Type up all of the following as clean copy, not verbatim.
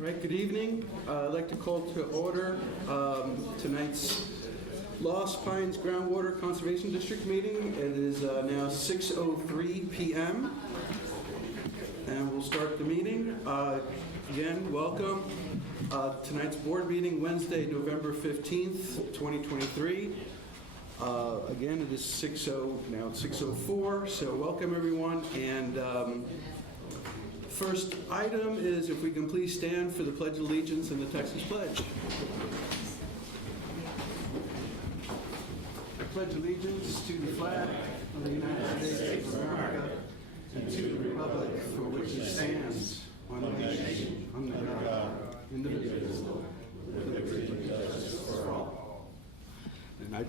Right, good evening. I'd like to call to order tonight's Lost Pines Groundwater Conservation District meeting. It is now 6:03 p.m. and we'll start the meeting. Again, welcome. Tonight's board meeting, Wednesday, November 15th, 2023. Again, it is 6:04, so welcome everyone. And first item is if we can please stand for the Pledge of Allegiance and the Texas Pledge. I pledge allegiance to the flag of the United States of America and to the republic for which it stands, one nation, under God, indivisible, with liberty and justice for all. And I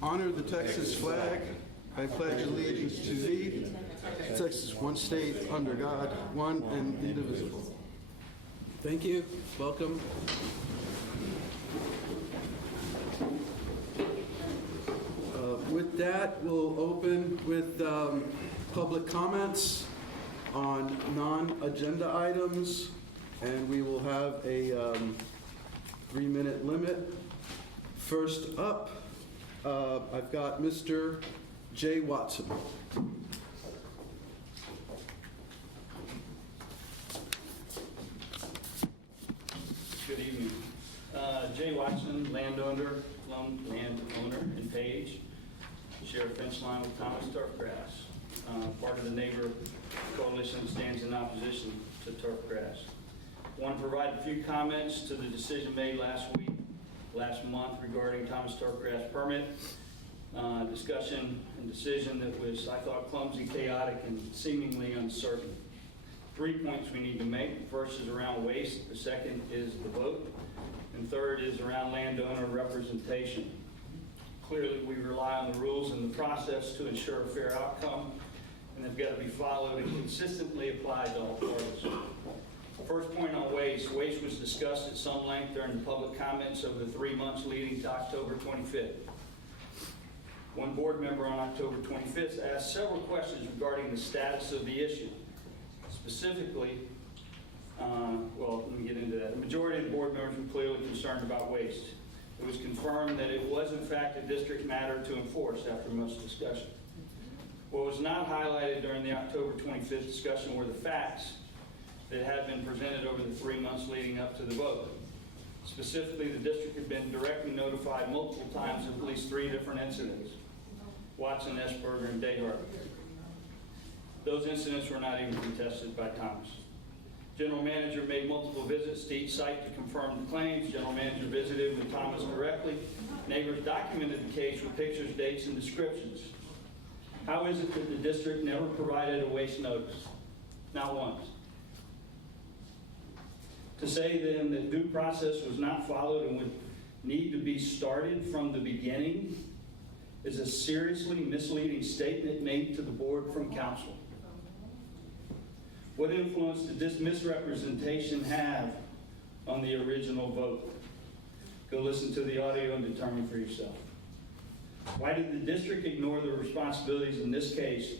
honor the Texas flag. I pledge allegiance to thee, Texas, one state, under God, one and indivisible. Thank you. Welcome. With that, we'll open with public comments on non-agenda items, and we will have a 3-minute limit. First up, I've got Mr. Jay Watson. Good evening. Jay Watson, landowner in Page, share a fence line with Thomas Turfgrass. Part of the neighbor coalition stands in opposition to turfgrass. I want to provide a few comments to the decision made last month regarding Thomas Turfgrass permit. Discussion and decision that was, I thought, clumsy, chaotic, and seemingly uncertain. 3 points we need to make. The first is around waste. The second is the vote. And third is around landowner representation. Clearly, we rely on the rules and the process to ensure a fair outcome, and they've got to be followed and consistently applied to all parties. First point on waste. Waste was discussed at some length during the public comments over the 3 months leading to October 25th. One board member on October 25th asked several questions regarding the status of the issue. Specifically, well, let me get into that. The majority of the board members were clearly concerned about waste. It was confirmed that it was, in fact, a district matter to enforce after much discussion. What was not highlighted during the October 25th discussion were the facts that had been presented over the 3 months leading up to the vote. Specifically, the district had been directly notified multiple times of at least 3 different incidents: Watson, Esberger, and Dayhart. Those incidents were not even contested by Thomas. General manager made multiple visits to each site to confirm the claims. General manager visited with Thomas directly. Neighbors documented the case with pictures, dates, and descriptions. How is it that the district never provided a waste notice? Not once. To say then that due process was not followed and would need to be started from the beginning is a seriously misleading statement made to the board from council. What influence did this misrepresentation have on the original vote? Go listen to the audio and determine for yourself. Why did the district ignore the responsibilities in this case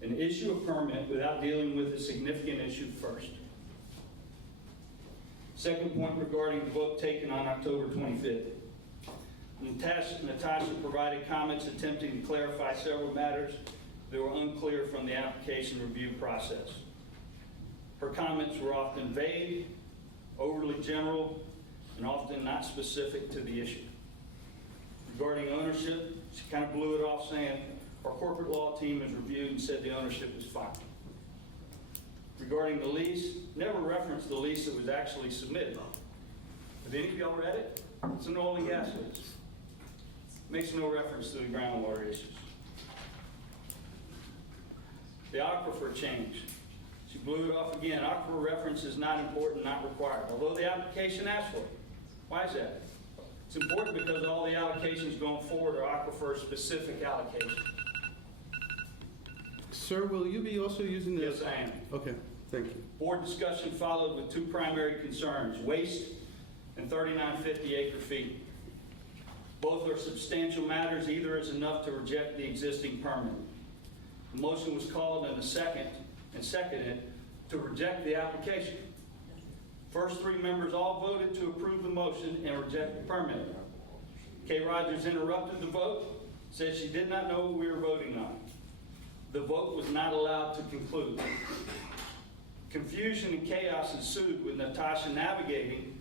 and issue a permit without dealing with a significant issue first? Second point regarding the vote taken on October 25th. Natasha provided comments attempting to clarify several matters that were unclear from the application review process. Her comments were often vague, overly general, and often not specific to the issue. Regarding ownership, she kind of blew it off saying, our corporate law team has reviewed and said the ownership is fine. Regarding the lease, never referenced the lease that was actually submitted. Have any of y'all read it? It's an oil and gas lease. Makes no reference to the groundwater issues. The aquifer change. She blew it off again. Aquifer reference is not important, not required, although the application asked for it. Why is that? It's important because all the allocations going forward are aquifer-specific allocations. Sir, will you be also using this? Yes, I am. Okay, thank you. Board discussion followed with 2 primary concerns: waste and 3950 acre-feet. Both are substantial matters. Either is enough to reject the existing permit. The motion was called and seconded to reject the application. First three members all voted to approve the motion and reject the permit. Kay Rogers interrupted the vote, said she did not know what we were voting on. The vote was not allowed to conclude. Confusion and chaos ensued with Natasha navigating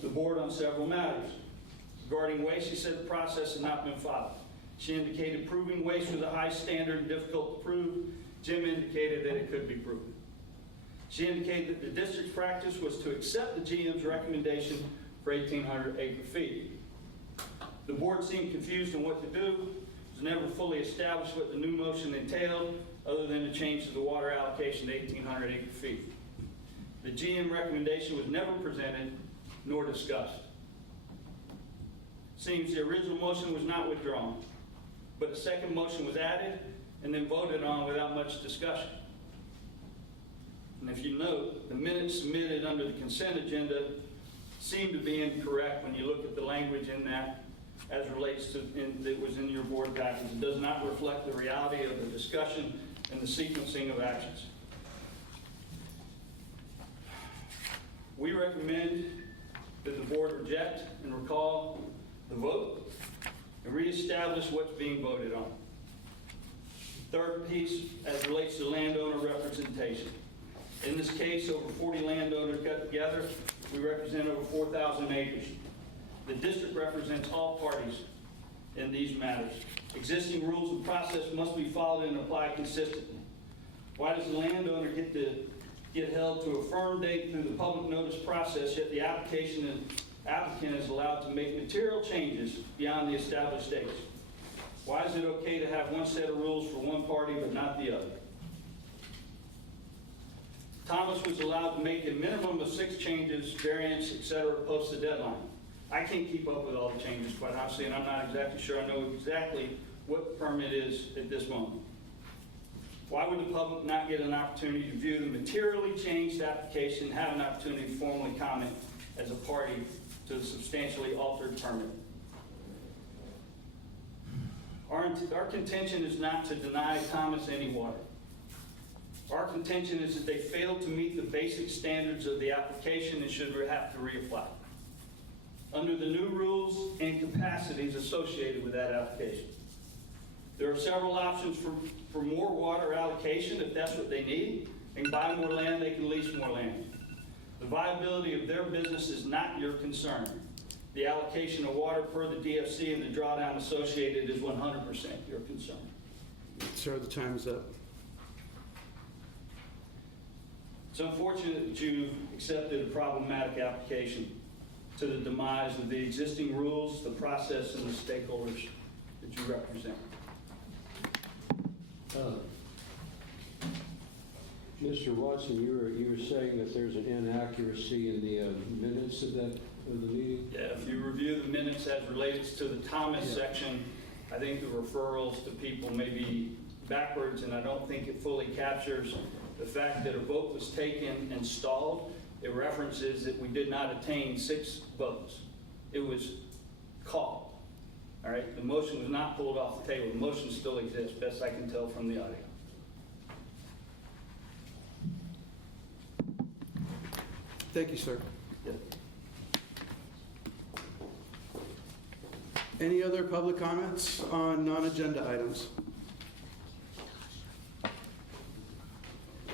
the board on several matters. Regarding waste, she said the process had not been followed. She indicated proving waste was a high standard and difficult to prove. Jim indicated that it could be proven. She indicated that the district's practice was to accept the GM's recommendation for 1,800 acre-feet. The board seemed confused on what to do. It was never fully established what the new motion entailed, other than to change the water allocation to 1,800 acre-feet. The GM recommendation was never presented nor discussed. Seems the original motion was not withdrawn, but a second motion was added and then voted on without much discussion. And if you note, the minutes submitted under the consent agenda seem to be incorrect when you look at the language in that as relates to, that was in your board package. It does not reflect the reality of the discussion and the sequencing of actions. We recommend that the board reject and recall the vote and reestablish what's being voted on. Third piece, as relates to landowner representation. In this case, over 40 landowners got together. We represent over 4,000 acres. The district represents all parties in these matters. Existing rules and process must be followed and applied consistently. Why does the landowner get held to a firm date through the public notice process, yet the applicant is allowed to make material changes beyond the established dates? Why is it okay to have one set of rules for one party but not the other? Thomas was allowed to make a minimum of 6 changes, variants, etc., post the deadline. I can't keep up with all the changes, quite honestly, and I'm not exactly sure I know exactly what the permit is at this moment. Why would the public not get an opportunity to view the materially changed application and have an opportunity to formally comment as a party to the substantially altered permit? Our contention is not to deny Thomas any water. Our contention is that they failed to meet the basic standards of the application and should have to reapply under the new rules and capacities associated with that application. There are several options for more water allocation if that's what they need, and buy more land, they can lease more land. The viability of their business is not your concern. The allocation of water per the DFC and the drawdown associated is 100% your concern. Sir, the time is up. It's unfortunate that you accepted a problematic application to the demise of the existing rules, the process, and the stakeholders that you represent. Mr. Watson, you were saying that there's an inaccuracy in the minutes of the meeting? Yeah, if you review the minutes as relates to the Thomas section, I think the referrals to people may be backwards, and I don't think it fully captures the fact that a vote was taken and stalled. It references that we did not attain 6 votes. It was called. All right, the motion was not pulled off the table. The motion still exists, best I can tell from the audio. Thank you, sir. Yeah. Any other public comments on non-agenda items?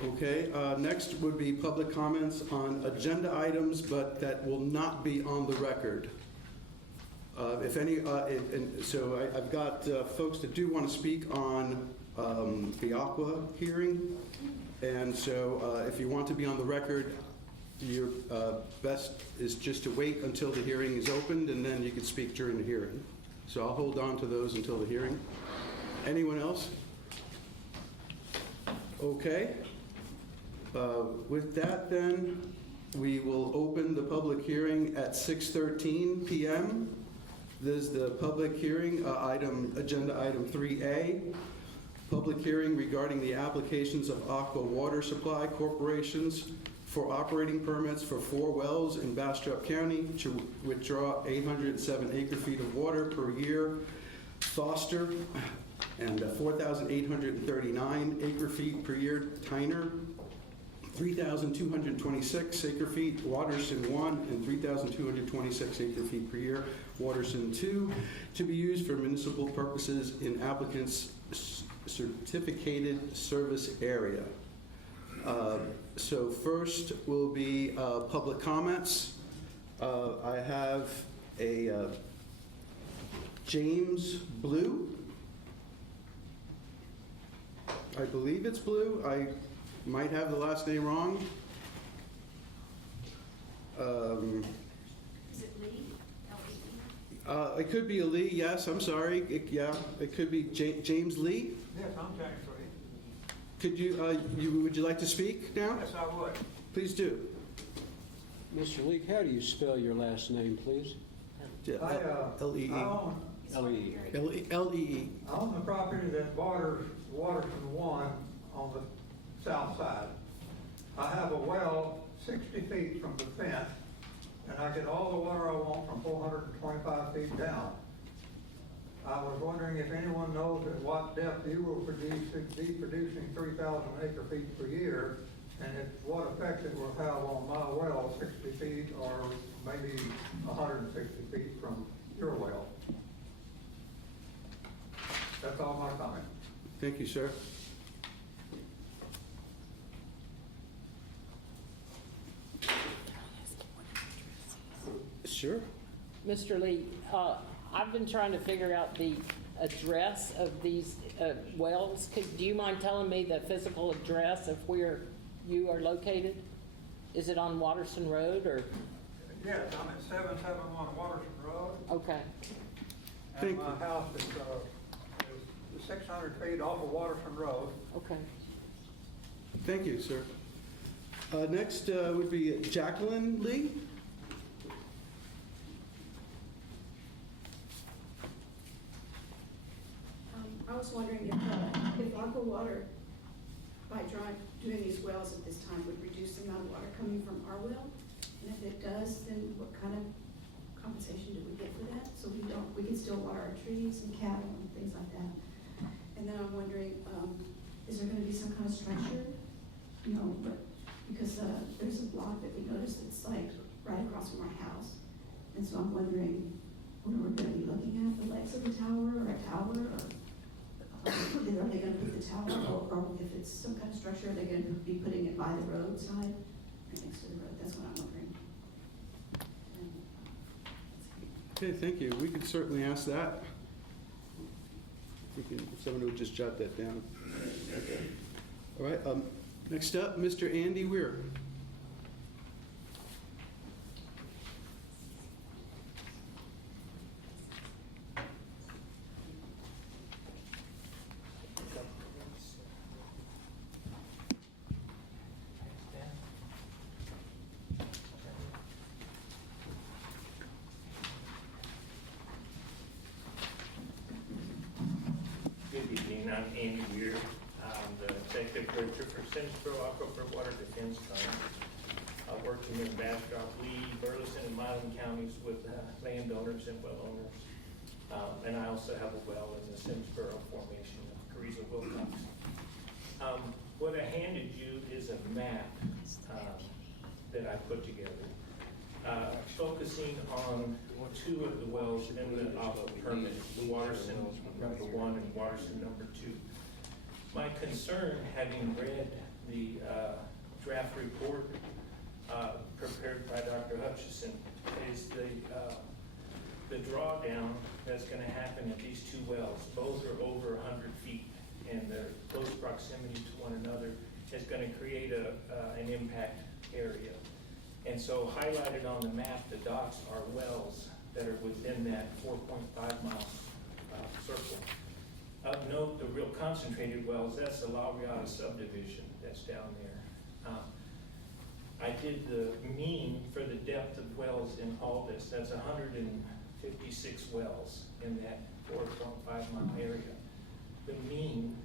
Okay, next would be public comments on agenda items, but that will not be on the record. If any, so I've got folks that do want to speak on the Aqua hearing, and so if you want to be on the record, your best is just to wait until the hearing is opened, and then you can speak during the hearing. So I'll hold on to those until the hearing. Anyone else? Okay. With that, then, we will open the public hearing at 6:13 p.m. This is the public hearing, agenda item 3A, public hearing regarding the applications of Aqua Water Supply Corporations for operating permits for 4 wells in Bastrop County to withdraw 807 acre-feet of water per year, Foster, and 4,839 acre-feet per year, Tyner, 3,226 acre feet, Waterston 1, and 3,226 acre feet per year, Waterston 2, to be used for municipal purposes in applicant's certificated service area. So first will be public comments. I have a James Blue. I believe it's Blue. I might have the last name wrong. Is it Lee? L-E-E? It could be a Lee, yes, I'm sorry. It could be James Lee. Yes, I'm James Lee. Could would you like to speak now? Yes, I would. Please do. Mr. Leek, how do you spell your last name, please? L-E-E. L-E-E. L-E-E. I own the property that borders Waterston 1 on the south side. I have a well 60 feet from the fence, and I get all the water I want from 425 feet down. I was wondering if anyone knows at what depth you will be producing 3,000 acre feet per year, and what effect it will have on my well 60 feet or maybe 160 feet from your well. That's all my comment. Thank you, sir. Sure. Mr. Lee, I've been trying to figure out the address of these wells. Do you mind telling me the physical address of where you are located? Is it on Waterston Road or? Yes, I'm at 771 Waterston Road. Okay. And Thank my you. house is 600 feet off of Waterston Road. Okay. Thank you, sir. Next would be Jacqueline Lee. I was wondering if Aqua Water, by doing these wells at this time, would reduce the amount of water coming from our well? And if it does, then what kind of compensation do we get for that? So we can still water our trees and cattle and things like that. And then I'm wondering, is there gonna be some kind of structure? Because there's a block that we noticed that's like right across from our house. And so I'm wondering, what we're gonna be looking at, the legs of the tower or a tower, or are they gonna put the tower, or if it's some kind of structure, are they gonna be putting it by the roadside or next to the road? That's what I'm wondering. Okay, thank you. We could certainly ask that. If someone would just jot that down. Okay. All right, next up, Mr. Andy Weir. Good evening, I'm Andy Weir. I'm the executive director for Simsboro Aquifer Water Defense Fund. Working in Bastrop, Lee, Burleson, and Milam counties with landowners and well owners. And I also have a well in the Simsboro formation of Carrizo Wilcox. What I handed you is a map that I put together, focusing on two of the wells in the aqua permit, the Waterston number 1 and Waterston number 2. My concern, having read the draft report prepared by Dr. Hutchison, is the drawdown that's going to happen at these two wells. Both are over 100 feet, and their close proximity to one another is going to create an impact area. And so highlighted on the map, the dots are wells that are within that 4.5 mile circle. Of note, the real concentrated wells, that's the La Riata subdivision that's down there. I did the mean for the depth of wells in all this. That's 156 wells in that 4.5 mile area. The mean,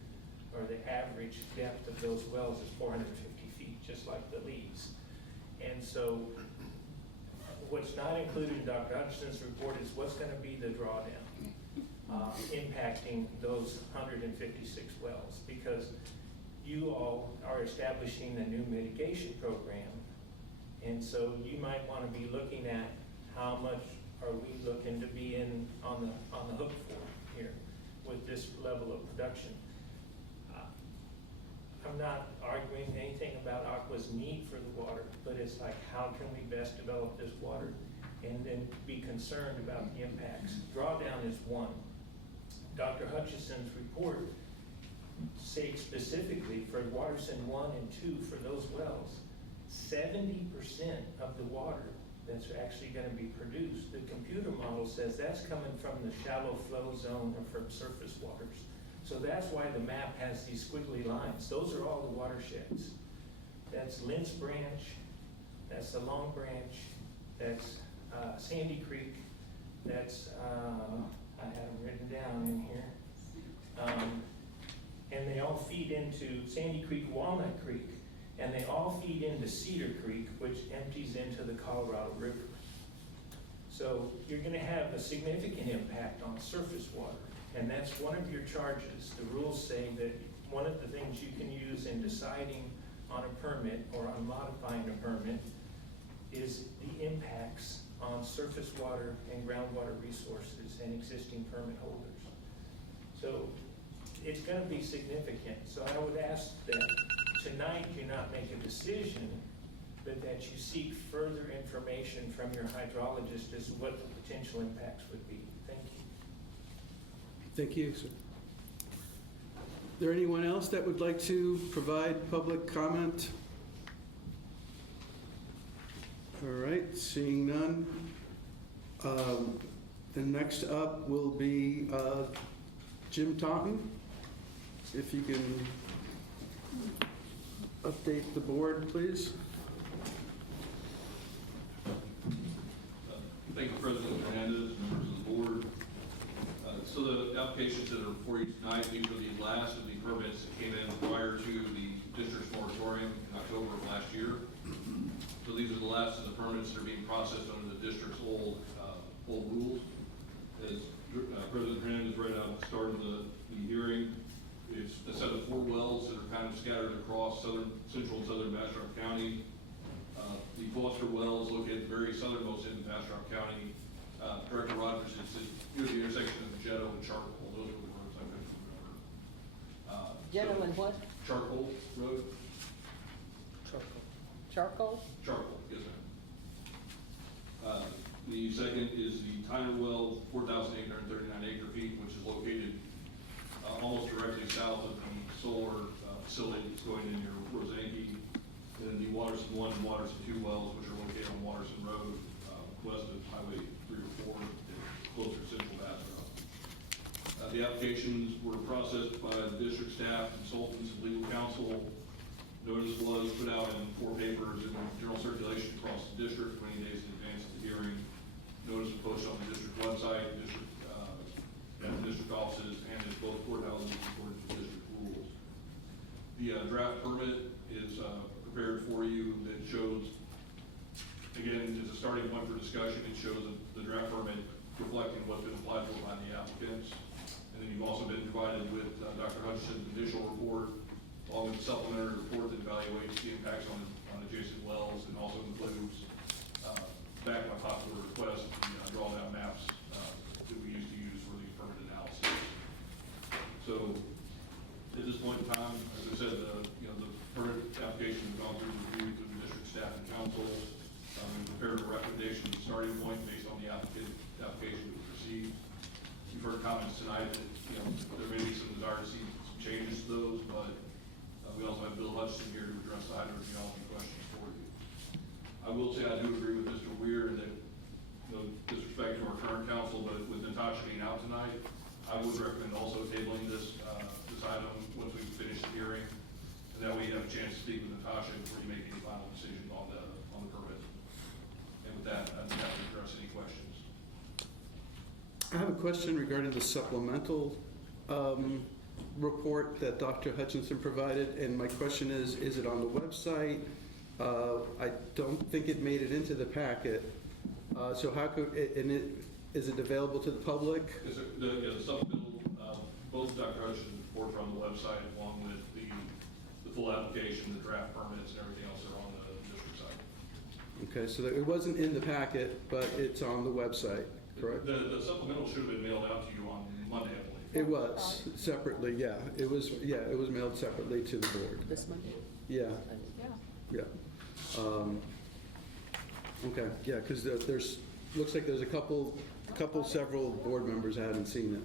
or the average depth of those wells is 450 feet, just like the Lees. And so what's not included in Dr. Hutchison's report is what's going to be the drawdown impacting those 156 wells, because you all are establishing a new mitigation program. And so you might want to be looking at how much are we looking to be on the hook for here with this level of production. I'm not arguing anything about Aqua's need for the water, but it's like, how can we best develop this water and then be concerned about the impacts? Drawdown is one. Dr. Hutchison's report states specifically for Waterson 1 and 2, for those wells, 70% of the water that's actually going to be produced, the computer model says that's coming from the shallow flow zone or from surface waters. So that's why the map has these squiggly lines. Those are all the watersheds. That's Lynch Branch, that's the Long Branch, that's Sandy Creek, that's, I have them written down in here. And they all feed into Sandy Creek, Walnut Creek, and they all feed into Cedar Creek, which empties into the Colorado River. So you're gonna have a significant impact on surface water, and that's one of your charges. The rules say that one of the things you can use in deciding on a permit or on modifying a permit is the impacts on surface water and groundwater resources and existing permit holders. So it's gonna be significant. So I would ask that tonight you not make a decision, but that you seek further information from your hydrologist as to what the potential impacts would be. Thank you. Thank you, sir. Is there anyone else that would like to provide public comment? All right, seeing none. The next up will be Jim Taunton. If you can update the board, please. Thank you, President Hernandez, members of the board. So the applications that are before you tonight, these are the last of the permits that came in prior to the district's moratorium in October of last year. So these are the last of the permits that are being processed under the district's old rules. As President Hernandez read out at the start of the hearing, it's a set of 4 wells that are kind of scattered across central and southern Bastrop County. The Foster wells located very southernmost in Bastrop County. Director Rogers, it's near the intersection of Jetto and Charcoal. Those are the roads I mentioned remember. Jetto and what? Charcoal Road. Charcoal? Charcoal, yes, ma'am. The second is the Tyner well, 4,839 acre feet, which is located almost directly south of the solar facility that's going in near Rosanke. And then the Waterson 1 and Waterson 2 wells, which are located on Waterson Road, west of Highway 3 or 4, closer to central Bastrop. The applications were processed by the district staff, consultants, and legal counsel. Notice was put out in 4 papers in general circulation across the district 20 days in advance of the hearing. Notice was posted on the district website, at the district offices, and at both courthouses according to district rules. The draft permit is prepared for you that shows, again, as a starting point for discussion, it shows the draft permit reflecting what's been applied for by the applicants. And then you've also been provided with Dr. Hutchison's initial report, along with a supplementary report that evaluates the impacts on adjacent wells and also includes, back my popular request, the drawdown maps that we used to use for the permit analysis. So at this point in time, as I said, the permit application has gone through review through the district staff and council. We prepared a recommendation starting point based on the application that was received. You've heard comments tonight that there may be some desire to see some changes to those, but we also have Bill Hutchison here to address the hydrogeology questions for you. I will say I do agree with Mr. Weir that, disrespect to our current council, but with Natasha being out tonight, I would recommend also tabling this item once we finish the hearing, and that way you have a chance to speak with Natasha before you make any final decisions on the permit. And with that, I'd be happy to address any questions. I have a question regarding the supplemental report that Dr. Hutchinson provided, and my question is it on the website? I don't think it made it into the packet. So how could is it available to the public? Yes, sir. The supplemental, both Dr. Hutchinson's reports are on the website along with the the full application, the draft permits, and everything else are on the district side. Okay, so it wasn't in the packet, but it's on the website, correct? The supplemental should have been mailed out to you on Monday, I believe. It was, separately, yeah. It was mailed separately to the board. This Monday? Yeah, Yeah. yeah. Okay, yeah, because there's, looks like there's several board members hadn't seen it,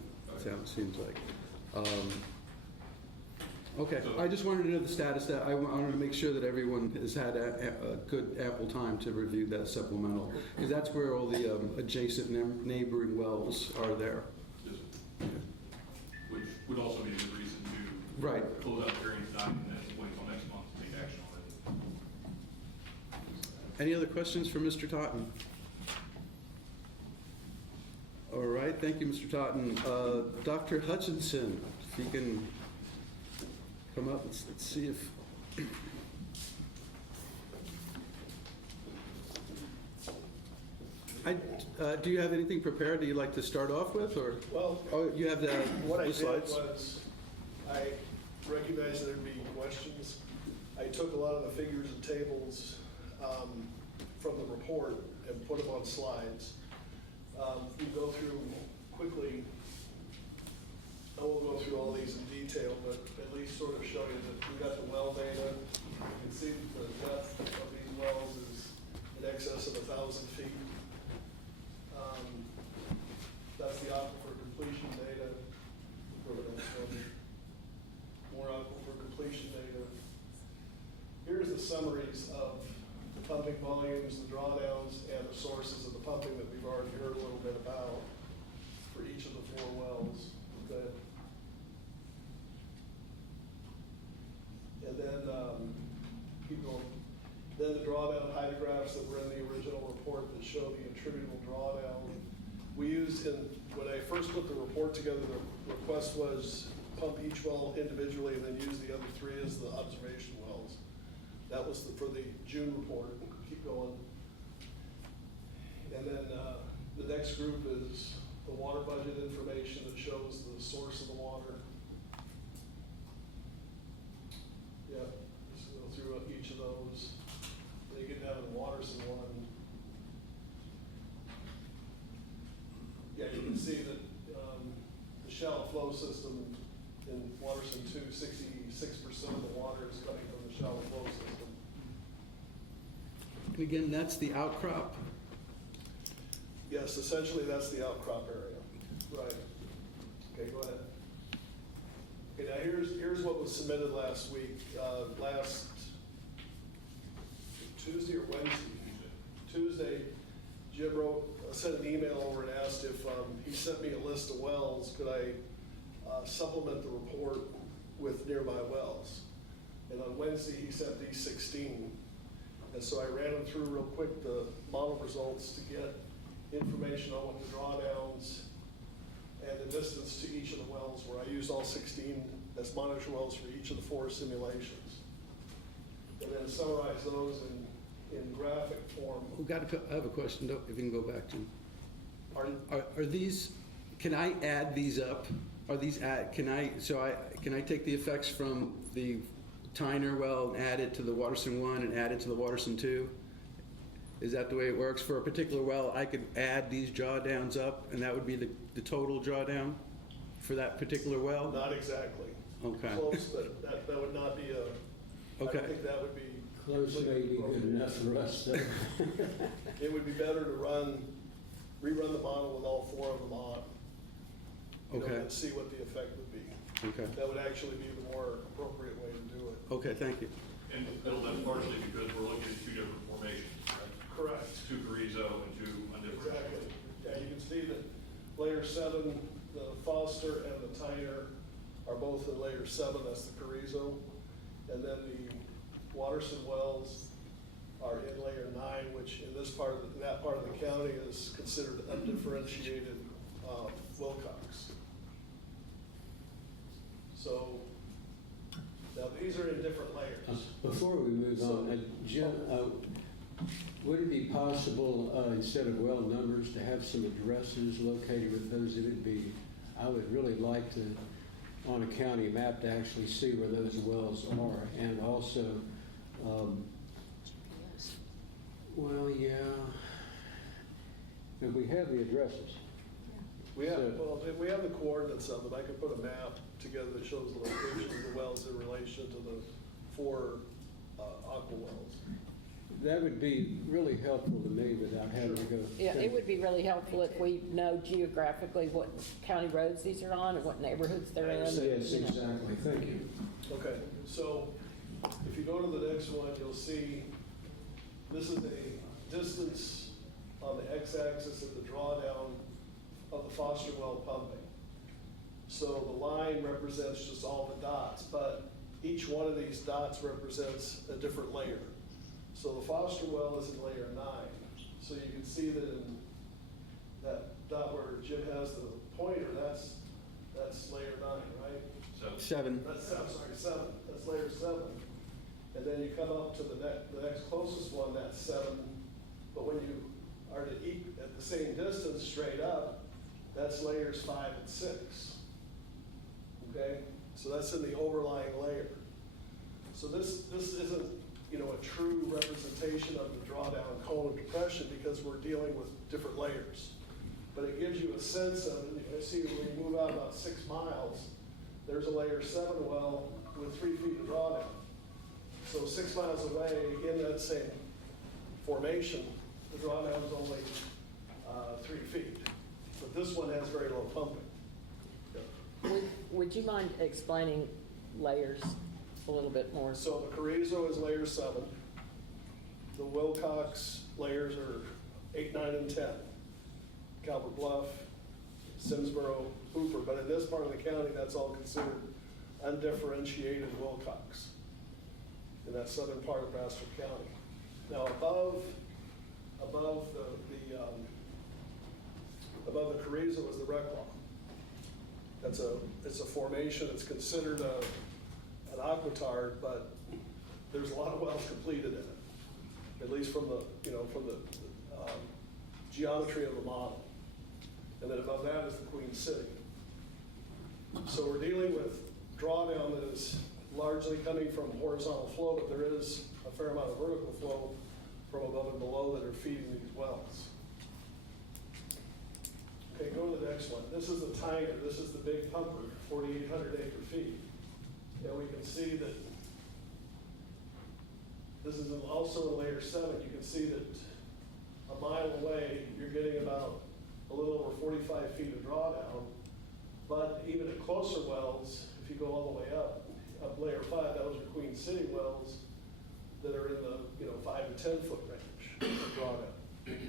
it seems like. Okay, I just wanted to know the status, that I wanted to make sure that everyone has had a good ample time to review that supplemental, because that's where all the adjacent neighboring wells are there. Yes, sir. Which would also be a good reason to Right. close out the hearing tonight and then wait until next month to take action on it. Any other questions for Mr. Totten? All right, thank you, Mr. Totten. Dr. Hutchinson, if you can come up, let's see if... do you have anything prepared that you'd like to start off with, or? Well, Oh, you have what I the did slides? was, I recognized there'd be questions. I took a lot of the figures and tables from the report and put them on slides. We go through quickly, I won't go through all these in detail, but at least sort of show you that we got the well data. You can see the depth of these wells is in excess of 1,000 feet. That's the aquifer completion data. Go to the next one. More aquifer completion data. Here's the summaries of the pumping volumes, the drawdowns, and the sources of the pumping that we've already heard a little bit about for each of the 4 wells. Okay. And then, keep going. Then the drawdown hydrographs that were in the original report that show the attributable drawdown. We used, when I first put the report together, the request was pump each well individually and then use the other 3 as the observation wells. That was for the June report. Keep going. And then the next group is the water budget information that shows the source of the water. Yeah, just go through each of those. Then you get down to the Waterson one. Yeah, you can see that the shallow flow system in Waterson 2, 66% of the water is coming from the shallow flow system. And again, that's the outcrop? Yes, essentially that's the outcrop area. Right. Okay, go ahead. Okay, now here's what was submitted last week. Last Tuesday or Wednesday? Tuesday, Jim sent an email over and asked if he sent me a list of wells, could I supplement the report with nearby wells? And on Wednesday, he sent these 16. And so I ran them through real quick, the model results, to get information on what the drawdowns and the distance to each of the wells were. I used all 16 as monitor wells for each of the 4 simulations. And then summarize those in graphic form. I have a question, though, if you can go back to. Pardon? Are these, can I add these up? Are these can I take the effects from the Tyner well and add it to the Waterson 1 and add it to the Waterson 2? Is that the way it works? For a particular well, I could add these drawdowns up, and that would be the total drawdown for that particular well? Not exactly. Okay. Close, but that would not be I Okay. don't think that would be. Close may be good enough for us, though. It would be better to rerun the model with all 4 of them on. You know, Okay. and see what the effect would be. Okay. That would actually be the more appropriate way to do it. Okay, thank you. And that's partially because we're looking at 2 different formations, right? Correct. 2 Carrizo and 2 undifferentiated. Exactly. Yeah, you can see that layer 7, the Foster and the Tyner are both in layer 7, that's the Carrizo. And then the Waterson wells are in layer 9, which in that part of the county is considered undifferentiated Wilcox. So now these are in different layers. Before we move on, Jim, would it be possible, instead of well numbers, to have some addresses located with those? I would really like to on a county map to actually see where those wells are. And also, well, yeah, and we have the addresses. We have, So- well, we have the coordinates of them. I could put a map together that shows the location of the wells in relation to the 4 aqua wells. That would be really helpful to me without having to go. Yeah, it would be really helpful if we know geographically what county roads these are on and what neighborhoods they're in. Yes, you know. exactly, thank you. Okay, so if you go to the next one, you'll see this is a distance on the x-axis of the drawdown of the Foster well pumping. So the line represents just all the dots, but each one of these dots represents a different layer. So the Foster well is in layer 9. So you can see that in that dot where Jim has the pointer, that's layer 9, right? So, 7. That's, I'm sorry, 7, that's layer 7. And then you come up to the next closest one, that's 7. But when you are to eat at the same distance straight up, that's layers 5 and 6. Okay? So that's in the overlying layer. So this isn't, you know, a true representation of the drawdown cone of depression because we're dealing with different layers. But it gives you a sense of it. I see when you move out about 6 miles, there's a layer 7 well with 3 feet of drawdown. So 6 miles away in that same formation, the drawdown is only 3 feet. But this one has very low pumping. Would you mind explaining layers a little bit more? So the Carrizo is layer 7. The Wilcox layers are 8, 9, and 10. Calvert Bluff, Simsboro, Hooper. But in this part of the county, that's all considered undifferentiated Wilcox in that southern part of Brasford County. Now above the Carrizo is the Reclaw. It's a formation that's considered an aquitard, but there's a lot of wells completed in it, at least from the geometry of the model. And then above that is the Queen City. So we're dealing with drawdown that is largely coming from horizontal flow, but there is a fair amount of vertical flow from above and below that are feeding these wells. Okay, go to the next one. This is the Tiger. This is the big pumper, 4,800 acre feet. And we can see that this is also in layer 7. You can see that a mile away, you're getting about a little over 45 feet of drawdown. But even at closer wells, if you go all the way up layer 5, those are Queen City wells that are in the 5 to 10 foot range of drawdown.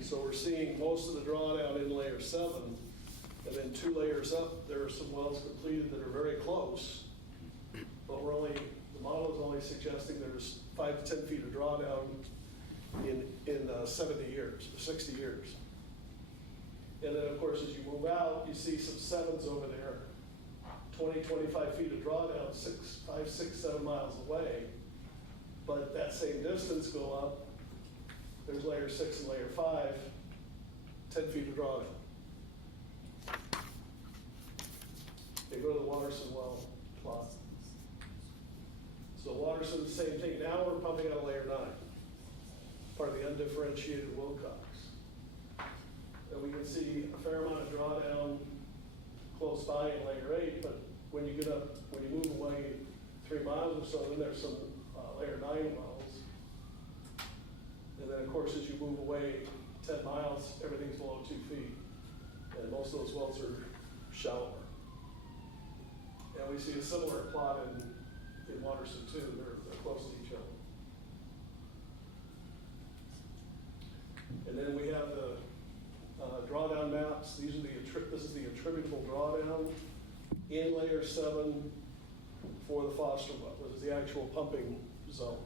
So we're seeing most of the drawdown in layer 7, and then 2 layers up, there are some wells completed that are very close, but the model is only suggesting there's 5 to 10 feet of drawdown in 70 years, or 60 years. And then, of course, as you move out, you see some 7s over there, 20, 25 feet of drawdown, 5, 6, 7 miles away. But at that same distance go up, there's layer 6 and layer 5, 10 feet of drawdown. Okay, go to the Watterson well plot. So Watterson, the same thing. Now we're pumping out of layer 9, part of the undifferentiated Wilcox. And we can see a fair amount of drawdown close by in layer 8, but when you move away 3 miles or so, then there's some layer 9 wells. And then, of course, as you move away 10 miles, everything's below 2 feet. And most of those wells are shallower. And we see a similar plot in Watterson too. They're close to each other. And then we have the drawdown maps. This is the attributable drawdown in layer 7 for the Foster well. This is the actual pumping zone.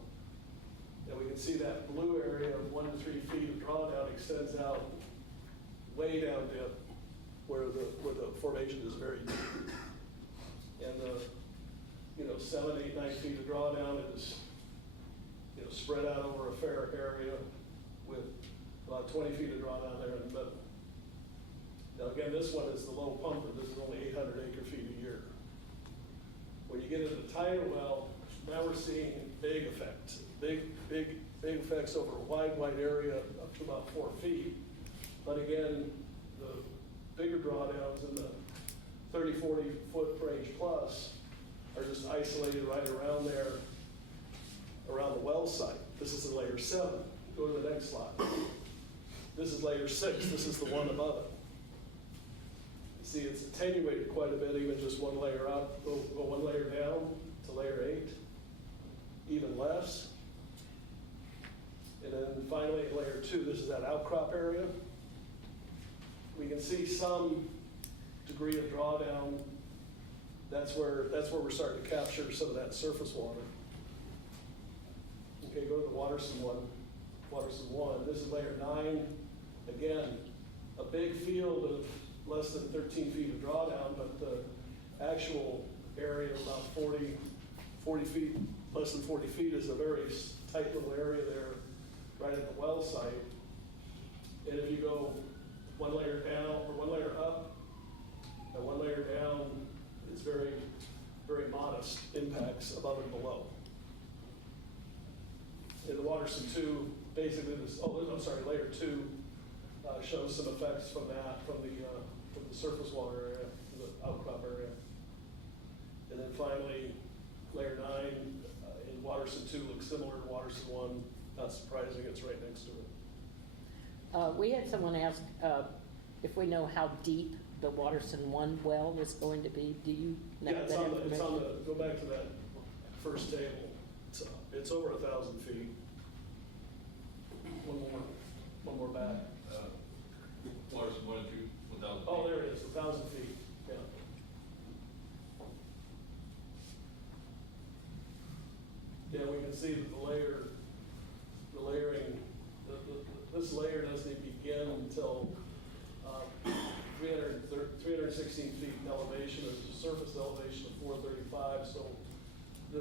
And we can see that blue area of 1 to 3 feet of drawdown extends out way down dip where the formation is very deep. And the 7, 8, 9 feet of drawdown is spread out over a fair area with about 20 feet of drawdown there in the middle. Now again, this one is the low pumper. This is only 800 acre feet a year. When you get into the tighter well, now we're seeing big effects, big effects over a wide area up to about 4 feet. But again, the bigger drawdowns in the 30, 40 foot range plus are just isolated right around there, around the well site. This is in layer 7. Go to the next slide. This is layer 6. This is the one above it. See, it's attenuated quite a bit, even just one layer up, go one layer down to layer 8, even less. And then finally at layer 2, this is that outcrop area. We can see some degree of drawdown. That's where we're starting to capture some of that surface water. Okay, go to the Waterson one. Waterson 1. This is layer 9. Again, a big field of less than 13 feet of drawdown, but the actual area of about 40 feet, less than 40 feet is a very tight little area there right at the well site. And if you go one layer down or one layer up and one layer down, it's very, very modest impacts above and below. In the Waterson 2, basically this, layer 2 shows some effects from that, from the surface water area, the outcrop area. And then finally, layer 9 in Waterson 2 looks similar to Waterson 1. Not surprising, it's right next to it. We had someone ask if we know how deep the Waterson 1 well was going to be. Do you know that information? Go back to that first table. It's over 1,000 feet. One more back. Waterson 1 and 2, 1,000. Oh, there it is, 1,000 feet. Yeah. Yeah, we can see that the layering, this layer doesn't even begin until 316 feet in elevation. There's a surface elevation of 435, so the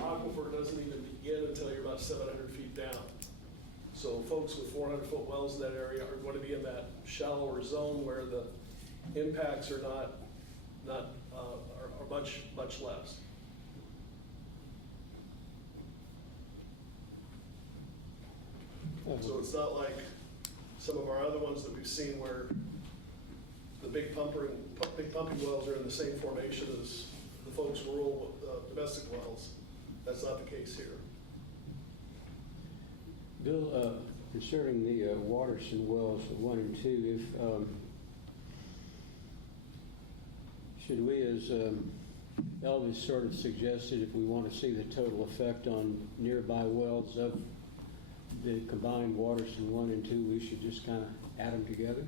aquifer doesn't even begin until you're about 700 feet down. So folks with 400-foot wells in that area are going to be in that shallower zone where the impacts are are much less. So it's not like some of our other ones that we've seen where the big pumping wells are in the same formation as the folks' rural domestic wells. That's not the case here. Bill, concerning the Waterson wells 1 and 2, should we, as Elvis sort of suggested, if we want to see the total effect on nearby wells of the combined Waterson 1 and 2, we should just kind of add them together?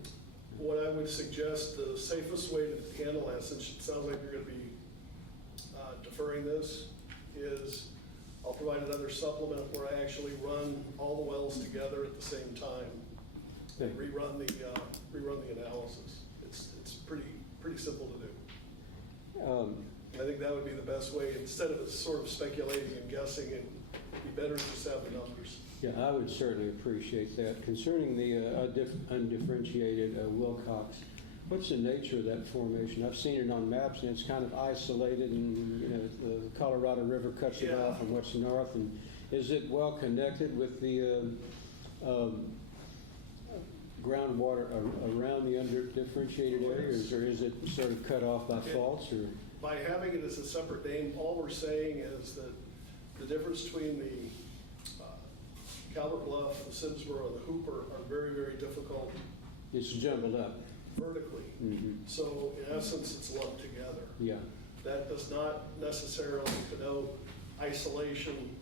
What I would suggest, the safest way to handle that, since it sounds like you're going to be deferring this, is I'll provide another supplement where I actually run all the wells together at the same time and rerun the analysis. It's pretty simple to do. I think that would be the best way. Instead of sort of speculating and guessing, it'd be better to just have the numbers. Yeah, I would certainly appreciate that. Concerning the undifferentiated Wilcox, what's the nature of that formation? I've seen it on maps, and it's kind of isolated, and the Colorado River cuts it off from what's north. And is it well connected with the groundwater around the undifferentiated areas, or is it sort of cut off by faults? Or by having it as a separate name, all we're saying is that the difference between the Calvert Bluff, the Simsboro, and the Hooper are very, very difficult. It's jumbled up. Vertically. Mm-hmm. So in essence, it's lumped together. Yeah. That does not necessarily connote isolation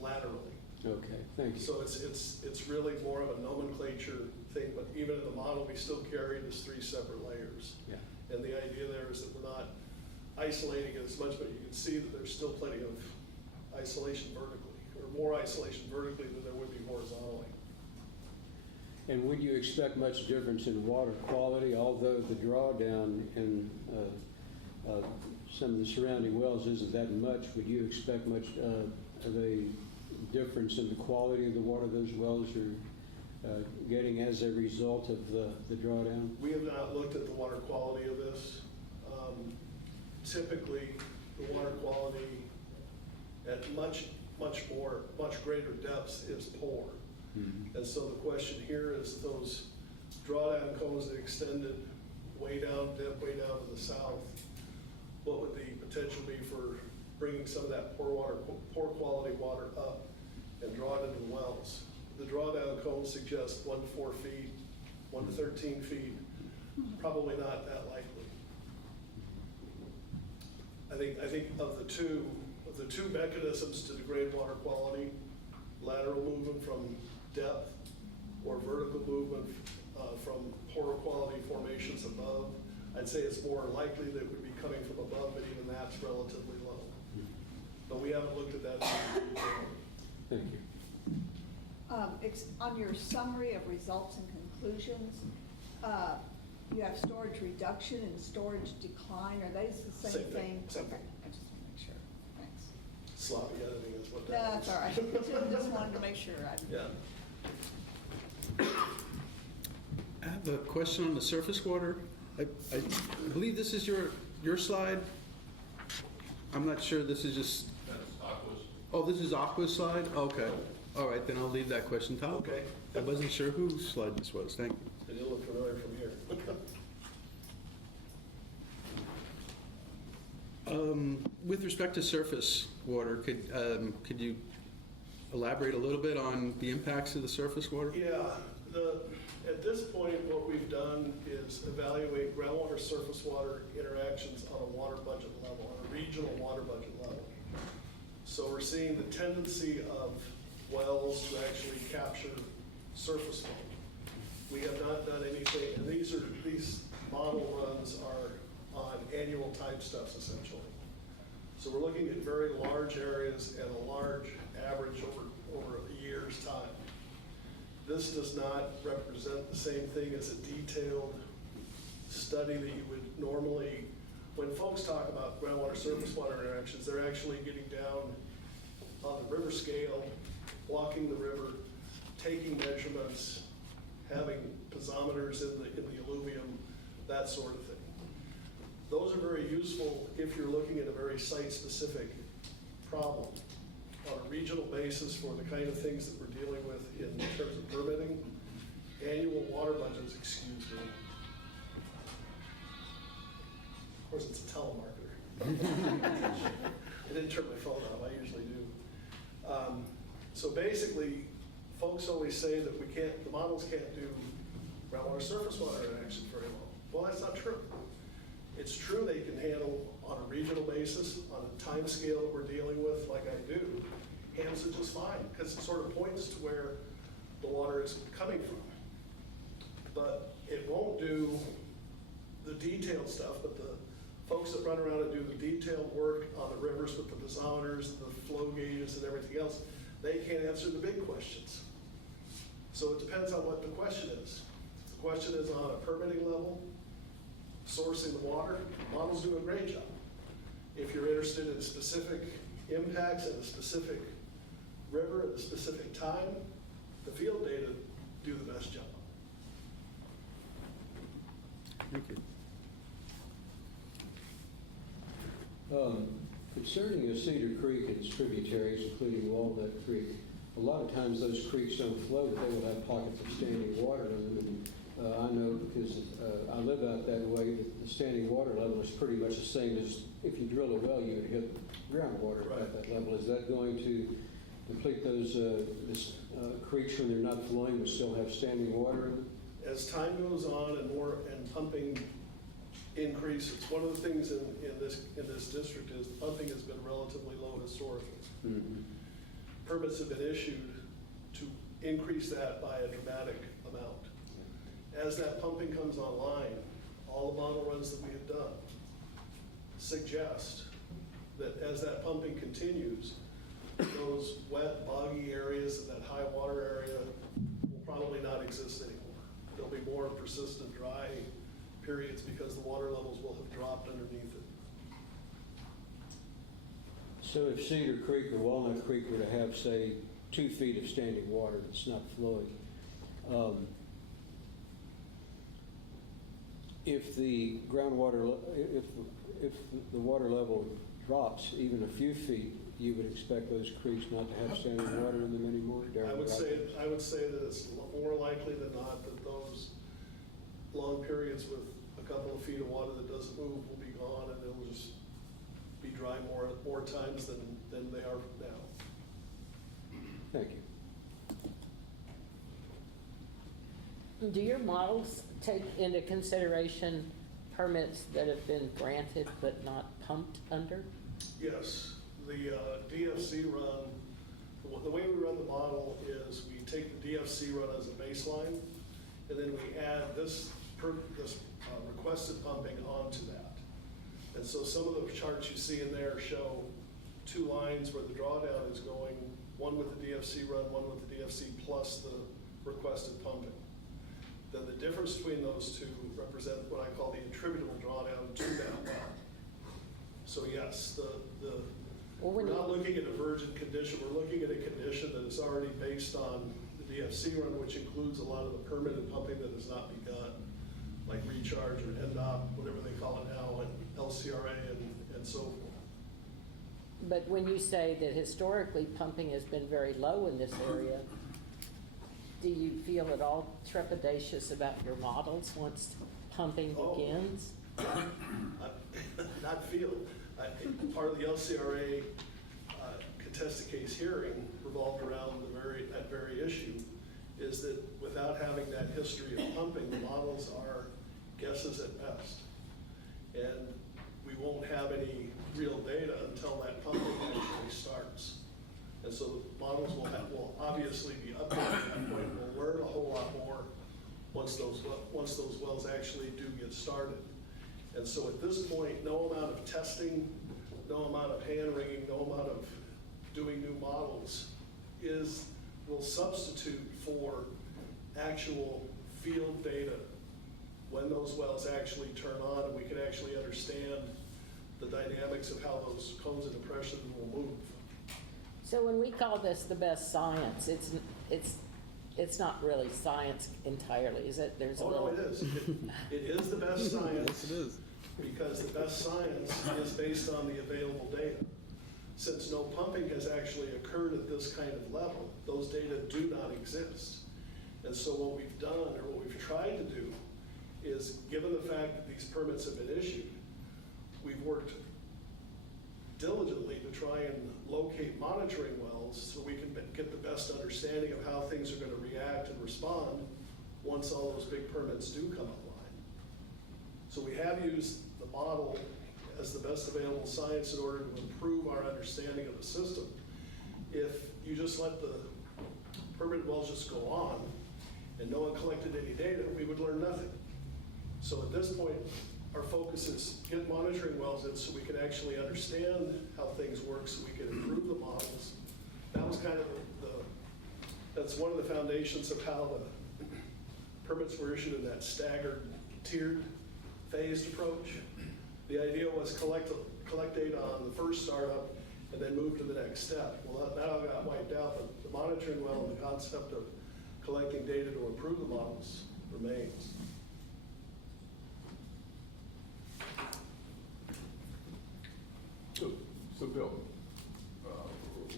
laterally. Okay, thank you. So it's really more of a nomenclature thing, but even in the model, we still carry it as 3 separate layers. Yeah. And the idea there is that we're not isolating it as much, but you can see that there's still plenty of isolation vertically, or more isolation vertically than there would be horizontally. And would you expect much difference in water quality, although the drawdown in some of the surrounding wells isn't that much? Would you expect much of a difference in the quality of the water those wells are getting as a result of the drawdown? We have not looked at the water quality of this. Typically, the water quality at much greater depths is poor. And so the question here is those drawdown cones that extended way down to the south, what would the potential be for bringing some of that poor quality water up and draw it into the wells? The drawdown cones suggest 1 to 4 feet, 1 to 13 feet, probably not that likely. I think of the two mechanisms to degrade water quality, lateral movement from depth or vertical movement from poor quality formations above, I'd say it's more likely that it would be coming from above, but even that's relatively low. But we haven't looked at that. Thank you. On your summary of results and conclusions, you have storage reduction and storage decline. Are those the same Same thing, thing? same Okay, thing. I just want to make sure. Thanks. Sloppy editing is what No, that that's is. all right. Just wanted to make sure. Yeah. I have a question on the surface water. I believe this is your slide. I'm not sure, this is just, That's Aqua's. oh, this is Aqua's slide? Okay. All right, then I'll leave that question to Aqua. Okay. I wasn't sure whose slide this was. Thank you. It didn't look familiar from here. With respect to surface water, could you elaborate a little bit on the impacts of the surface water? Yeah, at this point, what we've done is evaluate groundwater, surface water interactions on a water budget level, on a regional water budget level. So we're seeing the tendency of wells to actually capture surface flow. We have not done anything, and these model runs are on annual type stuffs essentially. So we're looking at very large areas and a large average over a year's time. This does not represent the same thing as a detailed study that you would normally, when folks talk about groundwater surface water interactions, they're actually getting down on the river scale, walking the river, taking measurements, having piezometers in the alluvium, that sort of thing. Those are very useful if you're looking at a very site-specific problem. On a regional basis for the kind of things that we're dealing with in terms of permitting, annual water budgets, excuse me. Of course, it's a telemarketer. I didn't turn my phone off, I usually do. So basically, folks always say that the models can't do groundwater surface water interaction very well. Well, that's not true. It's true they can handle on a regional basis, on a time scale that we're dealing with, like I do, handles it just fine, because it sort of points to where the water is coming from. But it won't do the detailed stuff, but the folks that run around and do the detailed work on the rivers with the piezometers, the flow gauges and everything else, they can't answer the big questions. So it depends on what the question is. If the question is on a permitting level, sourcing the water, models do a great job. If you're interested in specific impacts at a specific river at a specific time, the field data do the best job. Thank you. Concerning the Cedar Creek and its tributaries, including Walnut Creek, a lot of times those creeks don't flow, but they will have pockets of standing water in them. And I know because I live out that way, that the standing water level is pretty much the same as if you drill a well, you would hit groundwater at that level. Is that going to deplete those creeks when they're not flowing but still have standing water in them? As time goes on and pumping increases, one of the things in this district is pumping has been relatively low historically. Mm-hmm. Permits have been issued to increase that by a dramatic amount. As that pumping comes online, all the model runs that we have done suggest that as that pumping continues, those wet, boggy areas and that high water area will probably not exist anymore. There'll be more persistent dry periods because the water levels will have dropped underneath it. So if Cedar Creek or Walnut Creek were to have, say, 2 feet of standing water that's not flowing, if the groundwater, if the water level drops even a few feet, you would expect those creeks not to have standing water in them anymore? Darren, I would right? say that it's more likely than not that those long periods with a couple of feet of water that doesn't move will be gone, and they'll just be dry more times than they are now. Thank you. Do your models take into consideration permits that have been granted but not pumped under? Yes, the DFC run, the way we run the model is we take the DFC run as a baseline, and then we add this requested pumping onto that. And so some of the charts you see in there show two lines where the drawdown is going, one with the DFC run, one with the DFC plus the requested pumping. Then the difference between those two represent what I call the attributable drawdown to that well. So yes, we're not looking at a virgin condition, we're looking at a condition that is already based on the DFC run, which includes a lot of the permitted pumping that has not begun, like recharge or NDOT, whatever they call it now, and LCRA and so forth. But when you say that historically pumping has been very low in this area, do you feel at all trepidatious about your models once pumping begins? Not feel. Part of the LCRA contested case hearing revolved around that very issue, is that without having that history of pumping, the models are guesses at best. And we won't have any real data until that pumping actually starts. And so the models will obviously be updated at that point. We'll learn a whole lot more once those wells actually do get started. And so at this point, no amount of testing, no amount of hand wringing, no amount of doing new models will substitute for actual field data when those wells actually turn on, and we can actually understand the dynamics of how those cones of depression will move. So when we call this the best science, it's not really science entirely, is it? There's a little. No, it is. It is the best science. Yes, it is. Because the best science is based on the available data. Since no pumping has actually occurred at this kind of level, those data do not exist. And so what we've done, or what we've tried to do, is given the fact that these permits have been issued, we've worked diligently to try and locate monitoring wells so we can get the best understanding of how things are going to react and respond once all those big permits do come online. So we have used the model as the best available science in order to improve our understanding of the system. If you just let the permitted wells just go on and no one collected any data, we would learn nothing. So at this point, our focus is get monitoring wells in so we can actually understand how things work, so we can improve the models. That was kind of that's one of the foundations of how the permits were issued in that staggered, tiered, phased approach. The idea was collect data on the first startup and then move to the next step. Well, that all got wiped out, but the monitoring well and the concept of collecting data to improve the models remains. So Bill,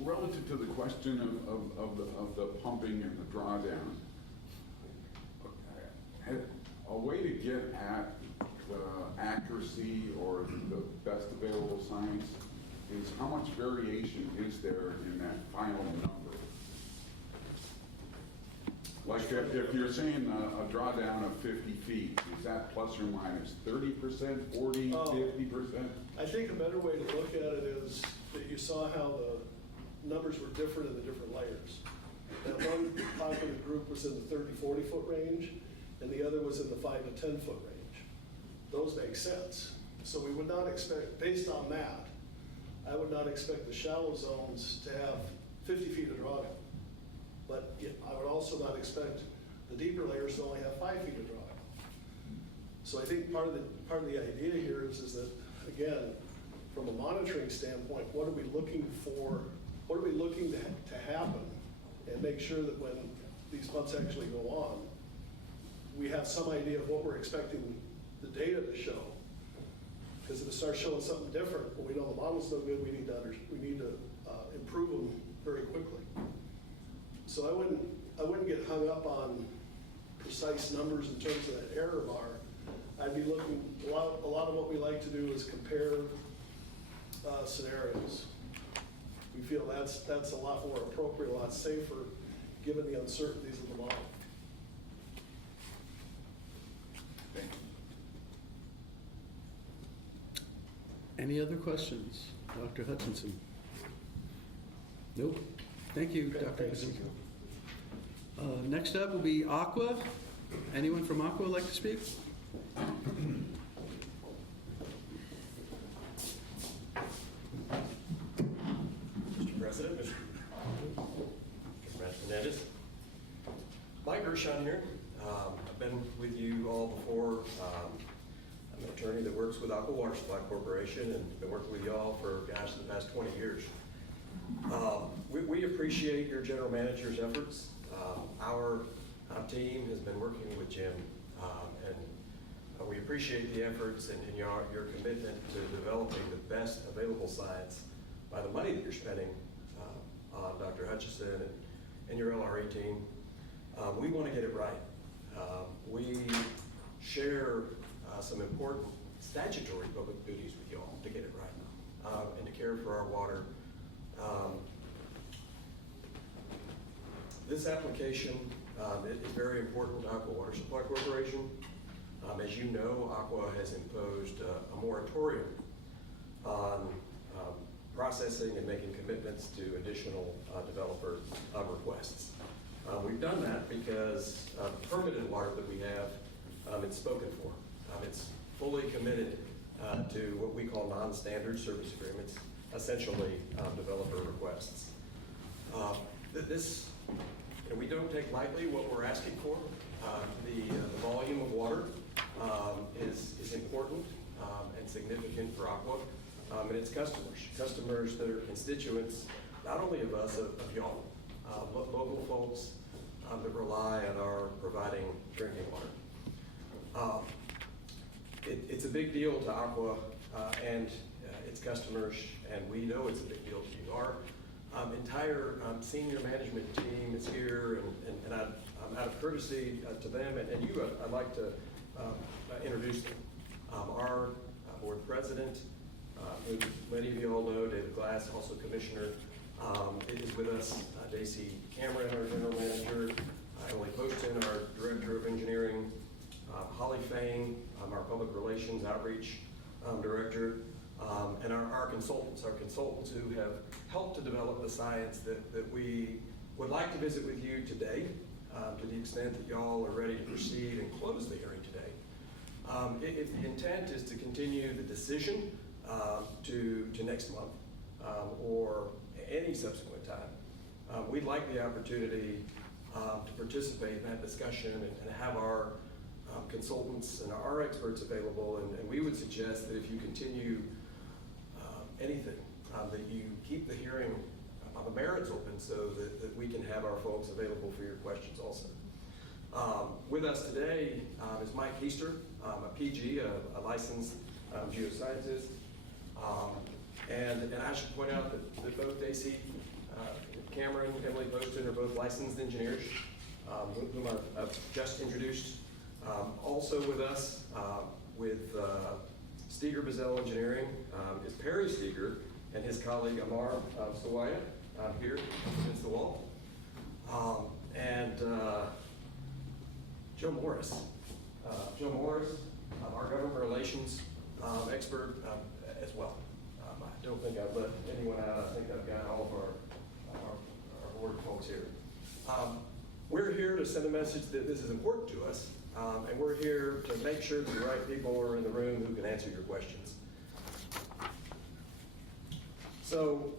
relative to the question of the pumping and the drawdown, a way to get at the accuracy or the best available science is how much variation is there in that final number? Like if you're saying a drawdown of 50 feet, is that plus or minus 30%, 40, 50%? I think a better way to look at it is that you saw how the numbers were different in the different layers. That one top of the group was in the 30, 40 foot range, and the other was in the 5 to 10 foot range. Those make sense. So we would not expect, based on that, I would not expect the shallow zones to have 50 feet of drawdown. But I would also not expect the deeper layers to only have 5 feet of drawdown. So I think part of the idea here is that, again, from a monitoring standpoint, what are we looking for? What are we looking to happen, and make sure that when these pumps actually go on, we have some idea of what we're expecting the data to show. Because if it starts showing something different, when we know the model's no good, we need to improve them very quickly. So I wouldn't get hung up on precise numbers in terms of that error bar. I'd be looking, a lot of what we like to do is compare scenarios. We feel that's a lot more appropriate, a lot safer, given the uncertainties of the model. Thank you. Any other questions? Dr. Hutchinson? Nope. Thank you, Dr. Thanks. Hutchinson. Next up will be Aqua. Anyone from Aqua like to speak? Mr. President, Mr. Fernandez. Mike Gershon here. I've been with you all before. I'm an attorney that works with Aqua Water Supply Corporation and been working with you all for, gosh, the past 20 years. We appreciate your general manager's efforts. Our team has been working with Jim, and we appreciate the efforts and your commitment to developing the best available science by the money that you're spending on Dr. Hutchison and your LRE team. We want to get it right. We share some important statutory public duties with you all to get it right and to care for our water. This application is very important to Aqua Water Supply Corporation. As you know, Aqua has imposed a moratorium on processing and making commitments to additional developer requests. We've done that because the permitted water that we have, it's spoken for. It's fully committed to what we call non-standard service agreements, essentially developer requests. We don't take lightly what we're asking for. The volume of water is important and significant for Aqua and its customers that are constituents, not only of us, of y'all, local folks that rely on our providing drinking water. It's a big deal to Aqua and its customers, and we know it's a big deal to you. Our entire senior management team is here, and out of courtesy to them and you, I'd like to introduce them. Our board president, who many of you all know, David Glass, also commissioner, is with us. Daisy Cameron, our general manager, Emily Poston, our director of engineering, Holly Fain, our public relations outreach director, and our consultants who have helped to develop the science that we would like to visit with you today, to the extent that y'all are ready to proceed and close the hearing today. If the intent is to continue the decision to next month or any subsequent time, we'd like the opportunity to participate in that discussion and have our consultants and our experts available, and we would suggest that if you continue anything, that you keep the hearing on the merits open so that we can have our folks available for your questions also. With us today is Mike Heister, a PG, a licensed geoscientist, and I should point out that both Daisy Cameron and Emily Poston are both licensed engineers, whom I've just introduced. Also with us, with Steger Bazell Engineering, is Perry Steger and his colleague Amar Sawaya, here against the wall. And Joe Morris. Joe Morris, our government relations expert as well. I don't think I've let anyone out. I think I've got all of our board folks here. We're here to send a message that this is important to us, and we're here to make sure that the right people are in the room who can answer your questions. So,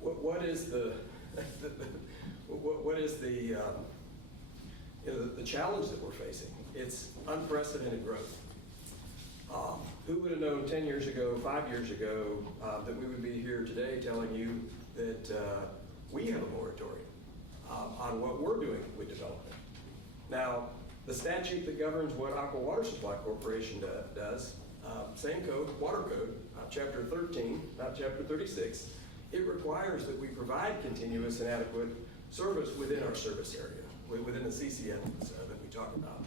what is the challenge that we're facing? It's unprecedented growth. Who would have known 10 years ago, 5 years ago, that we would be here today telling you that we have a moratorium on what we're doing with development. Now, the statute that governs what Aqua Water Supply Corporation does same code, water code, chapter 13, not chapter 36, it requires that we provide continuous and adequate service within our service area, within the CCNs that we talk about.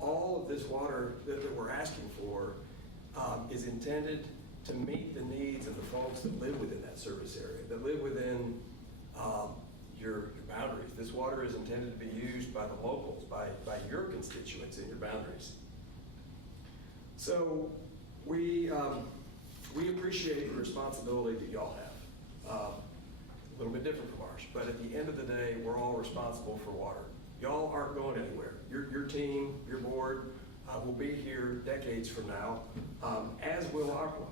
All of this water that we're asking for is intended to meet the needs of the folks that live within that service area, that live within your boundaries. This water is intended to be used by the locals, by your constituents in your boundaries. So we appreciate the responsibility that y'all have. A little bit different from ours, but at the end of the day, we're all responsible for water. Y'all aren't going anywhere. Your team, your board will be here decades from now, as will Aqua.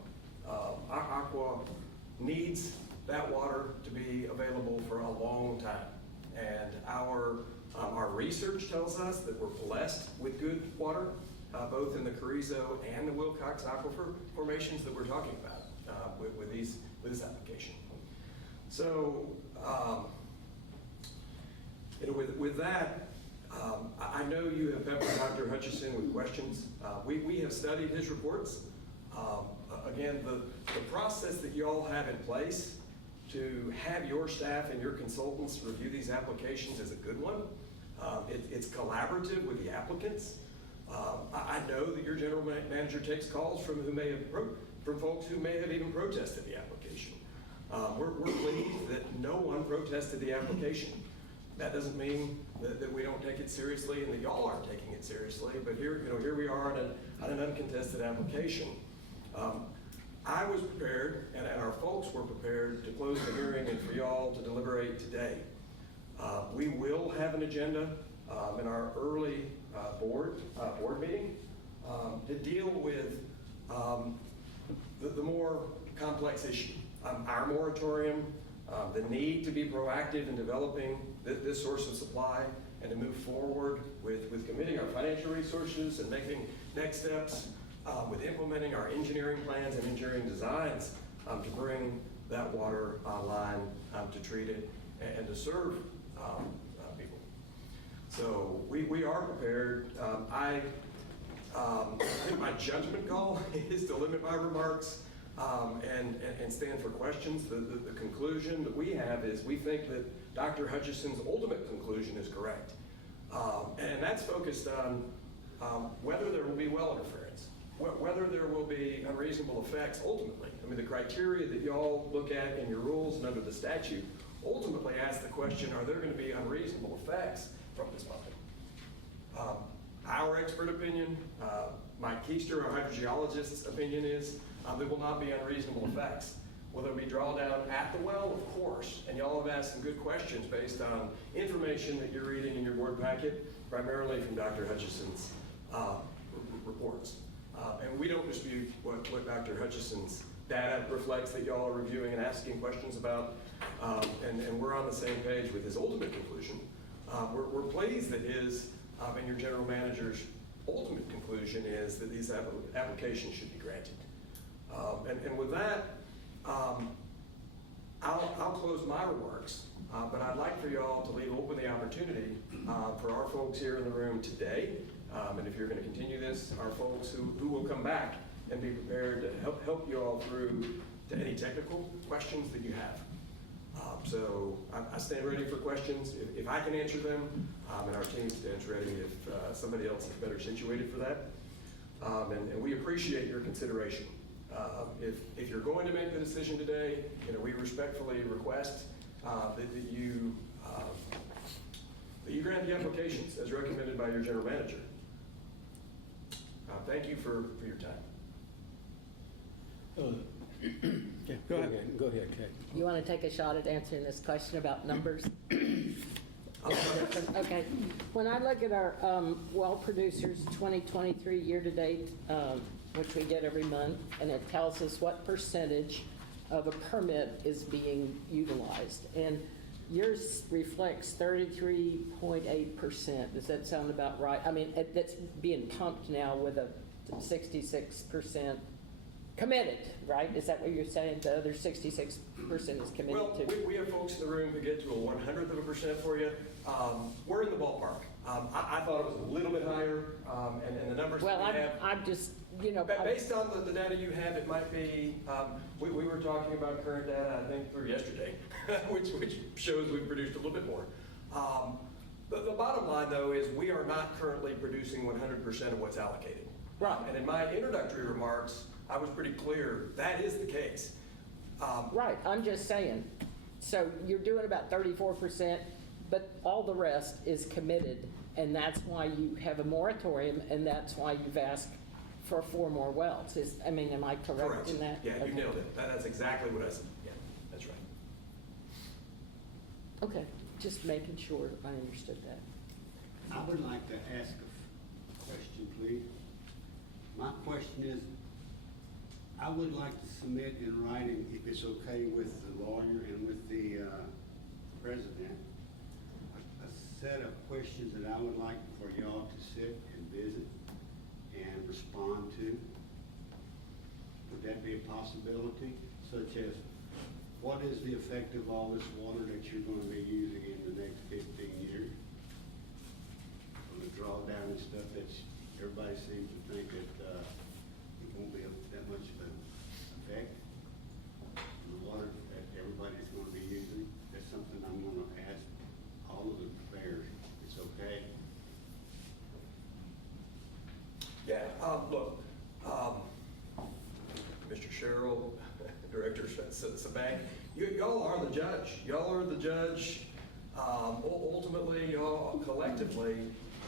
Aqua needs that water to be available for a long time. And our research tells us that we're blessed with good water, both in the Carrizo and the Wilcox aquifer formations that we're talking about with this application. So, with that, I know you have peppered Dr. Hutchison with questions. We have studied his reports. Again, the process that you all have in place to have your staff and your consultants review these applications is a good one. It's collaborative with the applicants. I know that your general manager takes calls from folks who may have even protested the application. We're pleased that no one protested the application. That doesn't mean that we don't take it seriously and that y'all aren't taking it seriously, but here we are on an uncontested application. I was prepared, and our folks were prepared to close the hearing and for y'all to deliberate today. We will have an agenda in our early board meeting to deal with the more complex issue. Our moratorium, the need to be proactive in developing this source of supply and to move forward with committing our financial resources and making next steps with implementing our engineering plans and engineering designs to bring that water online, to treat it and to serve people. So we are prepared. I think my judgment call is to limit my remarks and stand for questions. The conclusion that we have is we think that Dr. Hutchison's ultimate conclusion is correct. And that's focused on whether there will be well interference, whether there will be unreasonable effects ultimately. I mean, the criteria that y'all look at in your rules and under the statute ultimately ask the question, are there going to be unreasonable effects from this pumping? Our expert opinion, Mike Keister, our hydrogeologist's opinion is there will not be unreasonable effects. Will there be drawdown at the well? Of course. And y'all have asked some good questions based on information that you're reading in your board packet, primarily from Dr. Hutchison's reports. And we don't dispute what Dr. Hutchison's data reflects that y'all are reviewing and asking questions about. And we're on the same page with his ultimate conclusion. We're pleased that his and your general manager's ultimate conclusion is that these applications should be granted. And with that, I'll close my remarks, but I'd like for y'all to leave open the opportunity for our folks here in the room today, and if you're going to continue this, our folks who will come back and be prepared to help you all through to any technical questions that you have. So I stand ready for questions if I can answer them, and our team stands ready if somebody else is better situated for that. And we appreciate your consideration. If you're going to make the decision today, we respectfully request that you grant the applications as recommended by your general manager. Thank you for your time. Yeah, go ahead. Go ahead, Kate. You want to take a shot at answering this question about numbers? Okay. When I look at our well producers 2023 year-to-date, which we get every month, and it tells us what percentage of a permit is being utilized. And yours reflects 33.8%. Does that sound about right? I mean, that's being pumped now with a 66% committed, right? Is that what you're saying? The other 66% is committed Well, to? we have folks in the room who get to a 100% for you. We're in the ballpark. I thought it was a little bit higher, and the numbers Well, that we have. I'm just, you know. Based on the data you have, it might be, we were talking about current data, I think, through yesterday, which shows we've produced a little bit more. The bottom line, though, is we are not currently producing 100% of what's allocated. Right. And in my introductory remarks, I was pretty clear, that is the case. Right, I'm just saying. So you're doing about 34%, but all the rest is committed, and that's why you have a moratorium, and that's why you've asked for 4 more wells. Am I correct in that? Yeah, you Okay. nailed it. That's exactly what I said. Yeah, that's right. Okay, just making sure I understood that. I would like to ask a question, please. My question is, I would like to submit in writing, if it's okay with the lawyer and with the president, a set of questions that I would like for y'all to sit and visit and respond to. Would that be a possibility? Such as, what is the effect of all this water that you're going to be using in the next 15 years? On the drawdown and stuff, everybody seems to think that it won't be that much of an effect. The water that everybody's going to be using, that's something I'm going to ask all of the players. It's okay. Yeah, look, Mr. Sherrill, Director Sabank, y'all are the judge. Y'all are the judge. Ultimately, y'all collectively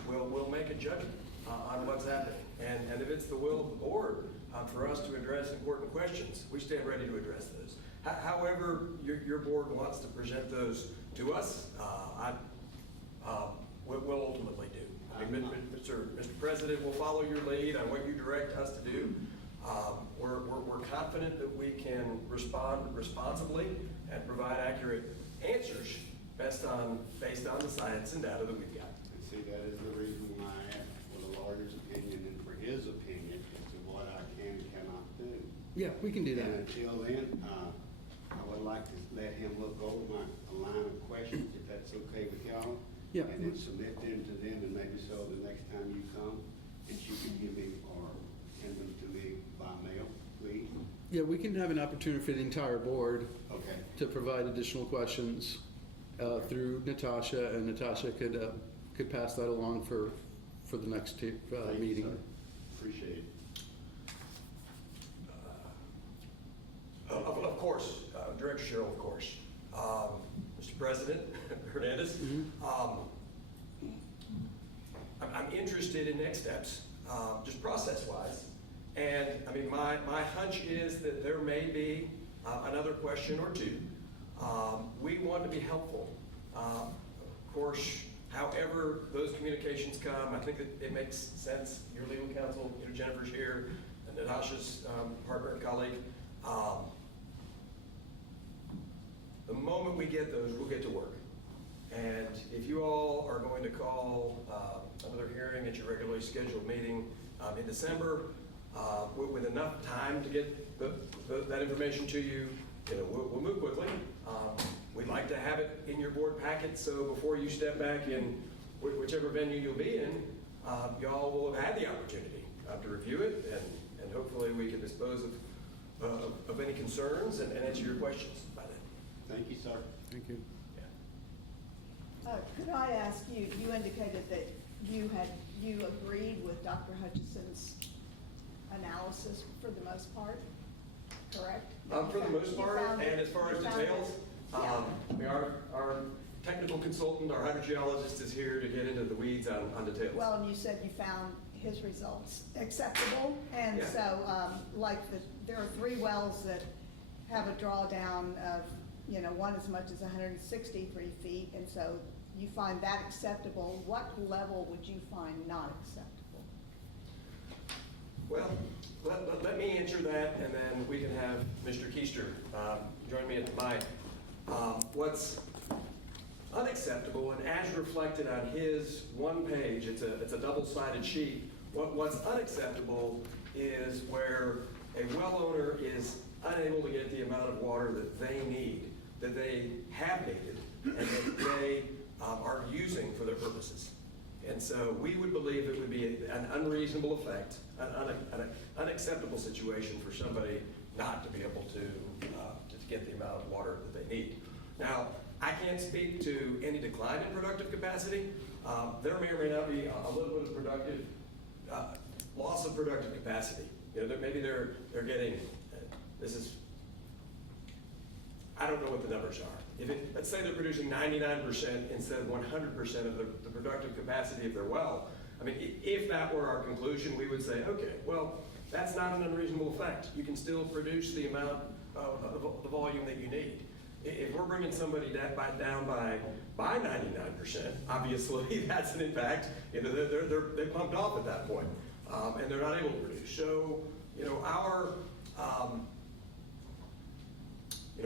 will make a judgment on what's happening. And if it's the will of the board for us to address important questions, we stand ready to address those. However your board wants to present those to us, we'll ultimately do. I mean, Mr. President, we'll follow your lead on what you direct us to do. We're confident that we can respond responsibly and provide accurate answers based on the science and data that we've got. And see, that is the reason why I asked for the lawyer's opinion and for his opinion as to what I can and cannot do. Yeah, we can do that. And until then, I would like to let him look over a line of questions, if that's okay with y'all. Yeah. And then submit them to them, and maybe so the next time you come, and you can give me or send them to me by mail, please. Yeah, we can have an opportunity for the entire board Okay. to provide additional questions through Natasha, and Natasha could pass that along for the next Thank you, meeting. sir. Appreciate it. Of course, Director Sherrill, of course. Mr. President Hernandez, I'm interested in next steps, just process-wise. And I mean, my hunch is that there may be another question or two. We want to be helpful. Of course, however those communications come, I think that it makes sense. Your legal counsel, Jennifer's here, and Natasha's partner and colleague. The moment we get those, we'll get to work. And if you all are going to call another hearing at your regularly scheduled meeting in December, with enough time to get that information to you, we'll move quickly. We'd like to have it in your board packet, so before you step back in whichever venue you'll be in, y'all will have had the opportunity to review it, and hopefully we can dispose of any concerns and answer your questions by then. Thank you, sir. Thank you. Could I ask you, you indicated that you agreed with Dr. Hutchison's analysis for the most part, correct? For the most part, You found it- and as far as you found it- details, Yeah. our technical consultant, our hydrogeologist is here to get into the weeds on details. Well, and you said you found his results acceptable, and Yeah. so, there are 3 wells that have a drawdown of, one as much as 163 feet, and so you find that acceptable. What level would you find not acceptable? Well, let me answer that, and then we can have Mr. Keister join me at the mic. What's unacceptable, and as reflected on his one page, it's a double-sided sheet. What's unacceptable is where A well owner is unable to get the amount of water that they need, that they have needed, and that they are using for their purposes. And so we would believe it would be an unreasonable effect, an unacceptable situation for somebody not to be able to get the amount of water that they need. Now, I can't speak to any decline in productive capacity. There may or may not be a little bit of productive, loss of productive capacity. You know, maybe they're getting, I don't know what the numbers are. Let's say they're producing 99% instead of 100% of the productive capacity of their well. I mean, if that were our conclusion, we would say, okay, well, that's not an unreasonable effect. You can still produce the amount of the volume that you need. If we're bringing somebody down by 99%, obviously that's an impact. You know, they're pumped off at that point, and they're not able to produce. So, you know,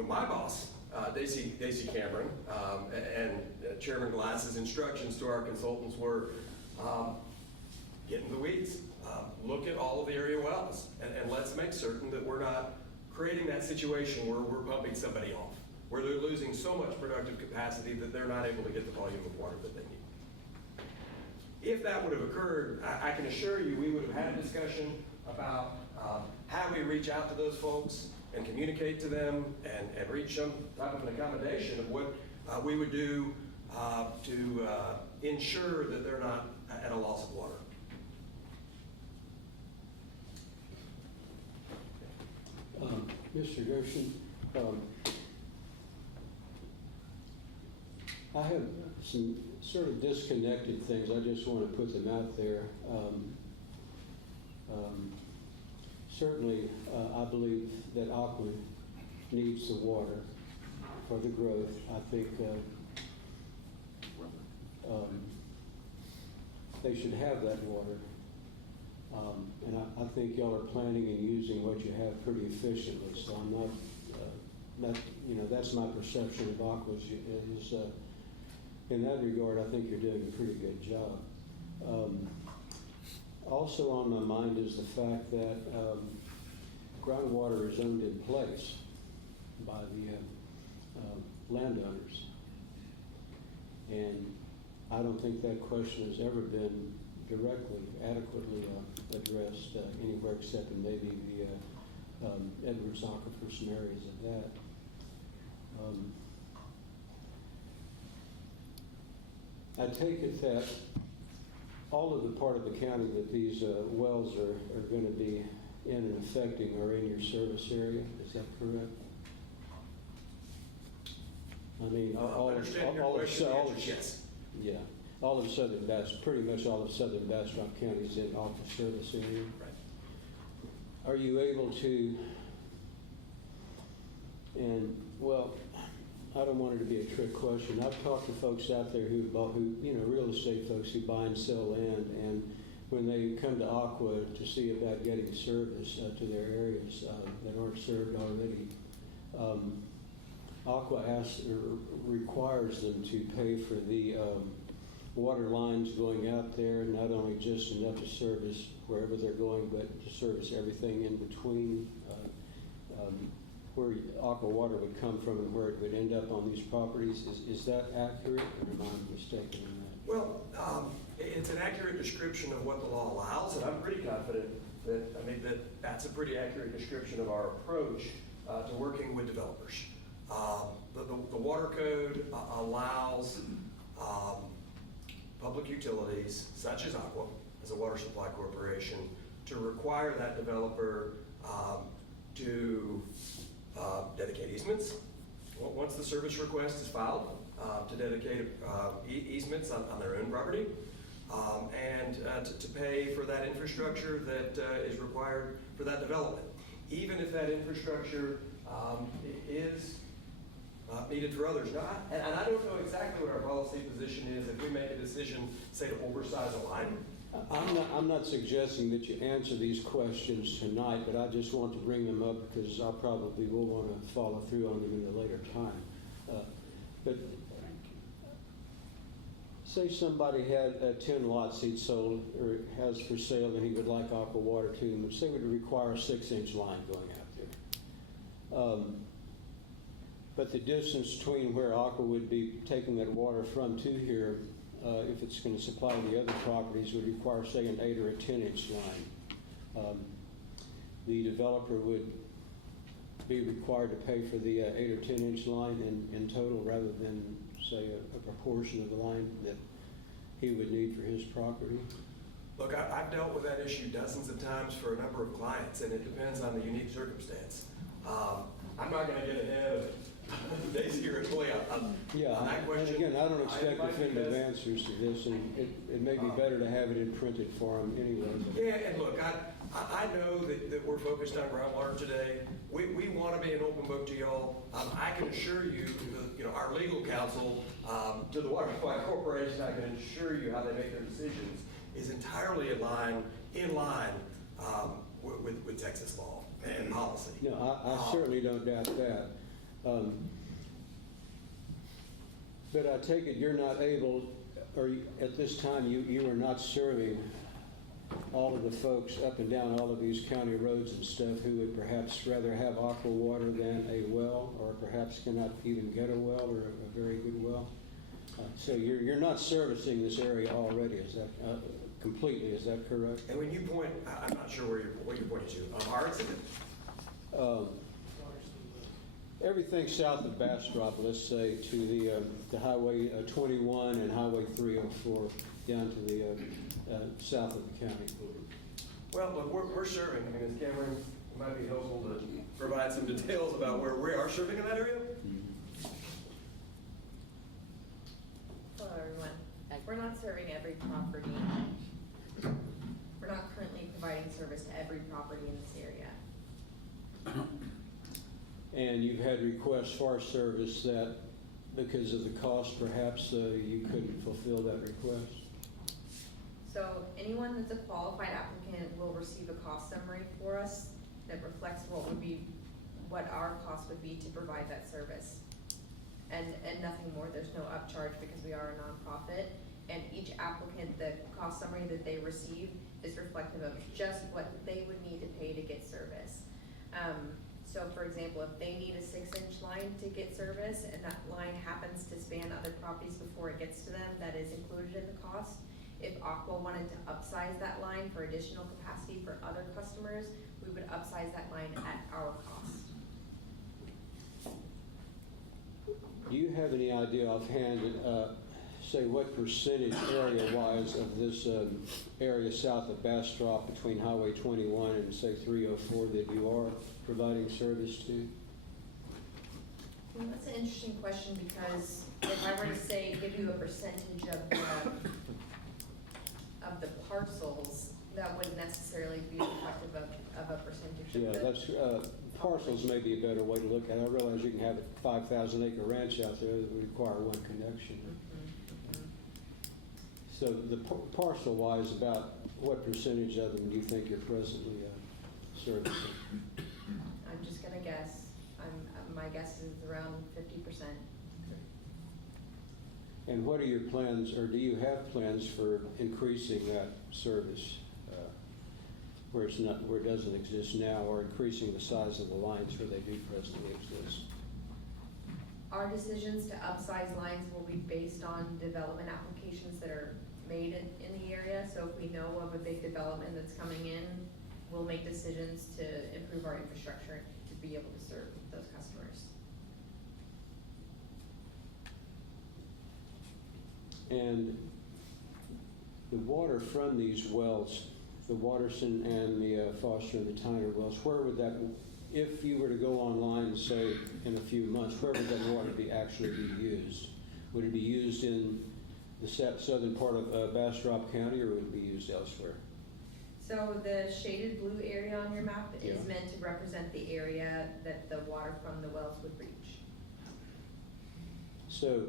my boss, Daisy Cameron, and Chairman Glass's instructions to our consultants were get in the weeds, look at all of the area wells, and let's make certain that we're not creating that situation where we're pumping somebody off, where they're losing so much productive capacity that they're not able to get the volume of water that they need. If that would have occurred, I can assure you we would have had a discussion about how we reach out to those folks and communicate to them and reach some type of an accommodation of what we would do to ensure that they're not at a loss of water. Mr. Gershon, I have some sort of disconnected things. I just want to put them out there. Certainly, I believe that Aqua needs the water for the growth. I think they should have that water. And I think y'all are planning and using what you have pretty efficiently. So I'm not, that's my perception of Aqua is in that regard, I think you're doing a pretty good job. Also on my mind is the fact that groundwater is owned in place by the landowners. And I don't think that question has ever been directly, adequately addressed anywhere except in maybe the Edwards Aquifer, some areas of that. I take it that all of the part of the county that these wells are going to be in and affecting are in your service area. Is that correct? I mean, Yes. Yeah, all of southern pretty much all of southern Bastrop County is in off the service area. Right. Are you able to? And well, I don't want it to be a trick question. I've talked to folks out there who real estate folks who buy and sell land, and when they come to Aqua to see about getting service to their areas that aren't served already, Aqua requires them to pay for the water lines going out there, not only just enough to service wherever they're going, but to service everything in between. Where Aqua water would come from and where it would end up on these properties. Is that accurate, or am I mistaken in that? Well, it's an accurate description of what the law allows, and I'm pretty confident that that's a pretty accurate description of our approach to working with developers. The water code allows public utilities, such as Aqua, as a water supply corporation, to require that developer to dedicate easements. Once the service request is filed, to dedicate easements on their own property, and to pay for that infrastructure that is required for that development. Even if that infrastructure is needed for others. Now, and I don't know exactly what our policy position is if we make a decision, say, to oversize a line. I'm not suggesting that you answer these questions tonight, but I just want to bring them up because I probably will want to follow through on them in a later time. But Say somebody had 10 lots he'd sold or has for sale and he would like aqua water to them, which they would require a 6-inch line going out there. But the distance between where aqua would be taking that water from to here, if it's going to supply the other properties, would require, say, an 8 or a 10-inch line. The developer would be required to pay for the 8 or 10-inch line in total rather than, say, a proportion of the line that he would need for his property? Look, I've dealt with that issue dozens of times for a number of clients, and it depends on the unique circumstance. I'm not going to get ahead of Daisy or Toya on that question. And again, I don't expect might be definitive best- answers to this, and it may be better to have it imprinted for him anyway. But Yeah, and look, I know that we're focused on groundwater today. We want to be an open book to y'all. I can assure you, our legal counsel to the Water Supply Corporation, I can assure you how they make their decisions is entirely in line with Texas law and policy. no, I certainly don't doubt that. But I take it you're not able, or at this time, you are not serving all of the folks up and down all of these county roads and stuff who would perhaps rather have aqua water than a well, or perhaps cannot even get a well or a very good well. So you're not servicing this area already, is that completely? Is that correct? And when you point, I'm not sure what you're pointing to. Our exhibit? Everything south of Bastrop, let's say, to the Highway 21 and Highway 304 down to the south of the county. Well, look, we're serving. I mean, Ms. Cameron, it might be helpful to provide some details about where we are serving in that area. Hello, everyone. We're not serving every property. We're not currently providing service to every property in this area. And you've had requests for service that, because of the cost, perhaps you couldn't fulfill that request? So anyone that's a qualified applicant will receive a cost summary for us that reflects what our cost would be to provide that service. And nothing more. There's no upcharge because we are a nonprofit. And each applicant, the cost summary that they receive is reflective of just what they would need to pay to get service. So for example, if they need a 6-inch line to get service and that line happens to span other properties before it gets to them, that is included in the cost. If Aqua wanted to upsize that line for additional capacity for other customers, we would upsize that line at our cost. Do you have any idea offhand, say what percentage area-wise of this area south of Bastrop between Highway 21 and say 304 that you are providing service to? Well, that's an interesting question because if I were to say, give you a percentage of the parcels, that wouldn't necessarily be reflective of a percentage Yeah, of the that's, parcels may be a better way to look at it. I realize you can have a 5,000-acre ranch out there that would require one connection. So the parcel-wise, about what percentage of them do you think you're presently servicing? I'm just gonna guess. My guess is around 50%. And what are your plans, or do you have plans for increasing that service where it doesn't exist now, or increasing the size of the lines where they do presently exist? Our decisions to upsize lines will be based on development applications that are made in the area. So if we know of a big development that's coming in, we'll make decisions to improve our infrastructure to be able to serve those customers. And the water from these wells, the Watterson and the Foster and the Tyner wells, where would that, if you were to go online, say, in a few months, where would that water actually be used? Would it be used in the southern part of Bastrop County, or would it be used elsewhere? So the shaded blue area on your map is meant to represent the area that the water from the wells would reach. So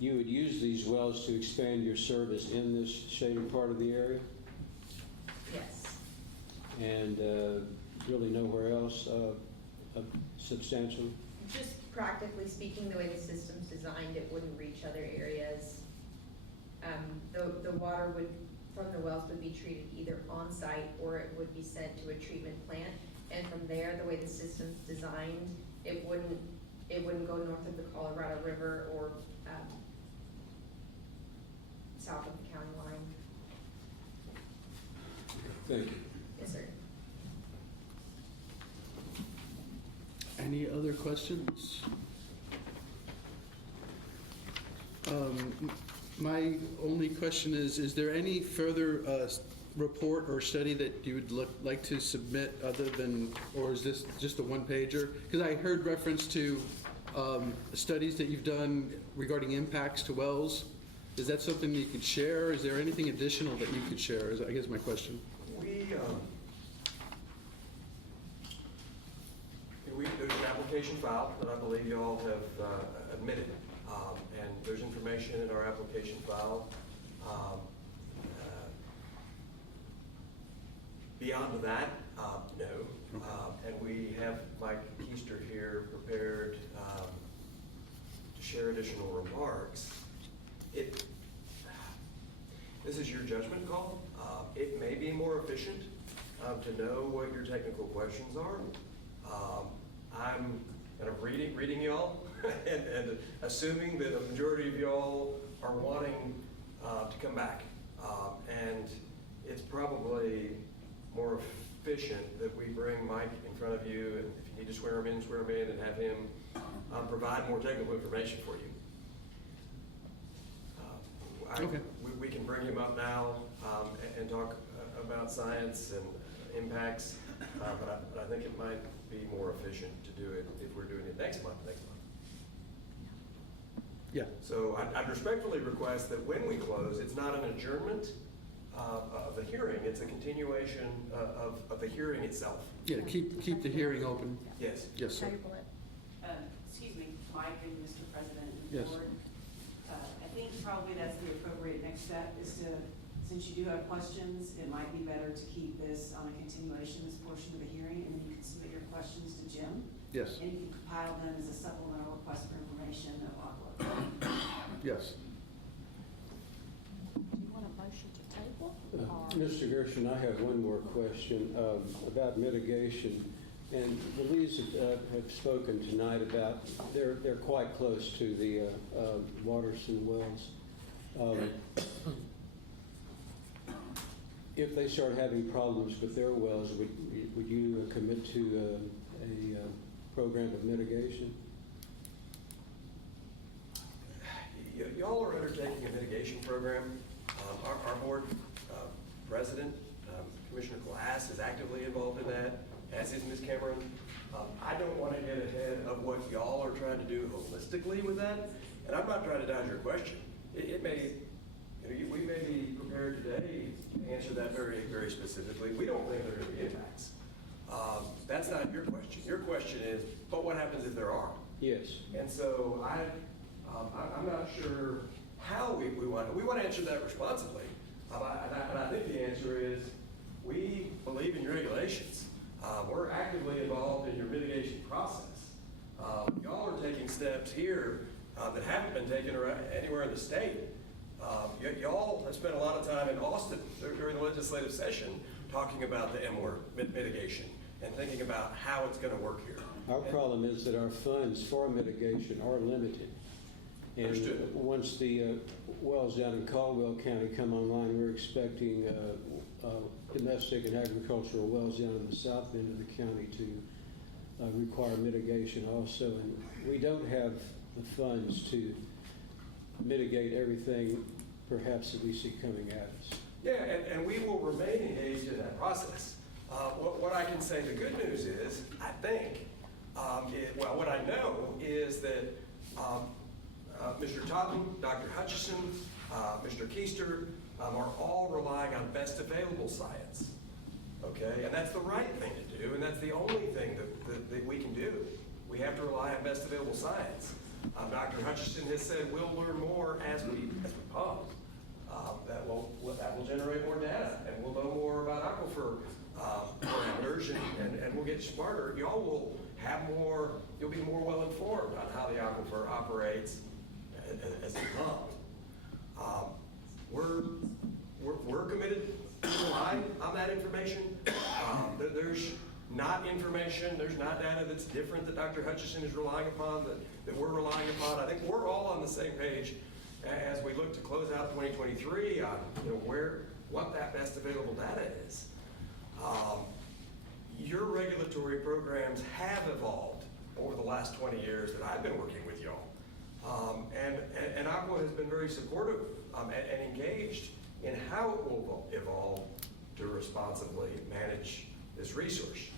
you would use these wells to expand your service in this shaded part of the area? Yes. And really nowhere else substantial? Just practically speaking, the way the system's designed, it wouldn't reach other areas The water would, from the wells would be treated either on-site or it would be sent to a treatment plant. And from there, the way the system's designed, it wouldn't go north of the Colorado River or south of the county line. Thank you. Yes, sir. Any other questions? My only question is there any further report or study that you would like to submit other than, or is this just a one-pager? Because I heard reference to studies that you've done regarding impacts to wells. Is that something you could share? Is there anything additional that you could share, is I guess my question. There's an application filed that I believe you all have admitted, and there's information in our application file. Beyond that, no. And we have Mike Keister here prepared to share additional remarks. This is your judgment call. It may be more efficient to know what your technical questions are. I'm kind of reading y'all and assuming that a majority of y'all are wanting to come back. And it's probably more efficient that we bring Mike in front of you, and if you need to swear him in, and have him provide more technical information for you. Okay. We can bring him up now and talk about science and impacts, but I think it might be more efficient to do it if we're doing it next month. Yeah. So I'd respectfully request that when we close, it's not an adjournment of the hearing, it's a continuation of the hearing itself. Yeah, keep the hearing open. Yes. Yes, sir. Excuse me, Mike and Mr. President and Yes. Board. I think probably that's the appropriate next step is to, since you do have questions, it might be better to keep this on a continuation, this portion of the hearing, and then you can submit your questions to Jim. Yes. And you can compile them as a supplemental request for information of Aqua. Yes. Do you want a motion to table? Mr. Gershon, I have one more question about mitigation. And the Lees have spoken tonight about, they're quite close to the Waterson wells. If they start having problems with their wells, would you commit to a program of mitigation? Y'all are undertaking a mitigation program. Our board president, Commissioner Glass, is actively involved in that, as is Ms. Cameron. I don't want to get ahead of what y'all are trying to do holistically with that, and I'm not trying to dodge your question. We may be prepared today to answer that very, very specifically. We don't think there are going to be impacts. That's not your question. Your question is, but what happens if there are? Yes. And so I'm not sure how we want to answer that responsibly. And I think the answer is we believe in your regulations. We're actively involved in your mitigation process. Y'all are taking steps here that haven't been taken anywhere in the state. Y'all have spent a lot of time in Austin during the legislative session talking about the M-word mitigation and thinking about how it's going to work here. Our problem is that our funds for mitigation are limited. And Understood. Once the wells down in Caldwell County come online, we're expecting domestic and agricultural wells down in the south end of the county to require mitigation also. And we don't have the funds to mitigate everything perhaps that we see coming at us. Yeah, and we will remain engaged in that process. What I can say, the good news is, I think, what I know is that Mr. Totten, Dr. Hutchison, Mr. Keister are all relying on best available science. Okay, and that's the right thing to do, and that's the only thing that we can do. We have to rely on best available science. Dr. Hutchison has said we'll learn more as we pump. That will generate more data, and we'll know more about aquifer parameters, and we'll get smarter. Y'all will have more. You'll be more well informed on how the aquifer operates as a pump. we're committed to relying on that information. There's not information, there's not data that's different that Dr. Hutchison is relying upon, that we're relying upon. I think we're all on the same page as we look to close out 2023 on, what that best available data is. Your regulatory programs have evolved over the last 20 years that I've been working with y'all. And Aqua has been very supportive and engaged in how it will evolve to responsibly manage this resource.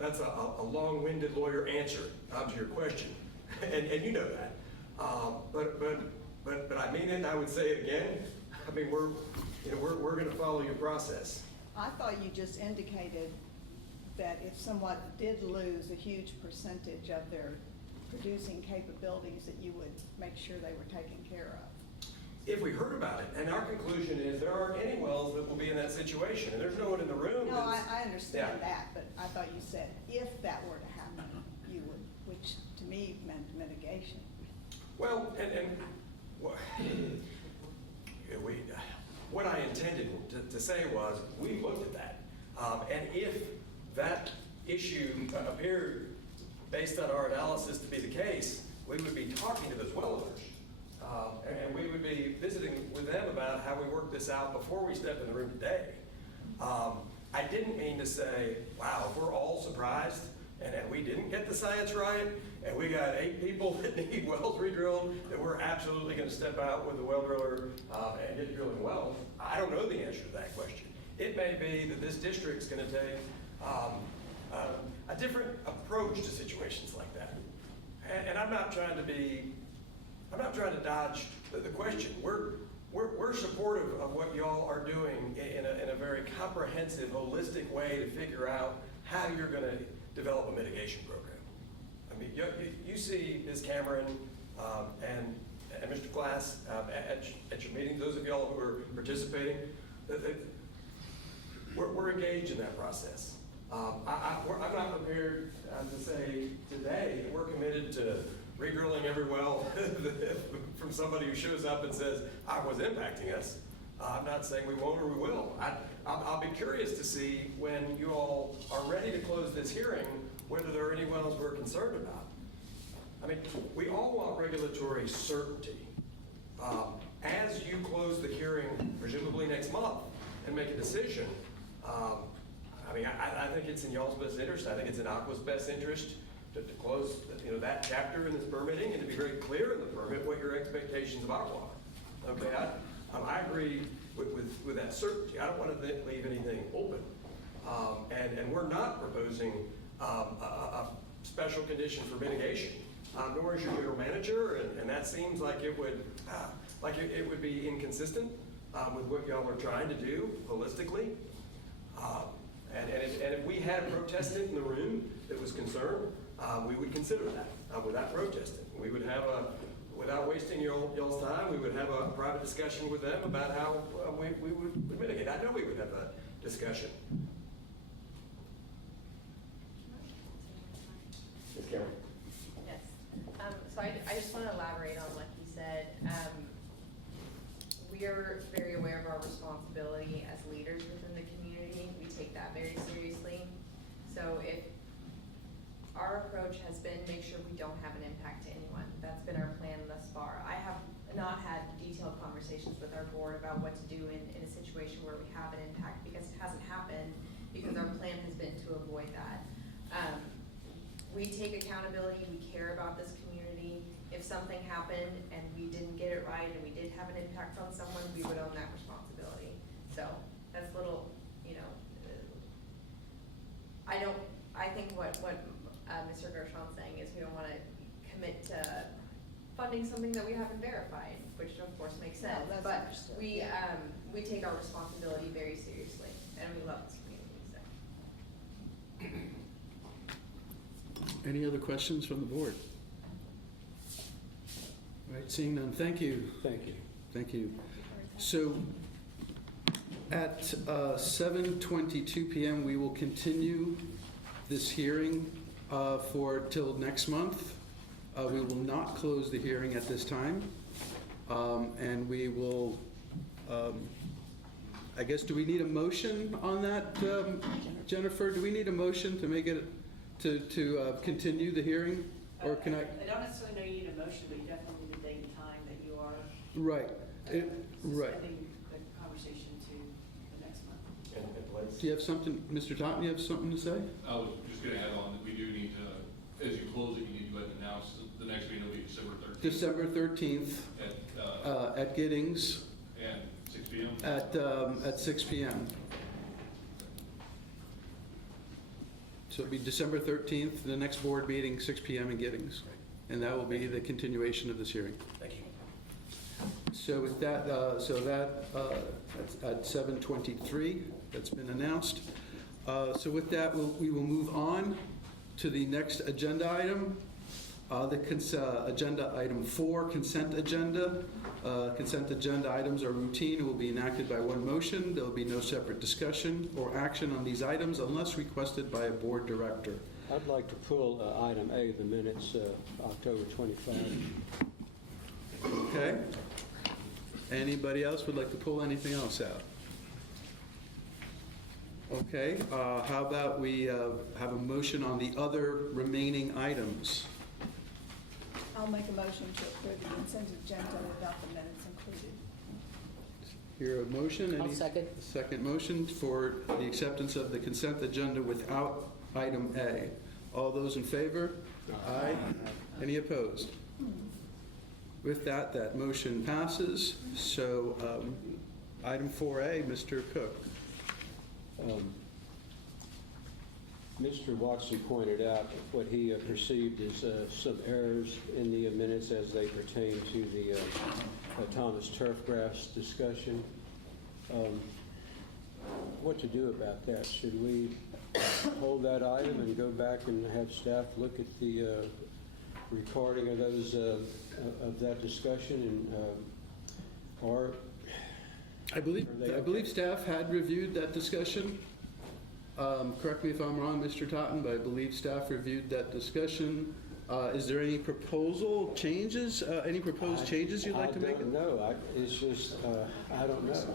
That's a long-winded lawyer answer to your question, and you know that. But I mean it, and I would say it again. I mean, we're going to follow your process. I thought you just indicated that if someone did lose a huge percentage of their producing capabilities, that you would make sure they were taken care of. If we heard about it, and our conclusion is there aren't any wells that will be in that situation, and there's no one in the room. No, I understand Yeah. that, but I thought you said if that were to happen, you would, which to me meant mitigation. Well, what I intended to say was, we looked at that. And if that issue appeared, based on our analysis, to be the case, we would be talking to those well owners. And we would be visiting with them about how we work this out before we step in the room today. I didn't mean to say, wow, if we're all surprised and we didn't get the science right, and we got 8 people that need wells re-drilled, that we're absolutely going to step out with the well driller and get drilling wells. I don't know the answer to that question. It may be that this district's going to take a different approach to situations like that. And I'm not trying to dodge the question. We're supportive of what y'all are doing in a very comprehensive, holistic way to figure out how you're going to develop a mitigation program. I mean, you see Ms. Cameron and Mr. Glass at your meetings, those of y'all who are participating, we're engaged in that process. I'm not prepared to say today that we're committed to re-drilling every well from somebody who shows up and says, I was impacting us. I'm not saying we won't or we will. I'll be curious to see when you all are ready to close this hearing, whether there are any wells we're concerned about. I mean, we all want regulatory certainty. As you close the hearing, presumably next month, and make a decision, I think it's in y'all's best interest. I think it's in Aqua's best interest to close that chapter in this permitting and to be very clear in the permit what your expectations of Aqua are. Okay, I agree with that certainty. I don't want to leave anything open. And we're not proposing a special condition for mitigation, nor is your general manager, and that seems like it would be inconsistent with what y'all are trying to do holistically. And if we had a protestant in the room that was concerned, we would consider that without protesting. We would have without wasting y'all's time, we would have a private discussion with them about how we would mitigate. I know we would have a discussion. Ms. Cameron. Yes. So I just want to elaborate on what he said. We are very aware of our responsibility as leaders within the community. We take that very seriously. So if our approach has been make sure we don't have an impact to anyone. That's been our plan thus far. I have not had detailed conversations with our board about what to do in a situation where we have an impact, because it hasn't happened, because our plan has been to avoid that. We take accountability, we care about this community. If something happened and we didn't get it right and we did have an impact on someone, we would own that responsibility. So that's little, I think what Mr. Gershon's saying is we don't want to commit to funding something that we haven't verified, which of course makes sense. No, that's but understood. we take our responsibility very seriously, and we love this community. So. Any other questions from the board? All right, seeing none, thank you. Thank you. Thank you. So at 7:22 p.m., we will continue this hearing for till next month. We will not close the hearing at this time. And we will, I guess, do we need a motion on that, Jennifer? Do we need a motion to make it, to continue the hearing? Or can I? I don't necessarily know you need a motion, but you definitely need a date and time that you are. Right. Right. Suspending the conversation to the next month. And place. Do you have something, Mr. Totten, you have something to say? I was just gonna add on that we do need to, as you close it, you need to go ahead and announce the next meeting will be December 13th. December 13th at Giddings And 6 p.m.? at 6 p.m. So it'll be December 13th, the next board meeting, 6 p.m. in Giddings. And that will be the continuation of this hearing. Thank you. So with that, that's at 7:23, that's been announced. So with that, we will move on to the next agenda item. Agenda item 4, consent agenda. Consent agenda items are routine and will be enacted by one motion. There will be no separate discussion or action on these items unless requested by a board director. I'd like to pull item A, the minutes, October 25. Okay? Anybody else would like to pull anything else out? Okay, how about we have a motion on the other remaining items? I'll make a motion to approve the consent agenda without the minutes included. Hear a motion? I'll Any second. Second motion for the acceptance of the consent agenda without item A. All those in favor? Aye. Any opposed? With that, that motion passes. So item 4A, Mr. Cook. Mr. Watson pointed out what he perceived as some errors in the minutes as they pertain to the Thomas Turfgrass discussion. What to do about that? Should we hold that item and go back and have staff look at the recording of those of that discussion, and or I believe staff had reviewed that discussion. Correct me if I'm wrong, Mr. Totten, but I believe staff reviewed that discussion. Is there any proposal changes, any proposed changes you'd like to make? I don't know. It's just, I don't know.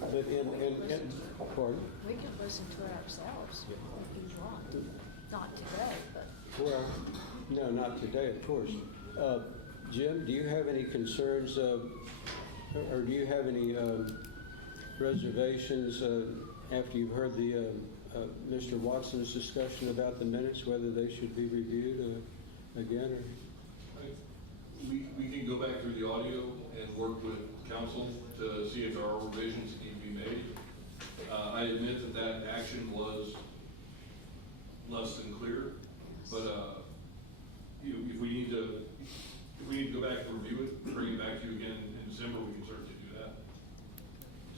But pardon? We can listen to it ourselves if you want. Not today, but. Well, no, not today, of course. Jim, do you have any concerns, or do you have any reservations after you've heard the Mr. Watson's discussion about the minutes, whether they should be reviewed again? Or? We can go back through the audio and work with council to see if there are revisions that need to be made. I admit that action was less than clear, but if we need to go back and review it, bring it back to you again in December, we can certainly do that.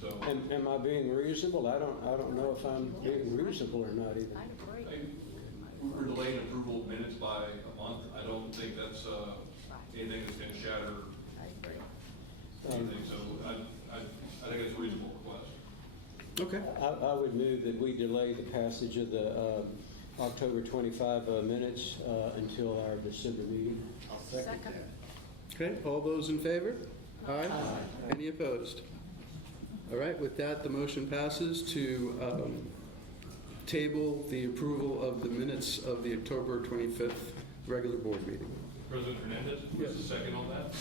So. Am I being reasonable? I don't know if I'm being reasonable or not even. I'd agree. We're delaying approval of minutes by a month. I don't think that's anything that's going to shatter I agree. anything. So I think it's a reasonable request. Okay. I would move that we delay the passage of the October 25 minutes until our December meeting. I'll second that. Okay, all those in favor? Aye. Any opposed? All right, with that, the motion passes to table the approval of the minutes of the October 25th regular board meeting. President Hernandez, Yes. who's the second on that?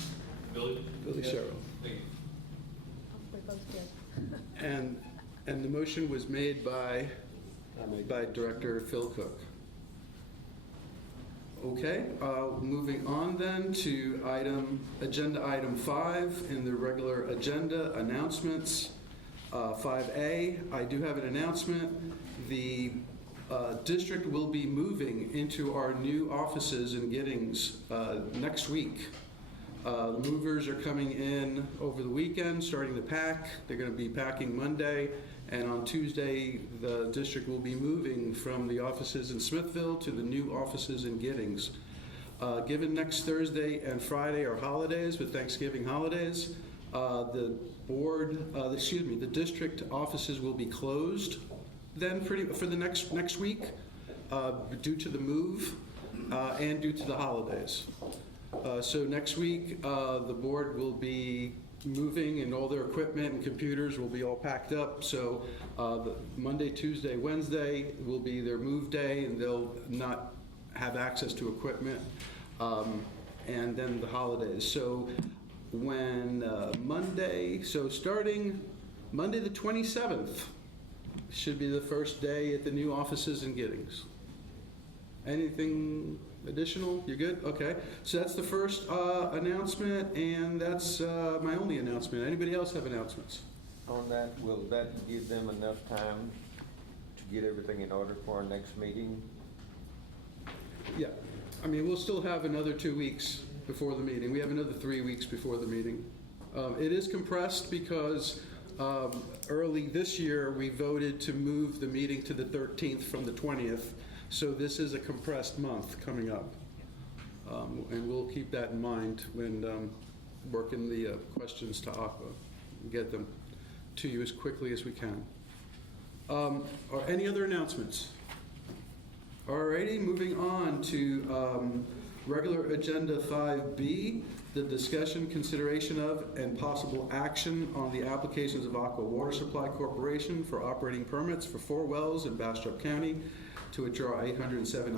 Billy? Billy Sherrill. Thank you. We both did. And the motion was made by Director Phil Cook. Okay, moving on then to agenda item 5 in the regular agenda, announcements. 5A, I do have an announcement. The district will be moving into our new offices in Giddings next week. The movers are coming in over the weekend, starting to pack. They're going to be packing Monday, and on Tuesday, the district will be moving from the offices in Smithville to the new offices in Giddings. Given next Thursday and Friday are holidays, with Thanksgiving holidays, the district offices will be closed then for the next week. due to the move and due to the holidays. So next week, the board will be moving and all their equipment and computers will be all packed up. So the Monday, Tuesday, Wednesday will be their move day and they'll not have access to equipment. And then the holidays. So when starting Monday the 27th should be the first day at the new offices in Giddings. Anything additional? You're good? Okay. So that's the first announcement, and that's my only announcement. Anybody else have announcements? On that, will that give them enough time to get everything in order for our next meeting? Yeah. I mean, we'll still have another 2 weeks before the meeting. We have another 3 weeks before the meeting. It is compressed because early this year, we voted to move the meeting to the 13th from the 20th. So this is a compressed month coming up. And we'll keep that in mind when working the questions to Aqua and get them to you as quickly as we can. Are any other announcements? Alrighty, moving on to regular agenda 5B, the discussion, consideration of, and possible action on the applications of Aqua Water Supply Corporation for operating permits for 4 wells in Bastrop County to withdraw 807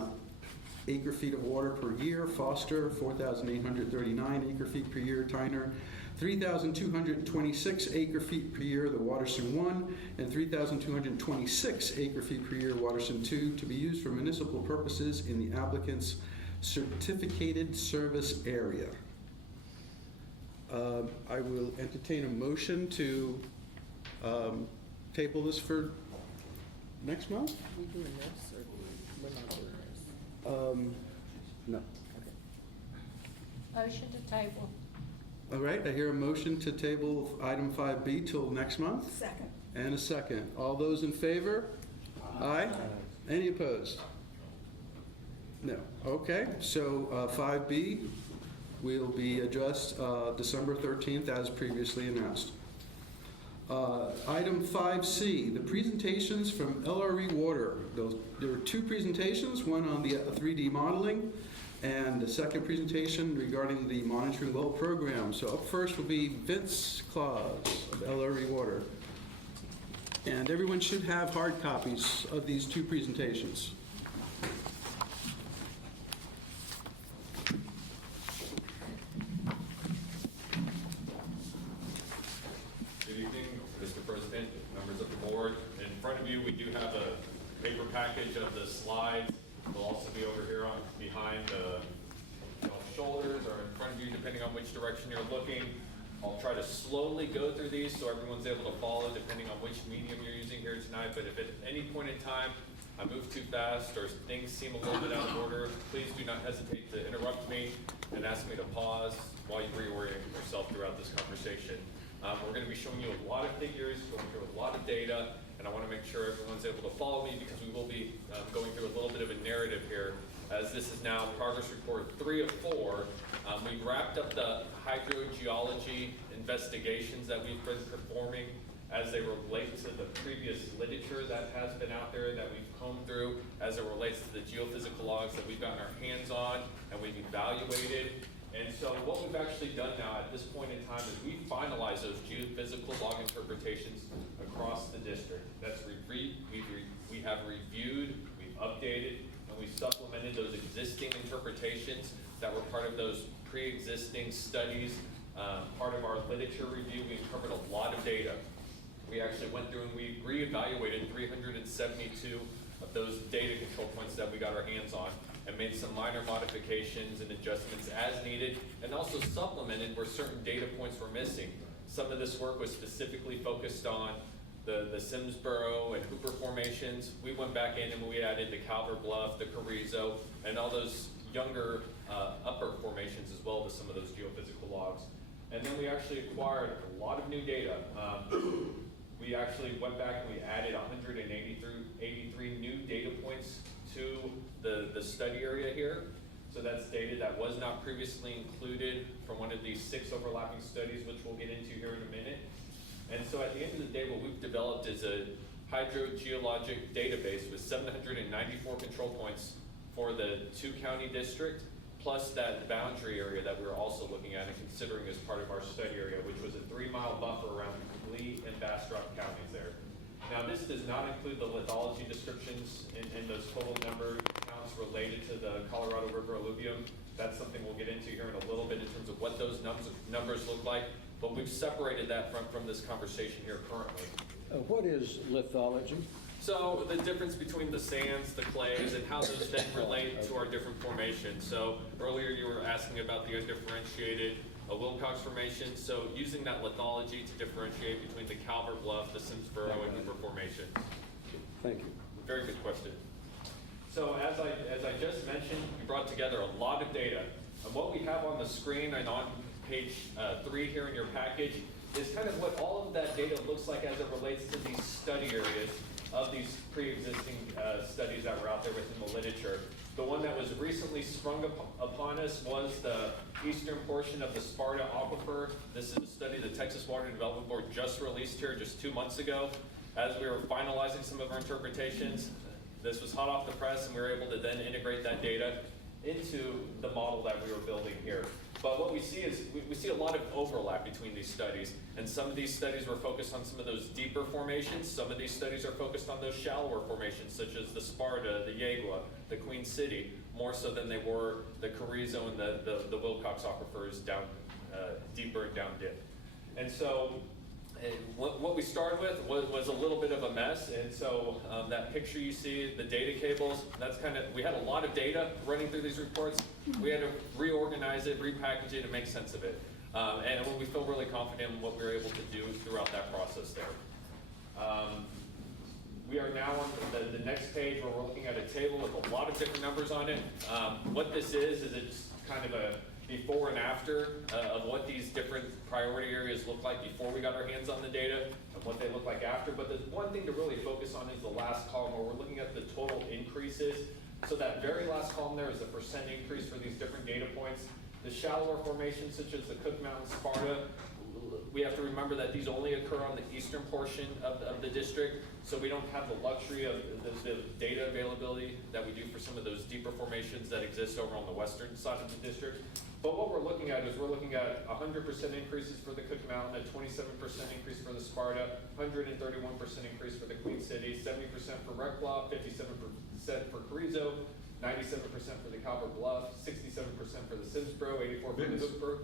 acre-feet of water per year, Foster 4,839 acre-feet per year, Tyner 3,226 acre-feet per year, the Waterson 1, and 3,226 acre-feet per year, Waterson 2, to be used for municipal purposes in the applicant's certificated service area. I will entertain a motion to table this for next month? We doing this or we're not doing this? No. Motion to table. All right, I hear a motion to table item 5B till next month. Second. And a second. All those in favor? Aye. Any opposed? No. Okay, so 5B will be addressed December 13th as previously announced. Item 5C, the presentations from LRE Water. There were 2 presentations, one on the 3D modeling and the second presentation regarding the monitoring well program. So up first will be Vince Claus of LRE Water. And everyone should have hard copies of these 2 presentations. Good evening, Mr. President, members of the board. In front of you, we do have a paper package of the slides. They'll also be over here on behind the shoulders or in front of you, depending on which direction you're looking. I'll try to slowly go through these so everyone's able to follow, depending on which medium you're using here tonight. But if at any point in time I move too fast or things seem a little bit out of order, please do not hesitate to interrupt me and ask me to pause while you reorient yourself throughout this conversation. We're going to be showing you a lot of figures, going through a lot of data, and I want to make sure everyone's able to follow me because we will be going through a little bit of a narrative here, as this is now progress report 3 of 4. We've wrapped up the hydrogeology investigations that we've been performing as they relate to the previous literature that has been out there that we've combed through, as it relates to the geophysical logs that we've gotten our hands on and we've evaluated. And so what we've actually done now at this point in time is we finalize those geophysical log interpretations across the district. That's we have reviewed, we've updated, and we've supplemented those existing interpretations that were part of those pre-existing studies. Part of our literature review, we covered a lot of data. We actually went through and we reevaluated 372 of those data control points that we got our hands on, and made some minor modifications and adjustments as needed, and also supplemented where certain data points were missing. Some of this work was specifically focused on the Simsboro and Hooper formations. We went back in and we added the Calver Bluff, the Carrizo, and all those younger upper formations as well to some of those geophysical logs. And then we actually acquired a lot of new data. We actually went back and we added 183 new data points to the study area here. So that's data that was not previously included from one of these 6 overlapping studies, which we'll get into here in a minute. And so at the end of the day, what we've developed is a hydrogeologic database with 794 control points for the 2-county district, plus that boundary area that we were also looking at and considering as part of our study area, which was a 3-mile buffer around Lee and Bastrop counties there. Now, this does not include the lithology descriptions in those total number counts related to the Colorado River alluvium. That's something we'll get into here in a little bit in terms of what those numbers look like, but we've separated that from this conversation here currently. What is lithology? So the difference between the sands, the clays, and how those then relate to our different formations. So earlier you were asking about the undifferentiated Wilcox Formation. So using that lithology to differentiate between the Calvert Bluff, the Simsboro, and Hoover Formation. Thank you. Very good question. So as I just mentioned, we brought together a lot of data. And what we have on the screen and on page 3 here in your package is kind of what all of that data looks like as it relates to these study areas of these pre-existing studies that were out there within the literature. The one that was recently sprung upon us was the eastern portion of the Sparta Aquifer. This is a study the Texas Water Development Board just released here just 2 months ago. As we were finalizing some of our interpretations, this was hot off the press, and we were able to then integrate that data into the model that we were building here. But what we see is we see a lot of overlap between these studies, and some of these studies were focused on some of those deeper formations. Some of these studies are focused on those shallower formations, such as the Sparta, the Yegua, the Queen City, more so than they were the Carrizo and the Wilcox aquifers down deeper and down dip. And so what we started with was a little bit of a mess, and so that picture you see, the data cables, that's kind of, we had a lot of data running through these reports. We had to reorganize it, repackage it, and make sense of it. And we feel really confident in what we were able to do throughout that process there. We are now on the next page where we're looking at a table with a lot of different numbers on it. What this is it's kind of a before and after of what these different priority areas look like before we got our hands on the data and what they look like after. But the one thing to really focus on is the last column where we're looking at the total increases. So that very last column there is the % increase for these different data points. The shallower formations such as the Cook Mountain, Sparta, we have to remember that these only occur on the eastern portion of the district, so we don't have the luxury of the data availability that we do for some of those deeper formations that exist over on the western side of the district. But what we're looking at is we're looking at 100% increases for the Cook Mountain, a 27% increase for the Sparta, 131% increase for the Queen City, 70% for Red Bluff, 57% for Carrizo, 97% for the Calvert Bluff, 67% for the Simsboro, 84% for the Hooper.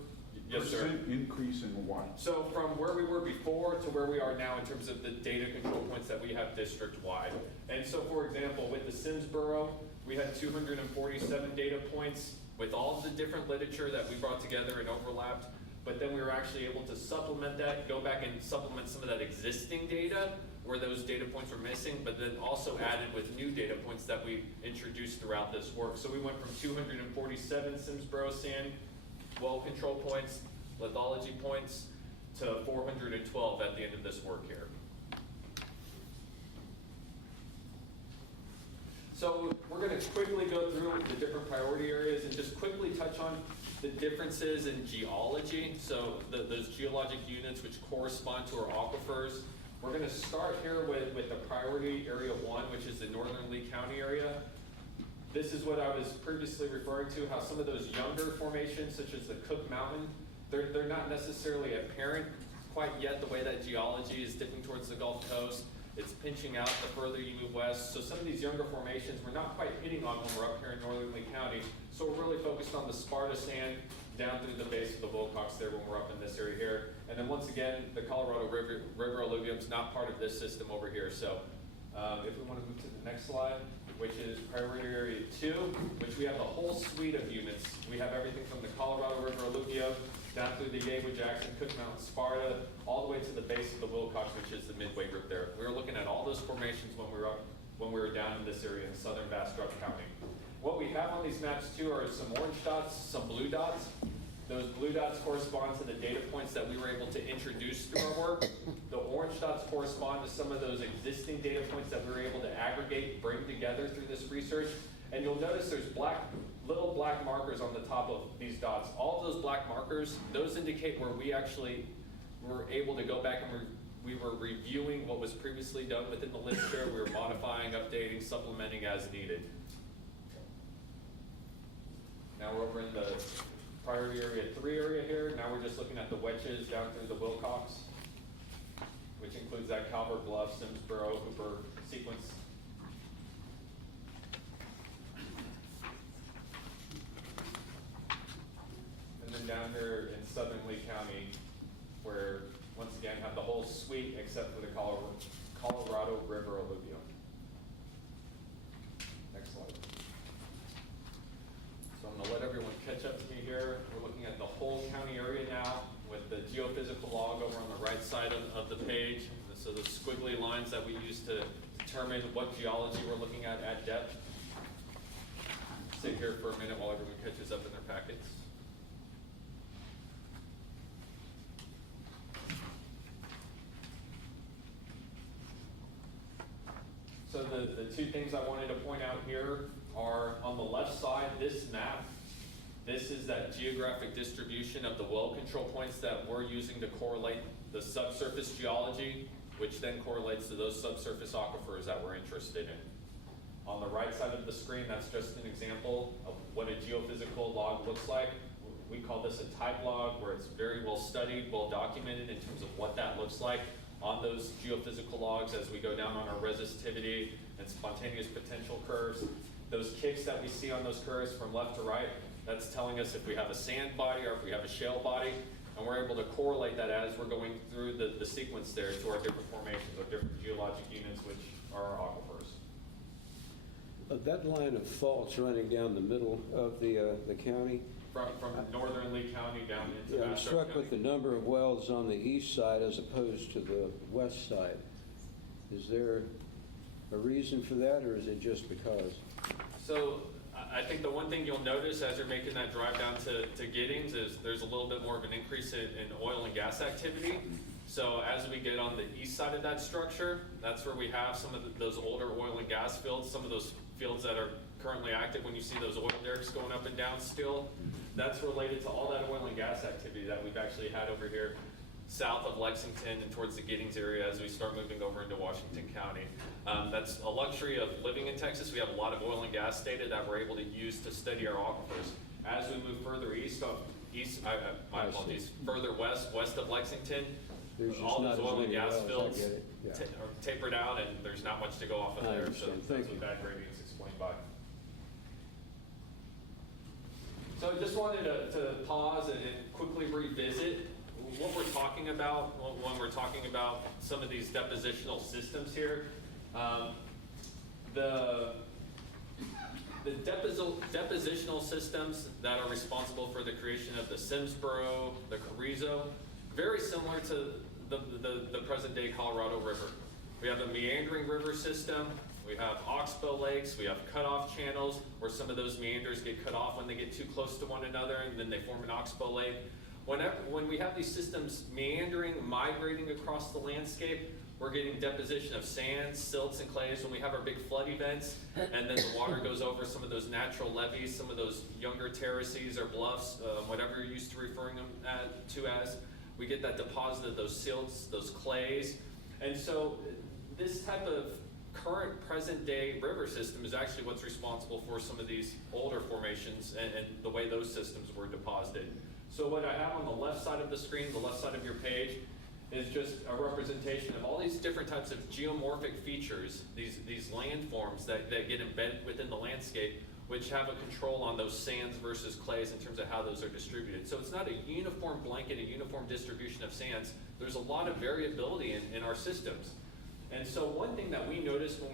Yes, sir. % increase in what? So from where we were before to where we are now in terms of the data control points that we have district-wide. And so, for example, with the Simsboro, we had 247 data points with all of the different literature that we brought together and overlapped. But then we were actually able to supplement that, go back and supplement some of that existing data where those data points were missing, but then also added with new data points that we introduced throughout this work. So we went from 247 Simsboro sand well control points, lithology points, to 412 at the end of this work here. So we're going to quickly go through the different priority areas and just quickly touch on the differences in geology. So those geologic units which correspond to our aquifers. We're going to start here with the priority area 1, which is the northern Lee County area. This is what I was previously referring to, how some of those younger formations, such as the Cook Mountain, they're not necessarily apparent quite yet the way that geology is dipping towards the Gulf Coast. It's pinching out the further you move west. So some of these younger formations we're not quite hitting on when we're up here in northern Lee County. So we're really focused on the Sparta sand down through the base of the Wilcox there when we're up in this area here. And then once again, the Colorado River alluvium is not part of this system over here. So if we want to move to the next slide, which is priority area 2, which we have a whole suite of units. We have everything from the Colorado River alluvium down through the Yegua, Jackson, Cook Mountain, Sparta, all the way to the base of the Wilcox, which is the midway group there. We were looking at all those formations when we were down in this area in southern Bastrop County. What we have on these maps too are some orange dots, some blue dots. Those blue dots correspond to the data points that we were able to introduce through our work. The orange dots correspond to some of those existing data points that we were able to aggregate, bring together through this research. And you'll notice there's little black markers on the top of these dots. All of those black markers, those indicate where we actually were able to go back and we were reviewing what was previously done within the literature. We were modifying, updating, supplementing as needed. Now we're over in the priority area 3 area here. Now we're just looking at the wedges down through the Wilcox, which includes that Calvert Bluff, Simsboro, Hooper sequence. And then down here in southern Lee County, where once again have the whole suite except for the Colorado River alluvium. Next slide. So I'm gonna let everyone catch up to me here. We're looking at the whole county area now with the geophysical log over on the right side of the page. So the squiggly lines that we use to determine what geology we're looking at depth. Sit here for a minute while everyone catches up in their packets. So the two things I wanted to point out here are on the left side, this map. This is that geographic distribution of the well control points that we're using to correlate the subsurface geology, which then correlates to those subsurface aquifers that we're interested in. On the right side of the screen, that's just an example of what a geophysical log looks like. We call this a type log, where it's very well studied, well documented in terms of what that looks like on those geophysical logs as we go down on our resistivity and spontaneous potential curves. Those kicks that we see on those curves from left to right, that's telling us if we have a sand body or if we have a shale body, and we're able to correlate that as we're going through the sequence there to our different formations or different geologic units, which are our aquifers. That line of faults running down the middle of the county, From northern Lee County down into yeah, I'm Bastrop struck County. with the number of wells on the east side as opposed to the west side. Is there a reason for that, or is it just because? So I think the one thing you'll notice as you're making that drive down to Giddings is there's a little bit more of an increase in oil and gas activity. So as we get on the east side of that structure, that's where we have some of those older oil and gas fields, some of those fields that are currently active. When you see those oil derricks going up and down still, that's related to all that oil and gas activity that we've actually had over here south of Lexington and towards the Giddings area as we start moving over into Washington County. That's a luxury of living in Texas. We have a lot of oil and gas data that we're able to use to study our aquifers. As we move further my apologies, further west of Lexington, all those oil and gas fields are tapered out, and there's not much to go off of there. So that's what that gradient is explained by. So I just wanted to pause and quickly revisit what we're talking about when we're talking about some of these depositional systems here. The depositional systems that are responsible for the creation of the Simsboro, the Carrizo, very similar to the present day Colorado River. We have a meandering river system, we have oxbow lakes, we have cutoff channels where some of those meanders get cut off when they get too close to one another, and then they form an oxbow lake. When we have these systems meandering, migrating across the landscape, we're getting deposition of sands, silts, and clays. When we have our big flood events, and then the water goes over some of those natural levees, some of those younger terraces or bluffs, whatever you're used to referring them to as, we get that deposit of those silts, those clays. And so this type of current present day river system is actually what's responsible for some of these older formations and the way those systems were deposited. So what I have on the left side of the screen, the left side of your page, is just a representation of all these different types of geomorphic features, these landforms that get embedded within the landscape, which have a control on those sands versus clays in terms of how those are distributed. So it's not a uniform blanket, a uniform distribution of sands. There's a lot of variability in our systems. And so one thing that we noticed when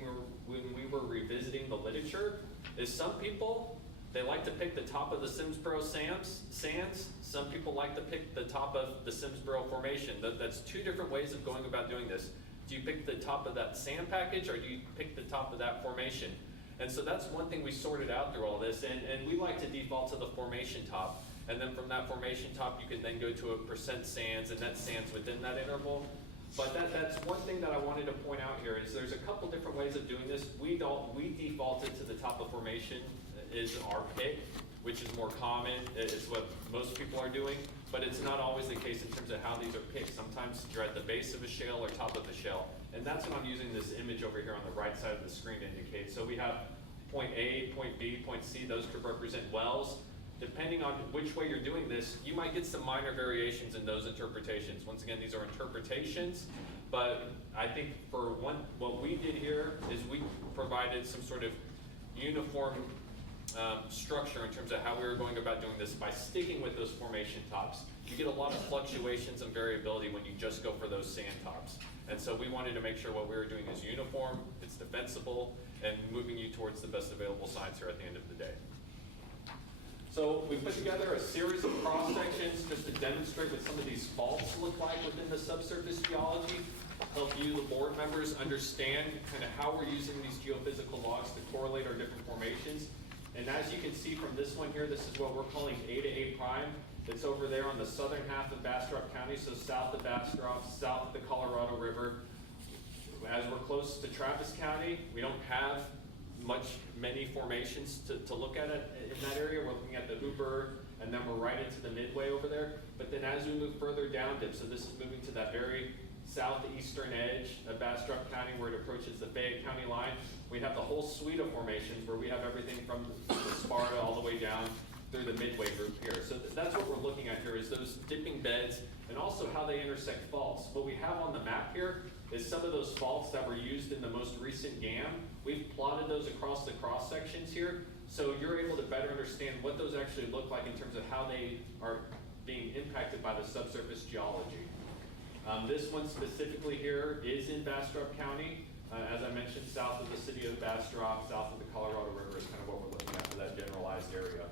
we were revisiting the literature is some people, they like to pick the top of the Simsboro sands. Some people like to pick the top of the Simsboro formation. That's two different ways of going about doing this. Do you pick the top of that sand package, or do you pick the top of that formation? And so that's one thing we sorted out through all this, and we like to default to the formation top. And then from that formation top, you can then go to a percent sands, and that sands within that interval. But that's one thing that I wanted to point out here is there's a couple different ways of doing this. We defaulted to the top of formation is our pick. which is more common. It's what most people are doing, but it's not always the case in terms of how these are picked. Sometimes you're at the base of a shale or top of a shale, and that's what I'm using this image over here on the right side of the screen to indicate. So we have point A, point B, point C, those could represent wells. Depending on which way you're doing this, you might get some minor variations in those interpretations. Once again, these are interpretations, but I think for what we did here is we provided some sort of uniform structure in terms of how we were going about doing this by sticking with those formation tops. You get a lot of fluctuations and variability when you just go for those sand tops. And so we wanted to make sure what we were doing is uniform, it's defensible, and moving you towards the best available science here at the end of the day. So we put together a series of cross sections just to demonstrate what some of these faults look like within the subsurface geology, help you, the board members, understand kind of how we're using these geophysical logs to correlate our different formations. And as you can see from this one here, this is what we're calling A to A prime. It's over there on the southern half of Bastrop County, so south of Bastrop, south of the Colorado River. As we're close to Travis County, we don't have many formations to look at it in that area. We're looking at the Hooper, and then we're right into the Midway over there. But then as we move further down dip, so this is moving to that very southeastern edge of Bastrop County where it approaches the Fayette County line, we have the whole suite of formations where we have everything from the Sparta all the way down through the Midway group here. So that's what we're looking at here, is those dipping beds and also how they intersect faults. What we have on the map here is some of those faults that were used in the most recent GAM. We've plotted those across the cross sections here, so you're able to better understand what those actually look like in terms of how they are being impacted by the subsurface geology. This one specifically here is in Bastrop County. As I mentioned, south of the city of Bastrop, south of the Colorado River is kind of what we're looking at for that generalized area.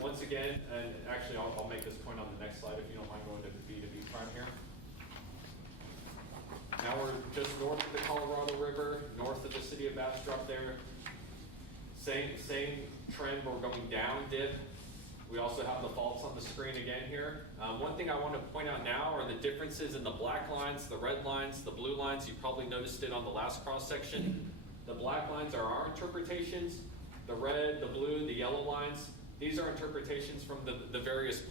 Once again, and actually I'll make this point on the next slide if you don't mind going to B to B prime here. Now we're just north of the Colorado River, north of the city of Bastrop there. Same trend, we're going down dip. We also have the faults on the screen again here. One thing I want to point out now are the differences in the black lines, the red lines, the blue lines. You probably noticed it on the last cross section. The black lines are our interpretations. The red, the blue, the yellow lines, these are interpretations from the various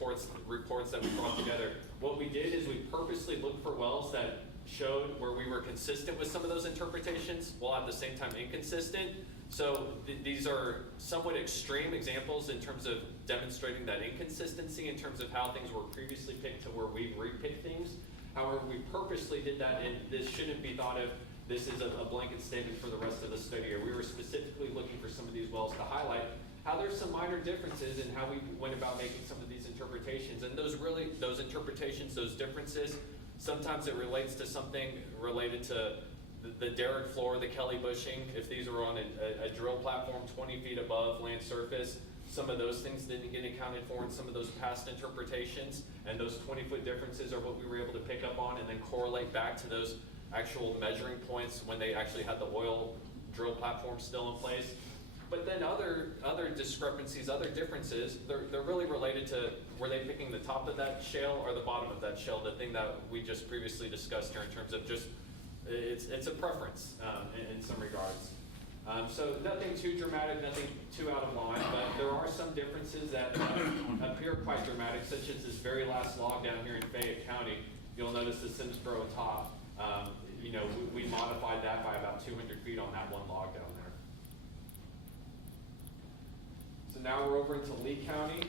reports that we brought together. What we did is we purposely looked for wells that showed where we were consistent with some of those interpretations, while at the same time inconsistent. So these are somewhat extreme examples in terms of demonstrating that inconsistency in terms of how things were previously picked to where we've repicked things. However, we purposely did that, and this shouldn't be thought of, this is a blanket statement for the rest of the study here. We were specifically looking for some of these wells to highlight how there's some minor differences in how we went about making some of these interpretations. And those interpretations, those differences, sometimes it relates to something related to the derrick floor, the Kelly bushing. If these were on a drill platform 20 feet above land surface, some of those things didn't get accounted for in some of those past interpretations. And those 20-foot differences are what we were able to pick up on and then correlate back to those actual measuring points when they actually had the oil drill platform still in place. But then other discrepancies, other differences, they're really related to, were they picking the top of that shale or the bottom of that shale, the thing that we just previously discussed here in terms of just, it's a preference in some regards. So nothing too dramatic, nothing too out of line, but there are some differences that appear quite dramatic, such as this very last log down here in Fayette County. You'll notice the Simsboro top. We modified that by about 200 feet on that one log down there. So now we're over into Lee County,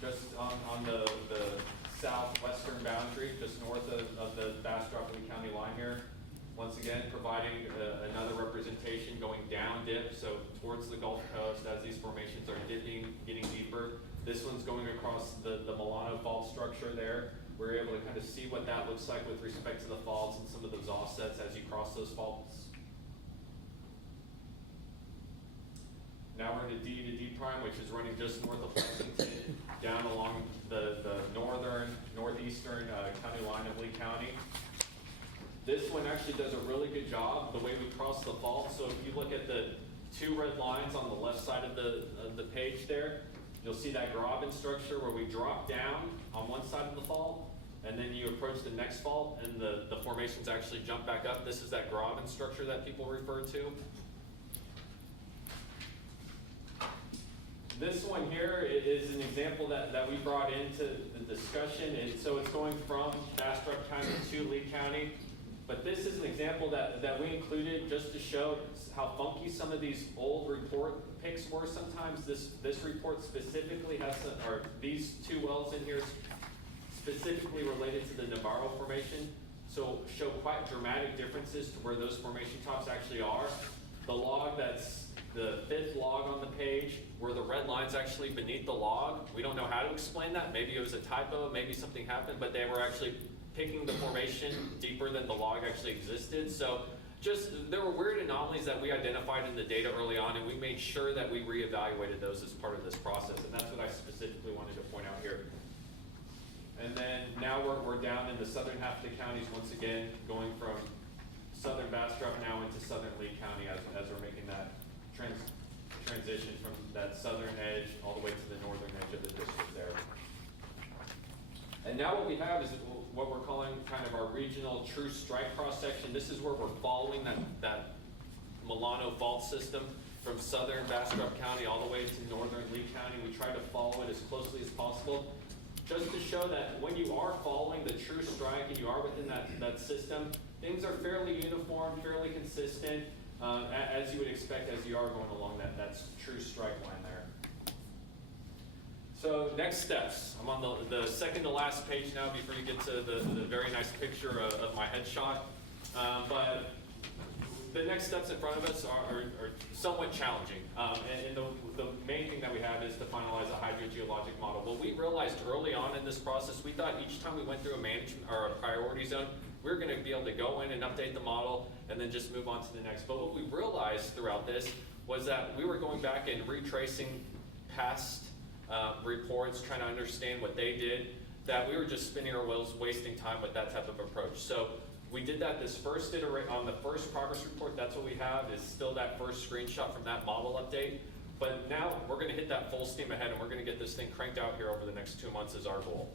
just on the southwestern boundary, just north of the Bastrop-Lee County line here. Once again, providing another representation going down dip, so towards the Gulf Coast as these formations are dipping, getting deeper. This one's going across the Milano fault structure there. We're able to kind of see what that looks like with respect to the faults and some of those offsets as you cross those faults. Now we're into D to D prime, which is running just north of Lexington, down along the northeastern county line of Lee County. This one actually does a really good job the way we cross the fault. So if you look at the two red lines on the left side of the page there, you'll see that graben structure where we drop down on one side of the fault, and then you approach the next fault, and the formations actually jump back up. This is that graben structure that people refer to. This one here is an example that we brought into the discussion, and so it's going from Bastrop County to Lee County. But this is an example that we included just to show how funky some of these old report pics were sometimes. This report specifically has, or these two wells in here specifically related to the Navarro Formation, so show quite dramatic differences to where those formation tops actually are. The log that's the 5th log on the page, where the red line's actually beneath the log. We don't know how to explain that. Maybe it was a typo, maybe something happened, but they were actually picking the formation deeper than the log actually existed. So there were weird anomalies that we identified in the data early on, and we made sure that we reevaluated those as part of this process, and that's what I specifically wanted to point out here. And then now we're down in the southern half of the counties once again, going from southern Bastrop now into southern Lee County as we're making that transition from that southern edge all the way to the northern edge of the district there. And now what we have is what we're calling kind of our regional true strike cross section. This is where we're following that Milano fault system from southern Bastrop County all the way to northern Lee County. We try to follow it as closely as possible, just to show that when you are following the true strike and you are within that system, things are fairly uniform, fairly consistent, as you would expect as you are going along that true strike line there. So next steps. I'm on the second to last page now before you get to the very nice picture of my headshot. But the next steps in front of us are somewhat challenging. And the main thing that we have is to finalize a hydrogeologic model. What we realized early on in this process, we thought each time we went through a management or a priority zone, we were going to be able to go in and update the model and then just move on to the next. But what we realized throughout this was that we were going back and retracing past reports, trying to understand what they did, that we were just spinning our wheels, wasting time with that type of approach. So we did that this first iteration on the first progress report. That's what we have, is still that first screenshot from that model update. But now we're going to hit that full steam ahead, and we're going to get this thing cranked out here over the next 2 months is our goal,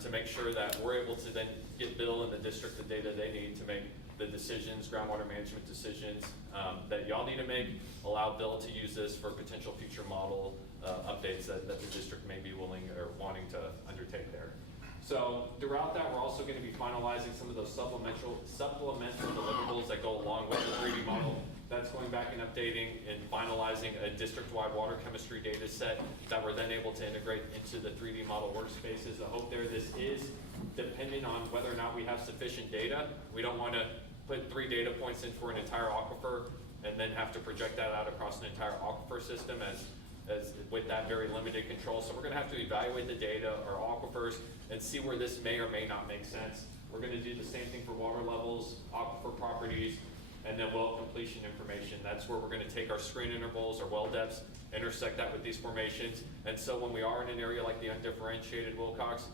to make sure that we're able to then get Bill and the district the data they need to make the decisions, groundwater management decisions that y'all need to make, allow Bill to use this for potential future model updates that the district may be willing or wanting to undertake there. So throughout that, we're also going to be finalizing some of those supplemental deliverables that go along with the 3D model. That's going back and updating and finalizing a district-wide water chemistry data set that we're then able to integrate into the 3D model workspaces. The hope there, this is dependent on whether or not we have sufficient data. We don't want to put 3 data points in for an entire aquifer and then have to project that out across an entire aquifer system as with that very limited control. So we're going to have to evaluate the data, our aquifers, and see where this may or may not make sense. We're going to do the same thing for water levels, aquifer properties, and then well completion information. That's where we're going to take our screen intervals, our well depths, intersect that with these formations. And so when we are in an area like the undifferentiated Wilcox,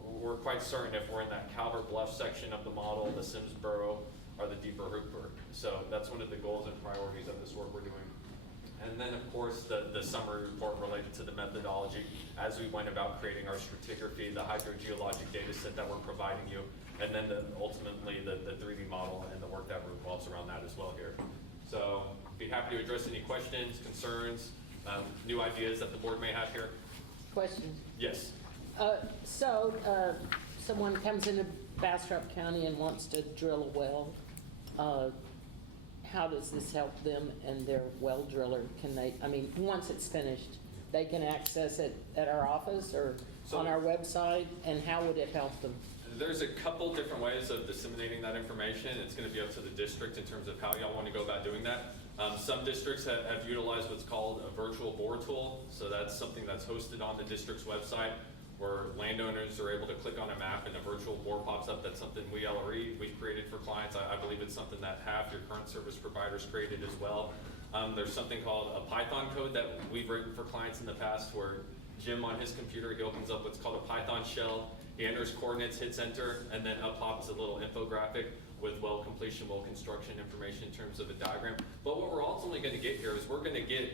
we're quite certain if we're in that Calvert Bluff section of the model, the Simsboro, or the deeper Hoopberg. So that's one of the goals and priorities of this work we're doing. And then, of course, the summary report related to the methodology as we went about creating our stratigraphy, the hydrogeologic data set that we're providing you, and then ultimately the 3D model and the work that revolves around that as well here. So be happy to address any questions, concerns, new ideas that the board may have here. Questions? Yes. Someone comes into Bastrop County and wants to drill a well. How does this help them and their well driller? Once it's finished, they can access it at our office or on our website, and how would it help them? There's a couple different ways of disseminating that information. It's going to be up to the district in terms of how y'all want to go about doing that. Some districts have utilized what's called a virtual bore tool. So that's something that's hosted on the district's website, where landowners are able to click on a map and a virtual bore pops up. That's something we LRE, we've created for clients. I believe it's something that half your current service providers created as well. There's something called a Python code that we've written for clients in the past, where Jim on his computer, he opens up what's called a Python shell. He enters coordinates, hits enter, and then up pops a little infographic with well completion, well construction information in terms of a diagram. But what we're ultimately going to get here is we're going to get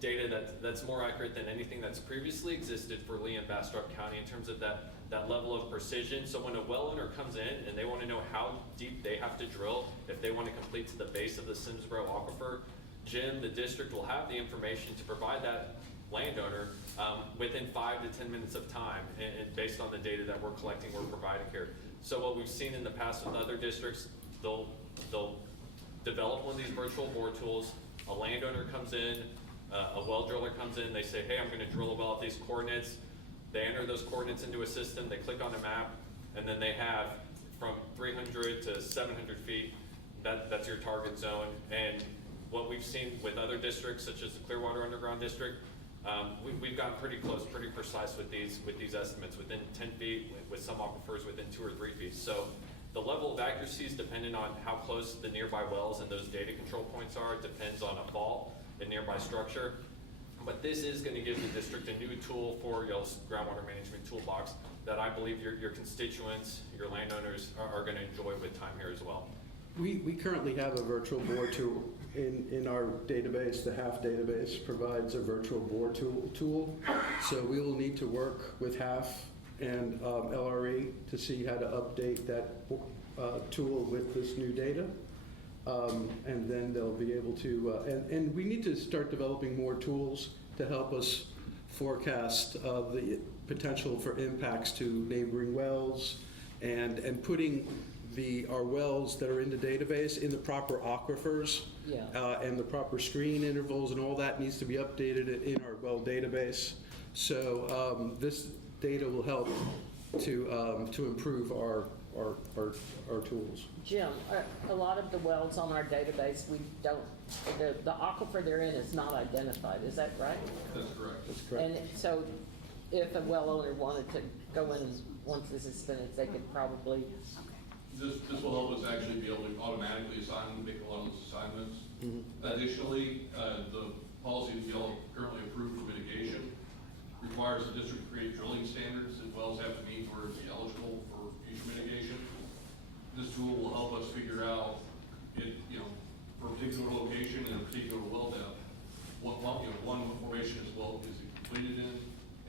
data that's more accurate than anything that's previously existed for Lee and Bastrop County in terms of that level of precision. So when a well owner comes in and they want to know how deep they have to drill if they want to complete to the base of the Simsboro aquifer, Jim, the district, will have the information to provide that landowner within 5 to 10 minutes of time, and based on the data that we're collecting, we're providing here. So what we've seen in the past with other districts, they'll develop one of these virtual bore tools. A landowner comes in, a well driller comes in, they say, hey, I'm gonna drill a well at these coordinates. They enter those coordinates into a system, they click on a map, and then they have from 300 to 700 feet, that's your target zone. And what we've seen with other districts, such as the Clearwater Underground District, we've gotten pretty close, pretty precise with these estimates, within 10 feet, with some aquifers within 2 or 3 feet. So the level of accuracy is dependent on how close the nearby wells and those data control points are. It depends on a fault and nearby structure. But this is going to give the district a new tool for y'all's groundwater management toolbox that I believe your constituents, your landowners are going to enjoy with time here as well. We currently have a virtual bore tool in our database. The HAF database provides a virtual bore tool. So we will need to work with HAF and LRE to see how to update that tool with this new data. And then they'll be able to, and we need to start developing more tools to help us forecast the potential for impacts to neighboring wells and putting our wells that are in the database in the proper aquifers. Yeah. And the proper screening intervals and all that needs to be updated in our well database. So this data will help to improve our tools. Jim, a lot of the wells on our database, we don't, the aquifer they're in is not identified, is that right? That's correct. That's correct. And so if a well owner wanted to go in and once this is finished, they could probably, This will help us actually be able to automatically make a lot of those assignments. Mm-hmm. Additionally, the policy that y'all currently approved for mitigation requires the district to create drilling standards that wells have to meet in order to be eligible for future mitigation. This tool will help us figure out, for a particular location and a particular well depth, what formation is it completed in,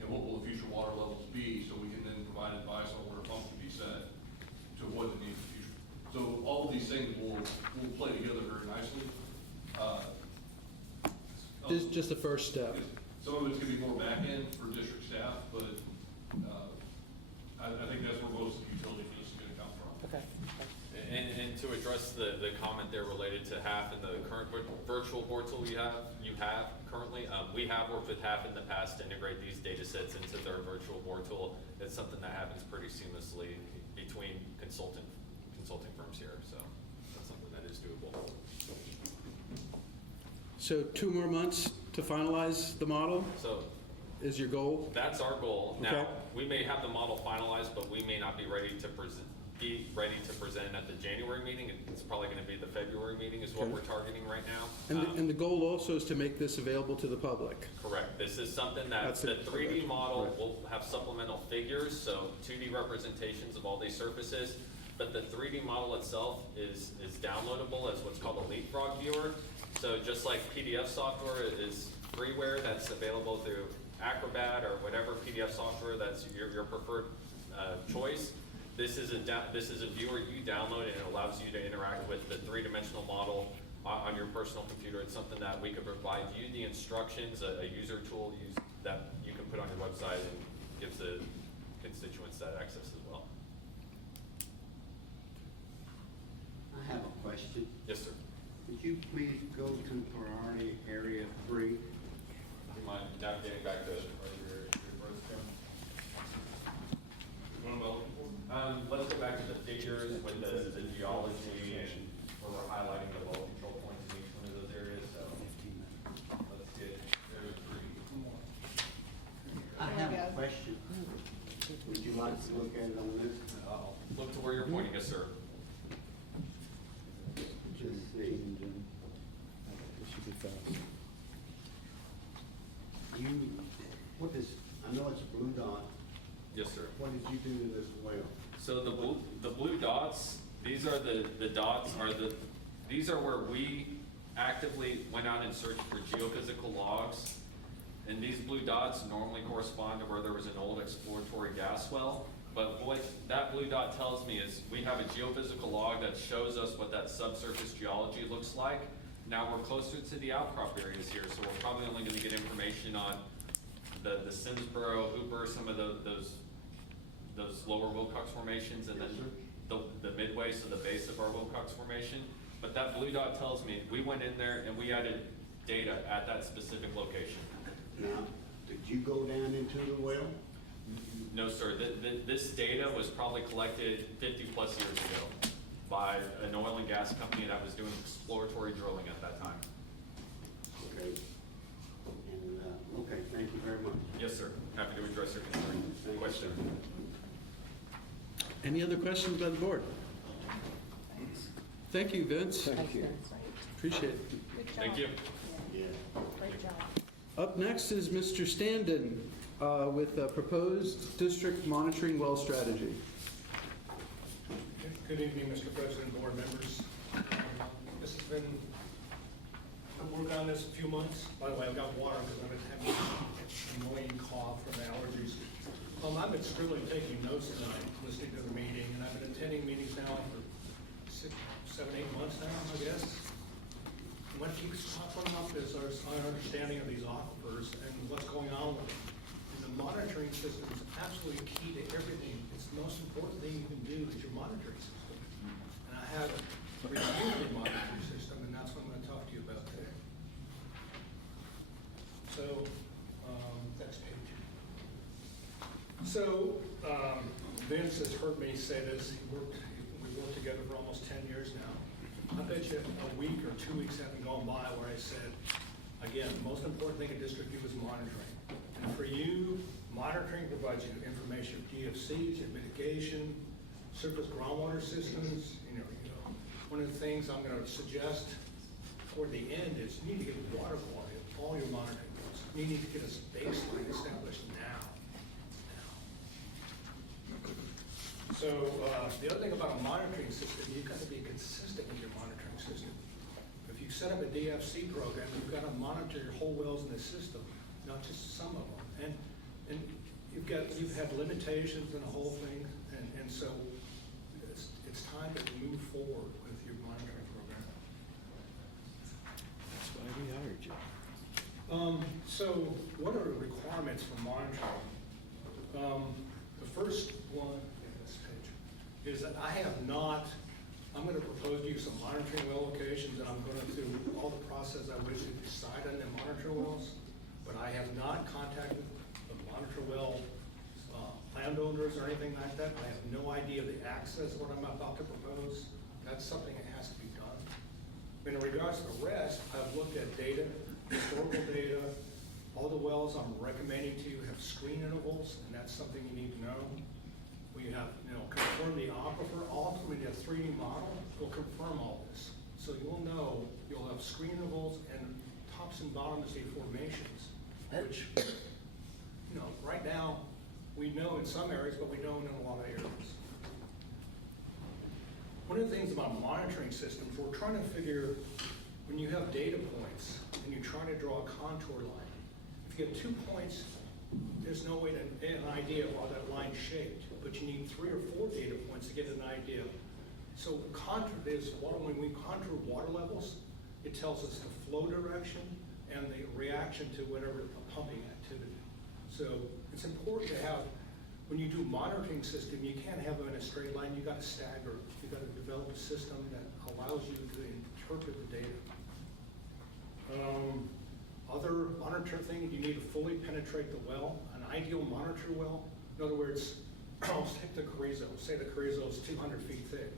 and what will the future water levels be, so we can then provide advice on where a pump can be set to avoid the need for future. So all of these things will play together very nicely. This is just the first step. Some of it's going to be more back end for district staff, but I think that's where most of the utility for this is going to come from. okay. And to address the comment there related to HAF and the current virtual bore tool you have currently, we have worked with HAF in the past to integrate these data sets into their virtual bore tool. It's something that happens pretty seamlessly between consulting firms here, so that's something that is doable. So 2 more months to finalize the model So is your goal? that's our goal. Okay. Now, we may have the model finalized, but we may not be ready to present at the January meeting. It's probably going to be the February meeting is what Okay. we're targeting right now. And the goal also is to make this available to the public. Correct. This is something that That's the it. 3D model Right. will have supplemental figures, so 2D representations of all these surfaces. But the 3D model itself is downloadable as what's called a leapfrog viewer. So just like PDF software is freeware that's available through Acrobat or whatever PDF software that's your preferred choice, this is a viewer you download and it allows you to interact with the 3-dimensional model on your personal computer. It's something that we could provide you the instructions, a user tool that you can put on your website and gives the constituents that access as well. I have a question. Yes, sir. Would you please go to priority area 3? Do you mind navigating back to your first term? Let's go back to the figures with the geology and where we're highlighting the well control points in each one of those areas. So let's get area 3. I have a question. Would you like to look at it on this? Look to where you're pointing, yes, sir. Just see. This should be fast. I know it's a blue dot. Yes, sir. What did you do to this well? So the blue dots, these are the dots these are where we actively went out and searched for geophysical logs. And these blue dots normally correspond to where there was an old exploratory gas well. But what that blue dot tells me is we have a geophysical log that shows us what that subsurface geology looks like. Now we're closer to the outcrop areas here, so we're probably only going to get information on the Simsboro, Hooper, some of those lower Wilcox formations, and then the midway, so the base of our Wilcox formation. But that blue dot tells me we went in there and we added data at that specific location. Now, did you go down into the well? No, sir. This data was probably collected 50 plus years ago by an oil and gas company that was doing exploratory drilling at that time. Okay. And, okay, thank you very much. Yes, sir. Happy to address your concern. Thank you, Question? Any other questions by the board? Thank you, Vince. Thank you. Appreciate it. Good job. Thank you. Yeah. Great job. Up next is Mr. Standen with a proposed district monitoring well strategy. Good evening, Mr. President, board members. This has been, I've worked on this a few months. By the way, I've got water because I've been having an annoying cough from allergies. I've been scribbling, taking notes tonight, listening to the meeting, and I've been attending meetings now for 6, 7, 8 months now, I guess. And what keeps popping up is our understanding of these aquifers and what's going on with them. And the monitoring system is absolutely key to everything. It's the most important thing you can do is your monitoring system. And I have a reviewed monitoring system, and that's what I'm going to talk to you about today. So, next page. So, Vince has heard me say this. We worked together for almost 10 years now. I bet you a week or 2 weeks haven't gone by where I said, again, the most important thing in District 2 is monitoring. And for you, monitoring provides you information of DFCs, your mitigation, surface groundwater systems. One of the things I'm going to suggest toward the end is you need to get water quality of all your monitoring wells. You need to get a baseline established now. So the other thing about a monitoring system, you've got to be consistent with your monitoring system. If you set up a DFC program, you've got to monitor your whole wells in the system, not just some of them. And you've had limitations in the whole thing, and so it's time to move forward with your monitoring program. That's why we hired you. So what are the requirements for monitoring? The first one, this page, is that I'm going to propose to you some monitoring well locations, and I'm going to do all the process I wish to decide on the monitoring wells, but I have not contacted the monitor well landowners or anything like that. I have no idea the access of what I'm about to propose. That's something that has to be done. In regards to the rest, I've looked at data, historical data. All the wells I'm recommending to you have screen intervals, and that's something you need to know. We have, confirm the aquifer. Ultimately, a 3D model will confirm all this. So you'll know you'll have screen intervals and tops and bottoms of formations, which, right now, we know in some areas, but we don't in a lot of areas. One of the things about monitoring systems, we're trying to figure, when you have data points and you try to draw a contour line, if you have 2 points, there's no way to get an idea of how that line's shaped, but you need 3 or 4 data points to get an idea. So contour is, when we contour water levels, it tells us the flow direction and the reaction to whatever pumping activity. So it's important to have, when you do monitoring system, you can't have it in a straight line. You got to stagger. You got to develop a system that allows you to interpret the data. Other monitor things, you need to fully penetrate the well. An ideal monitor well, in other words, let's take the Carrizo. Say the Carrizo is 200 feet thick.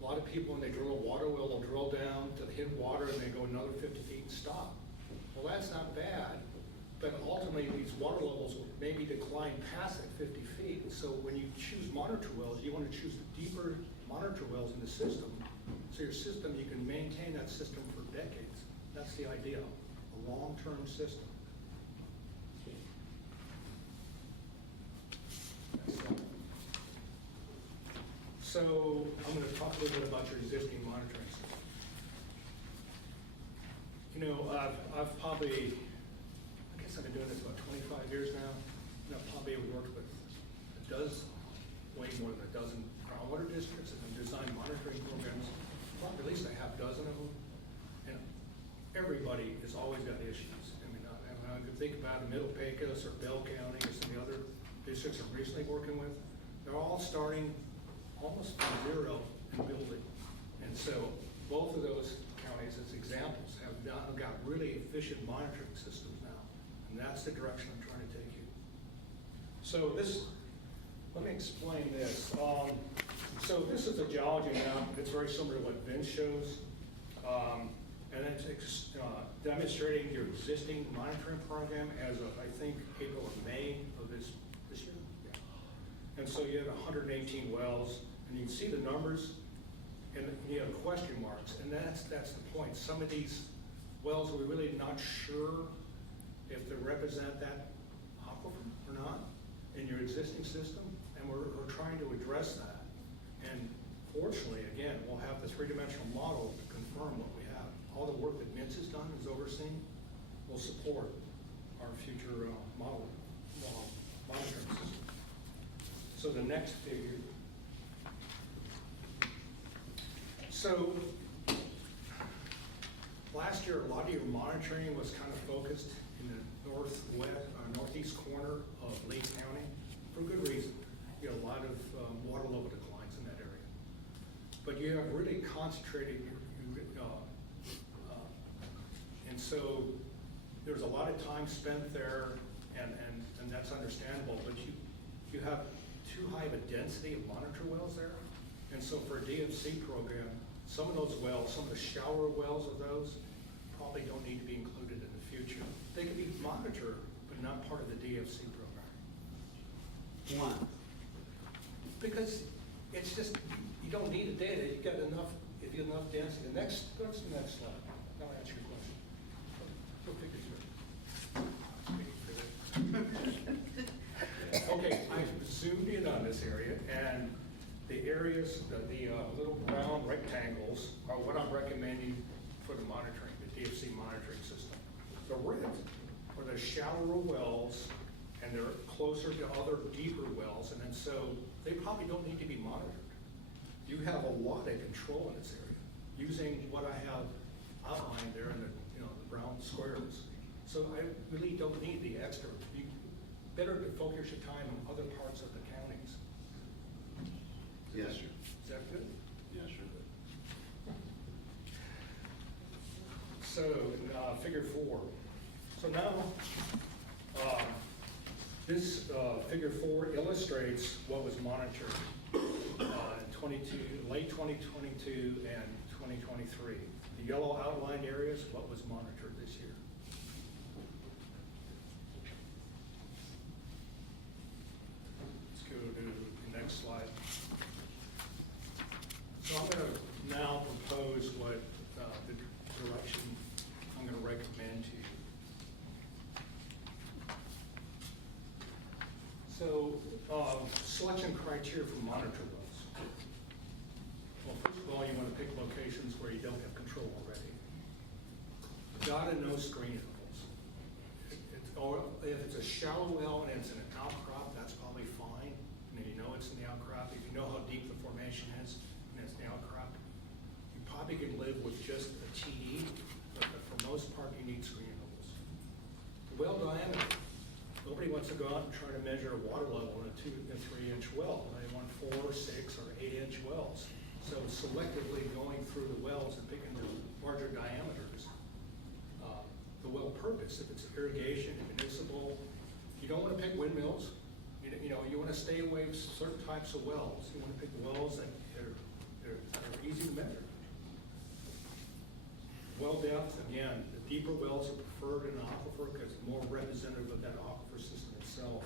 A lot of people, when they drill a water well, they'll drill down to hit water and they go another 50 feet and stop. Well, that's not bad. But ultimately, these water levels will maybe decline past that 50 feet. So when you choose monitor wells, you want to choose the deeper monitor wells in the system. So your system, you can maintain that system for decades. That's the idea, a long-term system. So I'm going to talk a little bit about your existing monitoring system. I've probably, I've been doing this about 25 years now, and I've probably worked with way more than a dozen groundwater districts and designed monitoring programs, probably at least a half dozen of them. And everybody has always got issues. I You could think about Middle Pecos or Bell County or some of the other districts I'm recently working with. They're all starting almost from zero and building. And so both of those counties, as examples, have got really efficient monitoring systems now. And that's the direction I'm trying to take you. So let me explain this. So this is a geology map. It's very similar to what Vince shows. And it's demonstrating your existing monitoring program as of, I think, April or May of this year. Yeah. And so you have 118 wells, and you can see the numbers, and you have question marks, and that's the point. Some of these wells, we're really not sure if they represent that aquifer or not in your existing system, and we're trying to address that. And fortunately, again, we'll have the three-dimensional model to confirm what we have. All the work that Vince has done, is overseen, will support our future monitoring system. So the next figure. So last year, a lot of your monitoring was kind of focused in the northeast corner of Lake County for good reason. You have a lot of water level declines in that area. But you have really concentrated and so there's a lot of time spent there, and that's understandable, but you have too high of a density of monitor wells there. And so for a DFC program, some of those wells, some of the shallower wells of those probably don't need to be included in the future. They can be monitored, but not part of the DFC program. Why? Because it's just, you don't need the data, you got enough, if you have enough density. Go to the next slide. Now I'll answer your question. Go figure through it. Okay, I zoomed in on this area, and the areas, the little brown rectangles are what I'm recommending for the monitoring, the DFC monitoring system. The red are the shallower wells, and they're closer to other deeper wells, and then so they probably don't need to be monitored. You have a lot of control in this area using what I have outlined there in the brown squares. So I really don't need the extra. You better to focus your time on other parts of the counties. Yes, sir. Is that good? Yes, sir. So figure 4. So now this figure 4 illustrates what was monitored in late 2022 and 2023. The yellow outlined areas, what was monitored this year. Let's go to the next slide. So I'm going to now propose what the direction I'm going to recommend to you. So selection criteria for monitor wells. Well, first of all, you want to pick locations where you don't have control already. Gotta know screen intervals. If it's a shallow well and it's in an outcrop, that's probably fine. And you know it's in the outcrop. If you know how deep the formation is and it's in the outcrop, you probably can live with just a TE, but for most part, you need screen intervals. The well diameter. Nobody wants to go out and try to measure a water level in a 2 and 3 inch well. They want 4, 6, or 8 inch wells. So selectively going through the wells and picking the larger diameters. The well purpose, if it's irrigation, municipal, you don't want to pick windmills. You want to stay away from certain types of wells. You want to pick wells that are easy to measure. Well depth, again, the deeper wells are preferred in an aquifer because it's more representative of that aquifer system itself.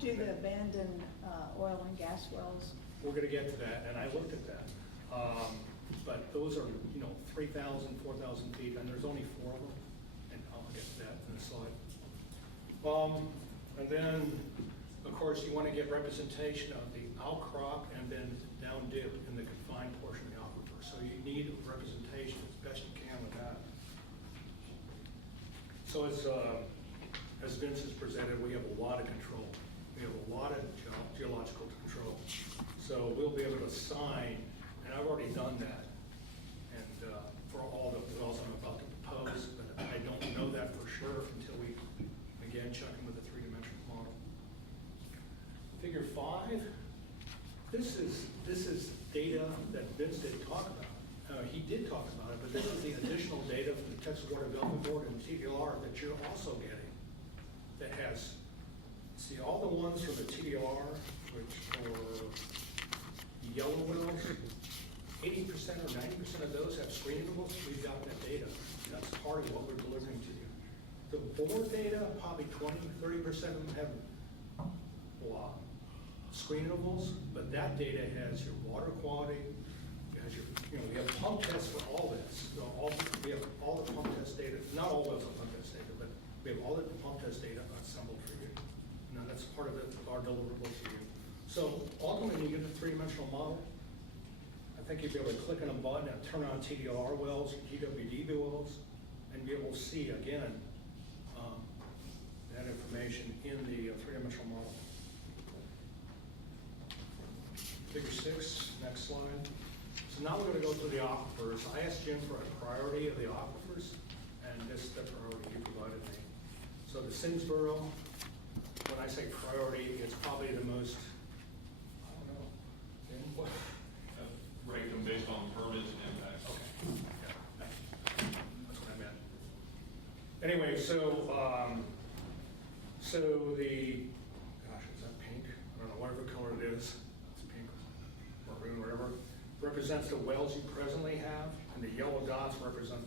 Do the abandoned oil and gas wells? We're going to get to that, and I looked at that. But those are, 3,000, 4,000 feet, and there's only 4 of them, and I'll get to that in a slide. And then, of course, you want to get representation of the outcrop and then down dip in the confined portion of the aquifer. So you need representation as best you can with that. So as Vince has presented, we have a lot of control. We have a lot of geological control. So we'll be able to assign, and I've already done that, and for all the wells I'm about to propose, but I don't know that for sure until we figure 5, this is data that Vince didn't talk about. He did talk about it, but this is the additional data from the Texas Water Development Board and TDR that you're also getting. That has, see, all the ones from the TDR, which are yellow wells, 80% or 90% of those have screenables. We've got that data. That's part of what we're delivering to you. The board data, probably 20-30% of them have screenables, but that data has your water quality, it has your, we have pump tests for all this. We have all the pump test data, not all wells have pump test data, but we have all the pump test data assembled for you. Now that's part of our deliverables for you. So ultimately, when you get the three-dimensional model, I think you'll be able to click on a button and turn on TDR wells, TWDB wells, and be able to see again that information in the three-dimensional model. Figure 6, next slide. So now we're going to go through the aquifers. I asked Jim for a priority of the aquifers, and this is the priority he provided me. So the Simsboro, when I say priority, it's probably the most, I don't know, Jim, what? Rate them based on permits and impacts. Okay. Yeah, that's what I meant. Anyway, so the, gosh, is that pink? I don't know, whatever color it is. It's pink, maroon, whatever. Represents the wells you presently have, and the yellow dots represent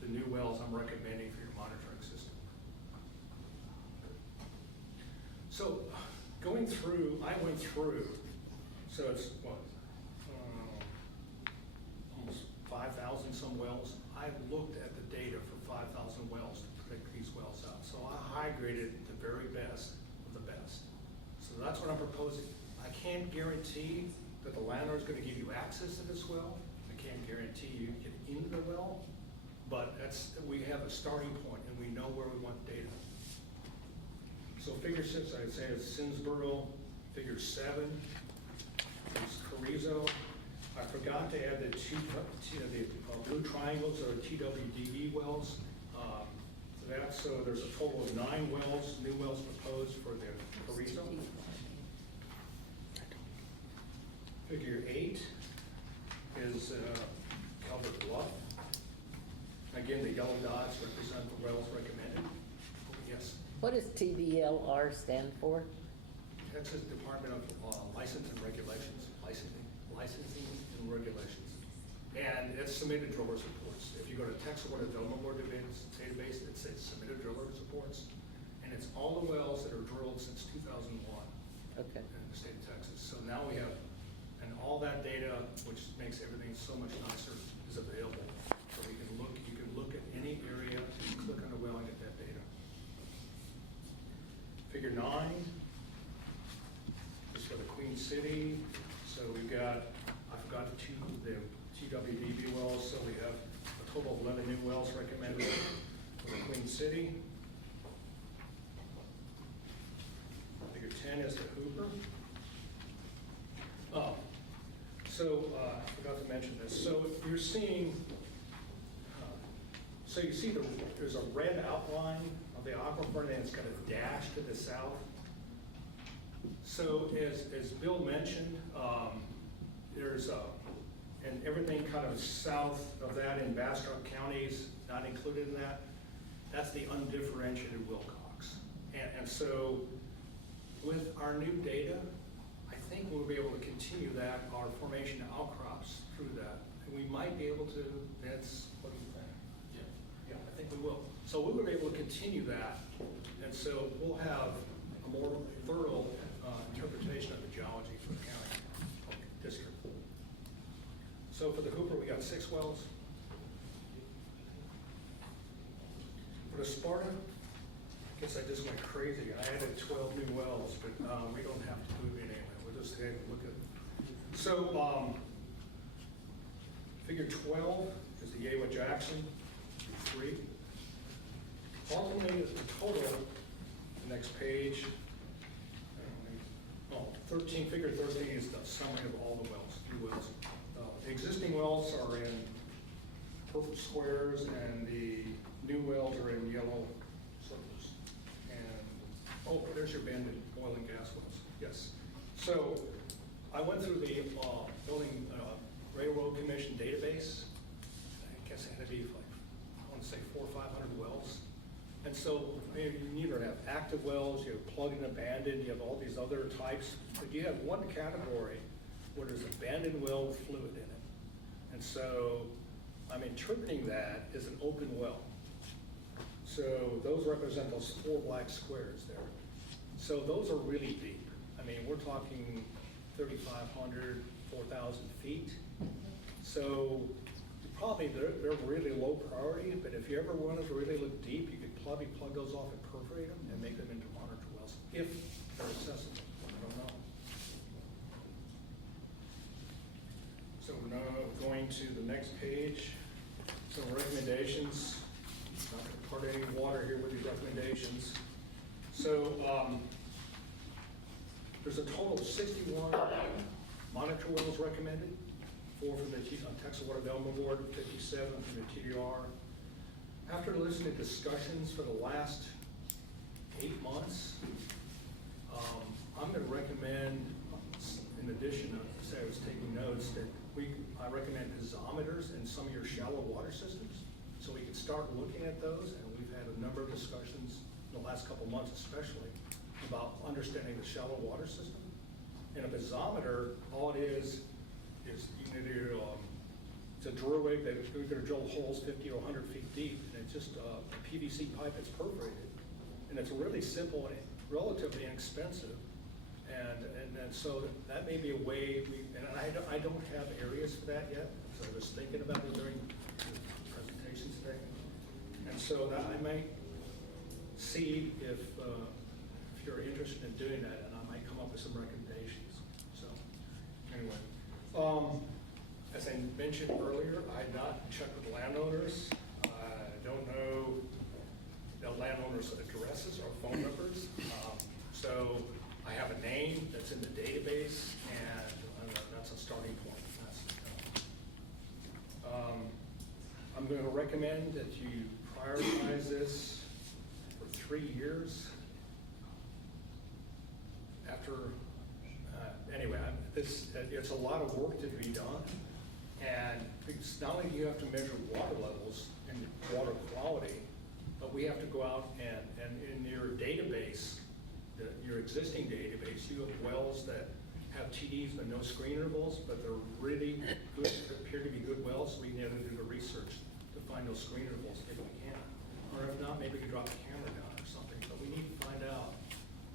the new wells I'm recommending for your monitoring system. So going through, I went through, so it's what? Almost 5,000 some wells. I looked at the data for 5,000 wells to predict these wells out. So I high graded the very best of the best. So that's what I'm proposing. I can't guarantee that the landlord is going to give you access to this well. I can't guarantee you get into the well, but we have a starting point and we know where we want data. So figure 6, I'd say is Simsboro. Figure 7 is Carrizo. I forgot to add the blue triangles or TWDB wells to that. So there's a total of 9 wells, new wells proposed for the Carrizo. Figure 8 is Calvert Bluff. Again, the yellow dots represent the wells recommended. Yes? What does TDLR stand for? Texas Department of License and Regulations, licensing and regulations. And it's submitted drillers reports. If you go to Texas Water Development Board database, it says submitted drillers reports. And it's all the wells that are drilled since 2001. Okay. In the state of Texas. So now we have, and all that data, which makes everything so much nicer, is available. So you can look at any area, just click on the well and get that data. Figure 9 is for the Queen City. So we've got, I forgot the TWDB wells, so we have a total of 11 new wells recommended for the Queen City. Figure 10 is the Hooper. Oh, so I forgot to mention this. So you're seeing, so you see there's a red outline of the aquifer, and it's got a dash to the south. So as Bill mentioned, there's and everything kind of south of that in Bastrop County is not included in that. That's the undifferentiated Wilcox. And so with our new data, I think we'll be able to continue that, our formation outcrops through that. And we might be able to, that's, what do you think? Yeah, I think we will. So we will be able to continue that. And so we'll have a more thorough interpretation of the geology for the county district. So for the Hooper, we got 6 wells. For the Sparta, I guess I just went crazy. I added 12 new wells, but we don't have to do it anyway. We'll just take a look at it. So figure 12 is the Yawa Jackson, 3. Ultimately, the total, the next page, 13, figure 13 is the summary of all the wells, new wells. The existing wells are in purple squares, and the new wells are in yellow circles. And, oh, there's your banded oil and gas wells. Yes. So I went through the Building Railroad Commission database. I guess it had to be like, I want to say 400 or 500 wells. And so you either have active wells, you have plug and abandoned, you have all these other types, but you have one category where there's abandoned well with fluid in it. And so I'm interpreting that as an open well. So those represent those 4 black squares there. So those are really deep. I mean, we're talking 3,500, 4,000 feet. So probably they're really low priority, but if you ever wanted to really look deep, you could probably plug those off and perforate them and make them into monitor wells, if they're accessible. I don't know. So we're now going to the next page. Some recommendations. Not going to part any water here with these recommendations. So there's a total of 61 monitor wells recommended. 4 from the Texas Water Development Board, 57 from the TDR. After listening to discussions for the last 8 months, I'm going to recommend, in addition to, say I was taking notes, that I recommend piezometers in some of your shallow water systems. So we can start looking at those, and we've had a number of discussions in the last couple months especially about understanding the shallow water system. And a piezometer, all it is you need to, it's a drill rig that you're going to drill holes 50 or 100 feet deep, and it's just a PVC pipe that's perforated. And it's really simple and relatively inexpensive. And so that may be a way, and I don't have areas for that yet, so I was thinking about it during the presentation today. And so that I might see if you're interested in doing that, and I might come up with some recommendations. So anyway. As I mentioned earlier, I had not checked with landowners. I don't know the landowners' addresses or phone numbers. So I have a name that's in the database, and that's a starting point. I'm going to recommend that you prioritize this for 3 years. After anyway, it's a lot of work to be done, and it's not only do you have to measure water levels and water quality, but we have to go out and in your database, your existing database, you have wells that have TDs but no screen intervals, but they're really good, appear to be good wells, so we need to do the research to find those screen intervals if we can. Or if not, maybe we can drop the camera down or something, but we need to find out.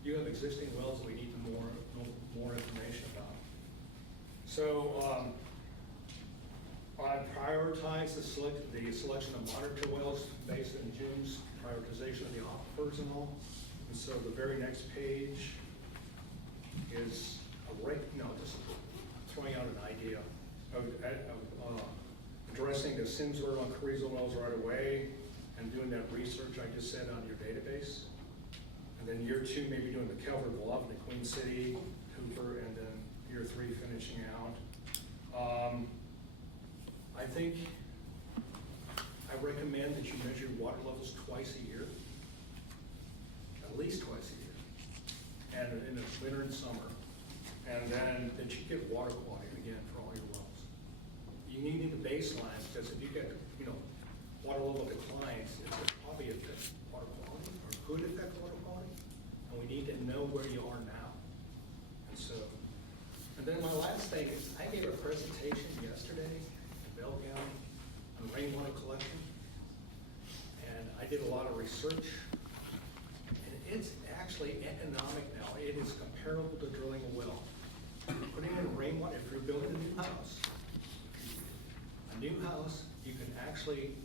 You have existing wells that we need more information about. So I prioritize the selection of monitor wells based on June's prioritization of the aquifers and all. And so the very next page is just throwing out an idea of addressing the Sinsler on Carrizo wells right away and doing that research I just said on your database. And then year 2, maybe doing the Calvert Bluff, the Queen City, Hooper, and then year 3 finishing out. I think I recommend that you measure water levels twice a year, at least twice a year, and in the winter and summer. And then that you get water quality again for all your wells. You need the baseline, because if you get, water level declines, it will probably affect water quality, or could affect water quality. And we need to know where you are now. And then my last thing is, I gave a presentation yesterday in Bell County on rainwater collection. And I did a lot of research. And it's actually economic now. It is comparable to drilling a well. Putting in rainwater, if you're building a new house, you can actually,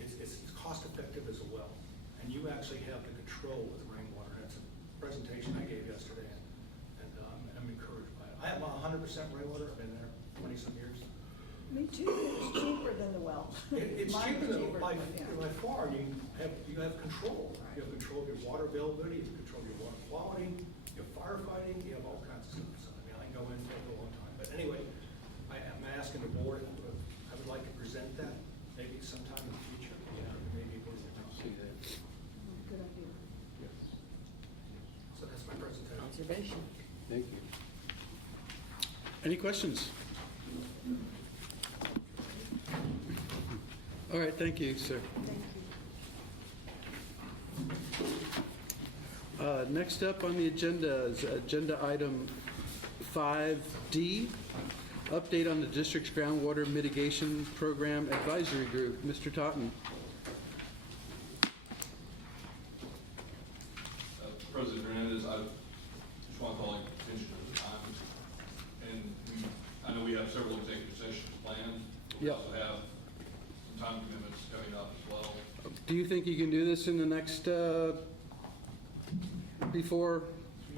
it's cost effective as a well. And you actually have the control with rainwater. That's a presentation I gave yesterday, and I'm encouraged by it. I have 100% rainwater. I've been there 20 some years. Me too, it's cheaper than the well. It's Mine cheaper is than by yeah. far. You have control. You have control of your water availability. You have control of your water quality. You have firefighting. You have all kinds of stuff. So I mean, I can go into it for a long time. But anyway, I'm asking the board. I would like to present that maybe sometime in the future. Maybe we'll see that. Good idea. So that's my presentation. Observation. Thank you. Any questions? All right, thank you, sir. Next up on the agenda is agenda item 5D, update on the district's groundwater mitigation program advisory group. Mr. Totten. President Hernandez, I just want to call attention to the time. And I know we have several executive sessions planned. But we Yep. also have some time commitments coming up as well. Do you think you can do this in the next, before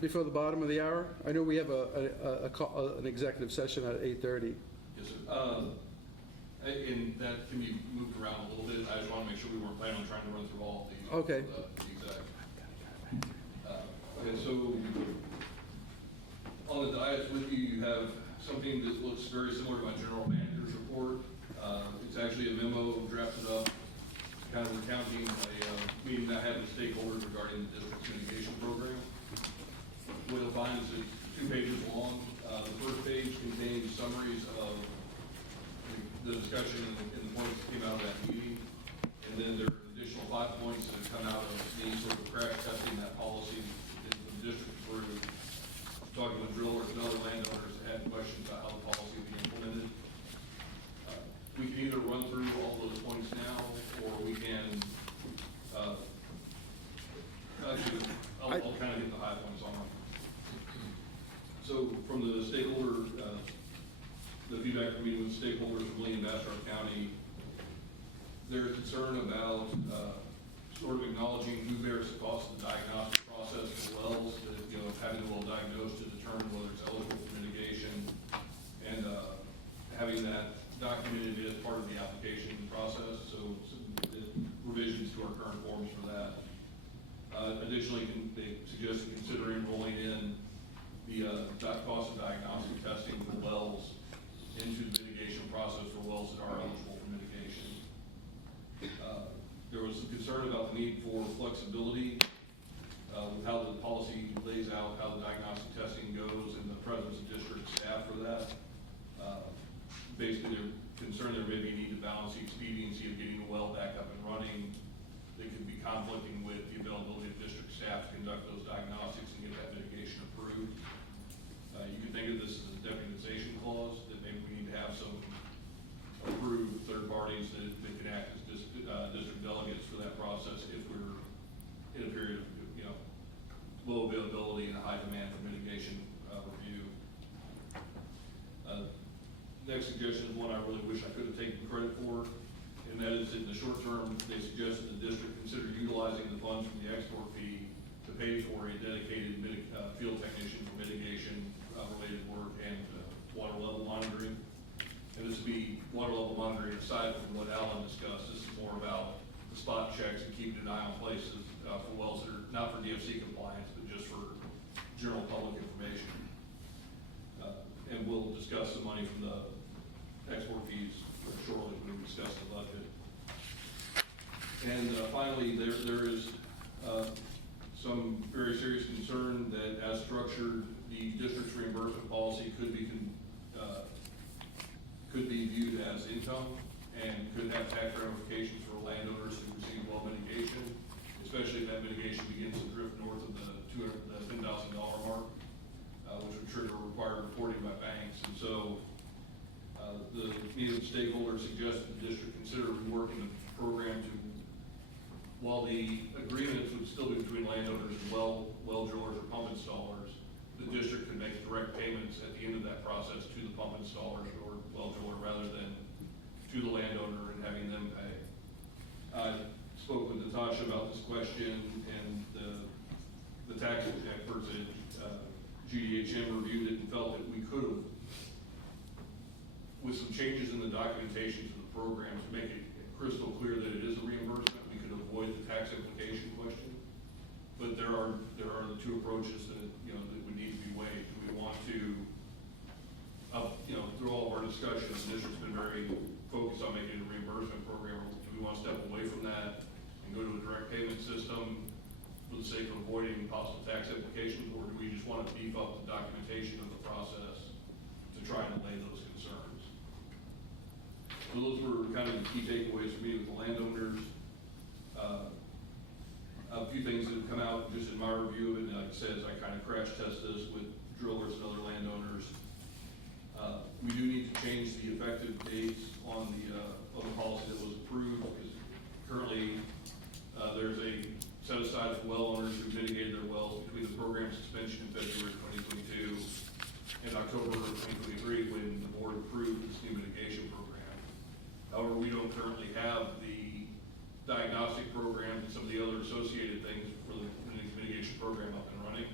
the bottom of the hour? I know we have an executive session at 8:30. Yes, sir. And that can be moved around a little bit. I just want to make sure we weren't planning on trying to run through all of these. Okay. The exact. Okay, so on the dais with you, you have something that looks very similar to my general manager's report. It's actually a memo drafted up, kind of recounting a meeting that I had with stakeholders regarding the district's mitigation program. What you'll find is it's 2 pages long. The first page contains summaries of the discussion and the points that came out of that meeting. And then there are additional 5 points that have come out of the sort of crash testing that policy that the district approved. Talking with drillers and other landowners that had questions about how the policy would be implemented. We can either run through all those points now, or we can, actually, I'll kind of hit the high points on them. So from the stakeholder, the feedback from meeting with stakeholders from Lee and Bastrop County, they're concerned about sort of acknowledging who bears the cost of the diagnostic process for wells, that, having the well diagnosed to determine whether it's eligible for mitigation, and having that documented as part of the application process, so some revisions to our current forms for that. Additionally, they suggested considering rolling in the cost of diagnostic testing for wells into the mitigation process for wells that are eligible for mitigation. There was some concern about the need for flexibility with how the policy lays out how the diagnostic testing goes and the presence of district staff for that. Basically, they're concerned there may be a need to balance the expediency of getting a well back up and running. They could be conflicting with the availability of district staff to conduct those diagnostics and get that mitigation approved. You can think of this as a deputization clause, that maybe we need to have some approved third parties that can act as district delegates for that process if we're in a period of, low availability and a high demand for mitigation review. Next suggestion is one I really wish I could have taken credit for, and that is in the short term, they suggested the district consider utilizing the funds from the export fee to pay for a dedicated field technician for mitigation related work and water level monitoring. And this would be water level monitoring aside from what Alan discussed. This is more about the spot checks and keeping an eye on places for wells that are not for DFC compliance, but just for general public information. And we'll discuss the money from the export fees shortly when we discuss the budget. And finally, there is some very serious concern that as structured, the district's reimbursement policy could be viewed as income and could have tax ramifications for landowners who receive well mitigation, especially if that mitigation begins to drift north of the $10,000 mark, which would trigger required reporting by banks. And so the meeting with stakeholders suggested the district consider reworking the program to, while the agreements would still be between landowners and well drillers or pump installers, the district could make direct payments at the end of that process to the pump installers or well driller rather than to the landowner and having them pay. I spoke with Natasha about this question, and the tax experts at GDHM reviewed it and felt that we could have, with some changes in the documentation to the program to make it crystal clear that it is a reimbursement, we could avoid the tax implication question. But there are the two approaches that that would need to be weighed. Do we want to, through all of our discussions, the district's been very focused on making it a reimbursement program. Do we want to step away from that and go to a direct payment system for the sake of avoiding possible tax implications, or do we just want to beef up the documentation of the process to try and So those were kind of the key takeaways for me with the landowners. A few things that have come out just in my review of it, and like I said, I kind of crash test this with drillers and other landowners. We do need to change the effective dates on the policy that was approved, because currently, there's a set aside for well owners who mitigated their wells between the program suspension in February 2022 and October 2023, when the board approved this new mitigation program. However, we don't currently have the diagnostic program and some of the other associated things for the mitigation program up and running.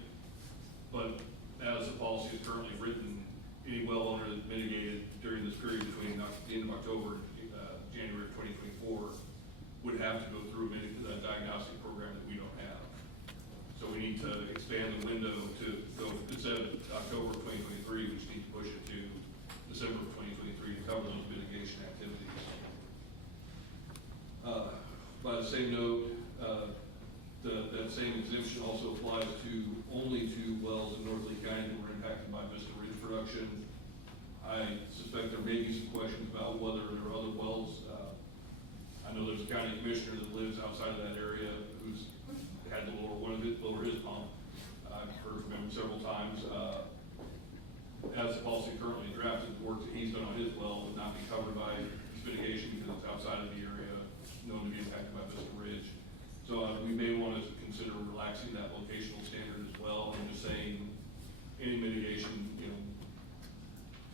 But as the policy is currently written, any well owner that mitigated during this period between the end of October and January of 2024 would have to go through a diagnostic program that we don't have. So we need to expand the window to go, instead of October of 2023, we just need to push it to December of 2023 to cover those mitigation activities. By the same note, that same exemption also applies to only two wells in North Lee County that were impacted by Vista Ridge production. I suspect there may be some questions about whether there are other wells. I know there's a county commissioner that lives outside of that area who's had to lower his pump. I've heard from him several times. As the policy currently drafted, the work that he's done on his well would not be covered by this mitigation because it's outside of the area known to be impacted by Vista Ridge. So we may want to consider relaxing that locational standard as well, and just saying any mitigation,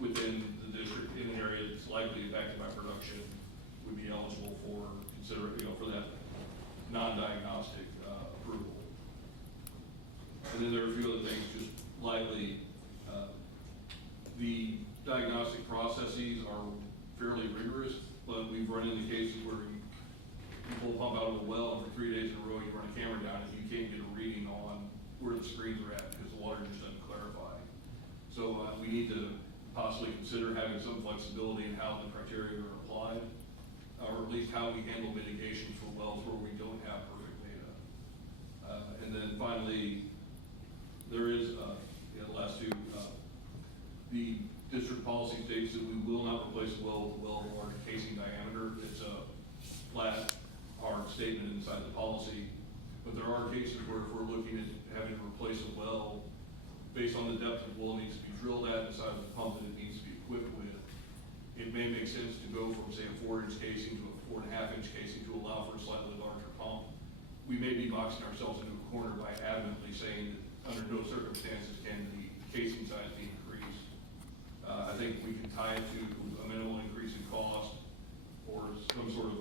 within the district in an area that's likely impacted by production would be eligible for for that non-diagnostic approval. And then there are a few other things, just lightly. The diagnostic processes are fairly rigorous, but we've run into cases where you pull a pump out of a well, and for 3 days in a row, you run a camera down, and you can't get a reading on where the screens are at because the water just doesn't clarify. So we need to possibly consider having some flexibility in how the criteria are applied, or at least how we handle mitigations for wells where we don't have perfect data. And then finally, there is, the last two, the district policy states that we will not replace a well with a well more casing diameter. It's a flat, hard statement inside the policy. But there are cases where if we're looking at having to replace a well based on the depth the well needs to be drilled at, the size of the pump that it needs to be equipped with, it may make sense to go from, say, a 4-inch casing to a 4.5-inch casing to allow for a slightly larger pump. We may be boxing ourselves into a corner by adamantly saying that under no circumstances can the casing size be increased. I think we can tie it to a minimal increase in cost or some sort of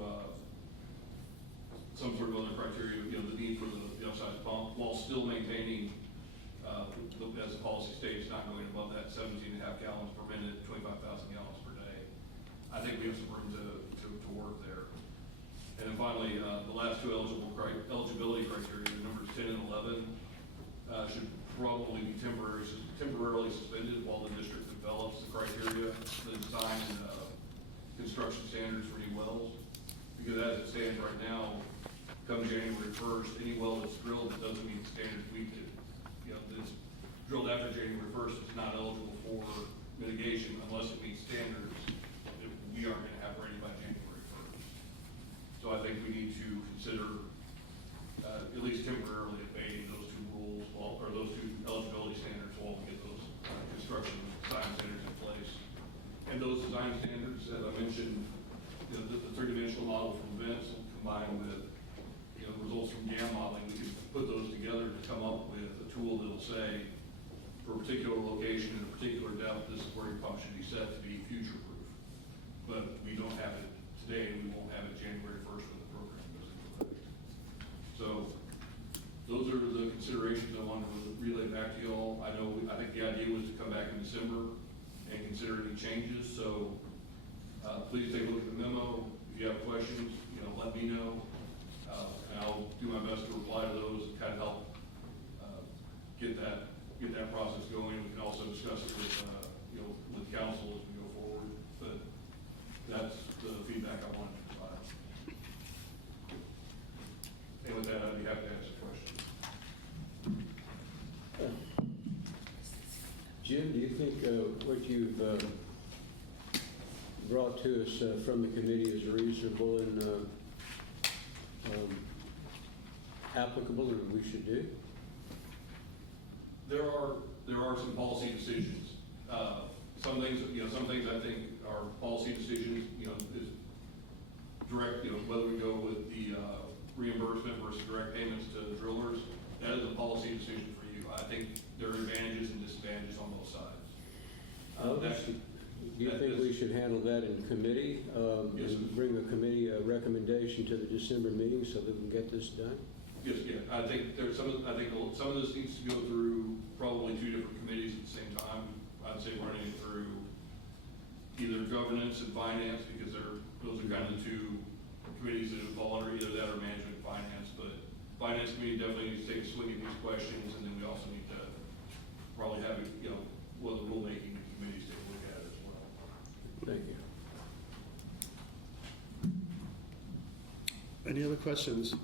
other criteria, the need for the upsized pump, while still maintaining, as the policy states, not going above that 17.5 gallons per minute, 25,000 gallons per day. I think we have some room to work there. And then finally, the last two eligibility criteria, numbers 10 and 11, should probably be temporarily suspended while the district develops the criteria, the design and construction standards for new wells. Because as it stands right now, come January 1st, any well that's drilled that doesn't meet the standards that's drilled after January 1st is not eligible for mitigation unless it meets standards that we aren't going to have ready by January 1st. So I think we need to consider at least temporarily abating those two rules, or those two eligibility standards while we get those construction design standards in place. And those design standards, as I mentioned, the three-dimensional model from Vince combined with results from GAM modeling, we can put those together to come up with a tool that'll say, for a particular location and a particular depth, this is where your pump should be set to be future-proof. But we don't have it today, and we won't have it January 1st when the program goes into effect. So those are the considerations I wanted to relay back to you all. I think the idea was to come back in December and consider any changes. So please take a look at the memo. If you have questions, let me know. And I'll do my best to reply to those and kind of help get that process going. We can also discuss it with council as we go forward. But that's the feedback I wanted to provide. And with that, I'd be happy to answer questions. Jim, do you think what you've brought to us from the committee is reasonable and applicable and we should do? There are some policy decisions. Some things I think are policy decisions, is direct, whether we go with the reimbursement versus direct payments to drillers. That is a policy decision for you. I think there are advantages and disadvantages on both sides. Do you think we should handle that in committee? Yes. And bring the committee a recommendation to the December meeting so that we can get this done? Yes, yeah. I think some of this needs to go through probably two different committees at the same time. I'd say running it through either governance and finance, because those are kind of the two committees that fall under either that or management and finance. But finance committee definitely needs to take a swing at these questions, and then we also need to probably have one of the rulemaking committees take a look at it as well. Thank you. Any other questions?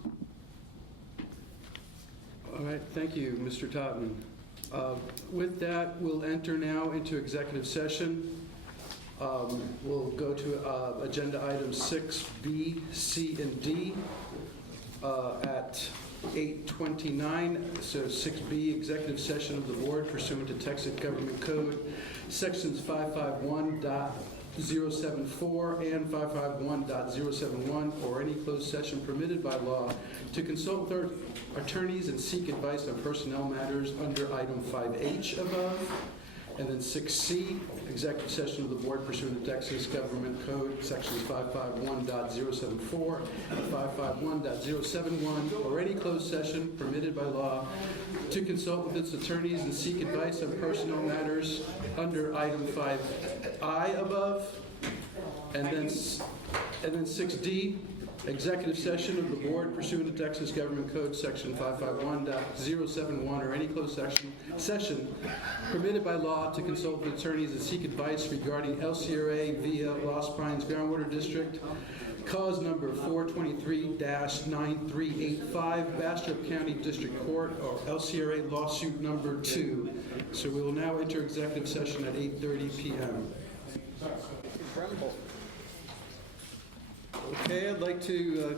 All right, thank you, Mr. Totten. With that, we'll enter now into executive session. We'll go to agenda items 6B, C, and D at 8:29. So 6B, executive session of the board pursuant to Texas Government Code, sections 551.074 and 551.071, or any closed session permitted by law to consult with our attorneys and seek advice on personnel matters under item 5H above. And then 6C, executive session of the board pursuant to Texas Government Code, sections 551.074 and 551.071, or any closed session permitted by law to consult with its attorneys and seek advice on personnel matters under item 5I above. And then 6D, executive session of the board pursuant to Texas Government Code, section 551.071, or any closed session permitted by law to consult with attorneys and seek advice regarding LCRA via Lost Pines Groundwater District, cause number 423-9385, Bastrop County District Court, or LCRA lawsuit number 2. So we will now enter executive session at 8:30 p.m. Okay, I'd like to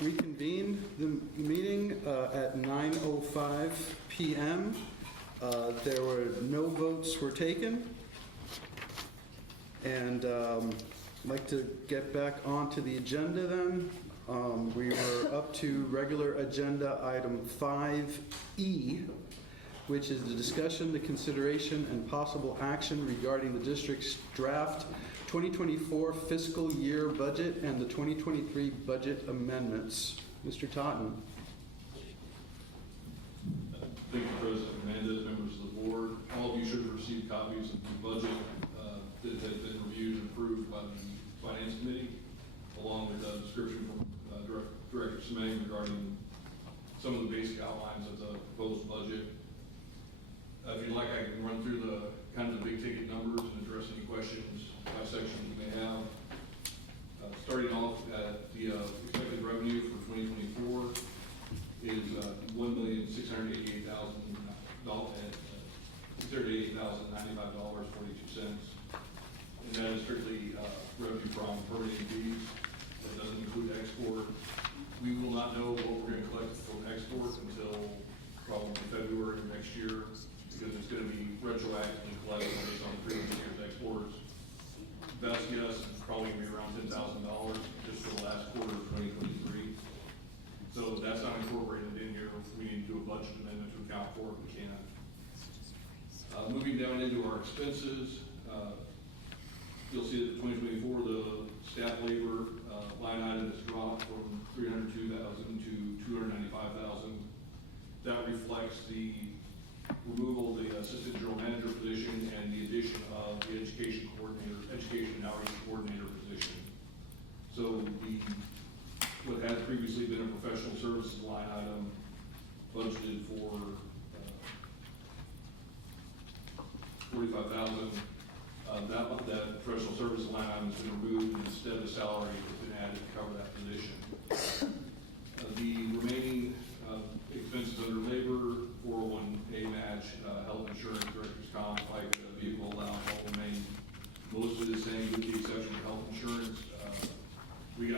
reconvene the meeting at 9:05 p.m. There were no votes were taken. And I'd like to get back onto the agenda then. We were up to regular agenda item 5E, which is the discussion, the consideration, and possible action regarding the district's draft 2024 fiscal year budget and the 2023 budget amendments. Mr. Totten. Thank you, President Hernandez, members of the board. All of you should have received copies of the budget that has been reviewed and approved by the Finance Committee, along with a description from Director Smeg regarding some of the basic outlines of the proposed budget. If you'd like, I can run through the kind of the big ticket numbers and address any questions by section you may have. Starting off at the expected revenue for 2024 is $1,688,095.42, and that is strictly revenue from permitting fees. That doesn't include export. We will not know what we're going to collect from export until probably February of next year, because it's going to be retroactively collected based on the previous year's exports. Best guess is probably going to be around $10,000 just for the last quarter of 2023. So that's not incorporated in here. If we need to do a budget amendment to account for it, we can. Moving down into our expenses, you'll see that 2024, the staff labor line item has dropped from $302,000 to $295,000. That reflects the removal of the assistant general manager position and the addition of the education and outreach coordinator position. So what had previously been a professional services line item budgeted for $45,000. That professional services line item has been removed, and instead the salary has been added to cover that position. The remaining expenses under labor, 401k match, health insurance, director's comp, FICA, vehicle allowance, all remain mostly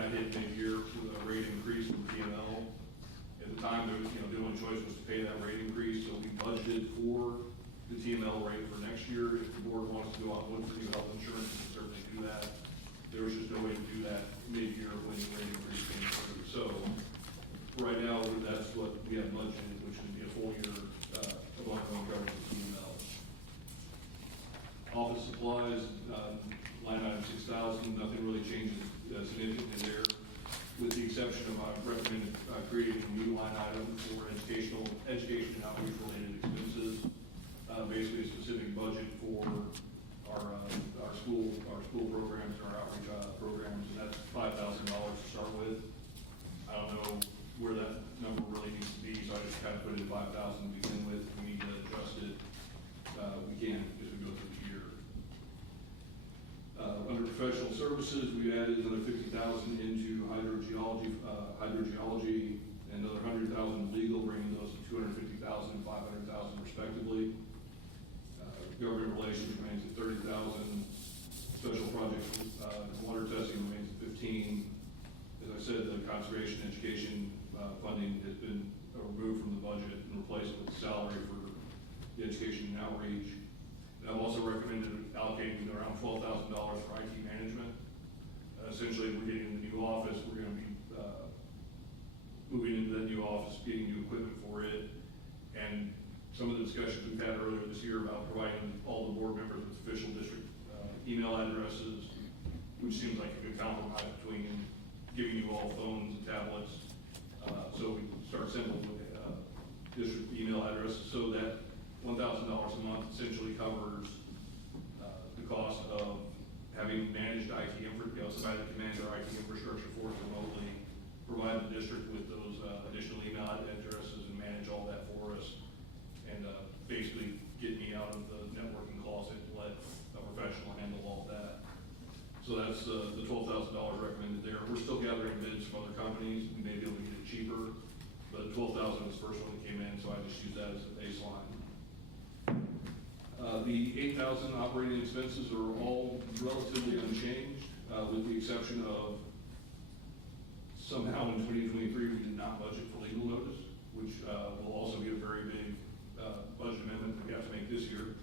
got hit mid-year with a rate increase from TML. At the time, there was, the only choice was to pay that rate increase, so we budgeted for the TML rate for next year. If the board wants to go on with new health insurance, you can certainly do that. There was just no way to do that mid-year when the rate increase came through. So right now, that's what we have budgeted, which would be a full year of ongoing coverage of TML. Office supplies, line item 6,000, nothing really changes significantly there, with the exception of I recommend creating a new line item for education and outreach related expenses. Basically a specific budget for our school programs and our outreach programs, and that's $5,000 to start with. I don't know where that number really needs to be, so I just kind of put in 5,000 to begin with. If we need to adjust it, we can as we go through the year. Under professional services, we added another 50,000 into hydrogeology, and another 100,000 legal, bringing those to 250,000 and 500,000 respectively. Government relations remains at 30,000. Special projects, water testing remains at 15. As I said, the conservation education funding has been removed from the budget and replaced with salary for the education and outreach. And I've also recommended allocating around $12,000 for IT management. Essentially, we're getting the new office. We're going to be moving into that new office, getting new equipment for it, and some of the discussions we've had earlier this year about providing all the board members with official district email addresses, which seems like a good compromise between giving you all phones and tablets. So we start sending district email addresses, so that $1,000 a month essentially covers the cost of having managed IT infrastructure, somebody that can manage our IT infrastructure for us remotely, provide the district with those additional email addresses and manage all that for us. And basically get me out of the networking closet and let a professional handle all of that. So that's the $12,000 recommended there. We're still gathering bids from other companies. We may be able to get it cheaper, but $12,000 was the first one that came in, so I just use that as a baseline. The 8,000 operating expenses are all relatively unchanged, with the exception of somehow in 2023 we did not budget for legal notice, which will also be a very big budget amendment that we have to make this year.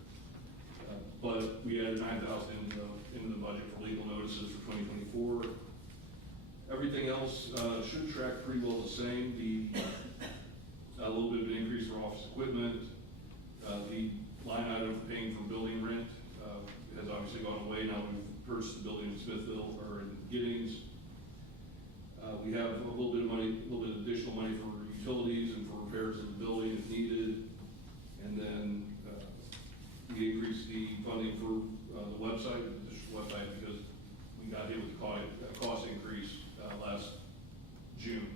But we added 9,000 into the budget for legal notices for 2024. Everything else should track pretty well the same. A little bit of an increase for office equipment. The line item for paying for building rent has obviously gone away. Now we've purchased the building in Smithville or in Giddings. We have a little bit of money, a little bit of additional money for utilities and for repairs of the building if needed. And then we increased the funding for the website, the district website, because we got hit with a cost increase last June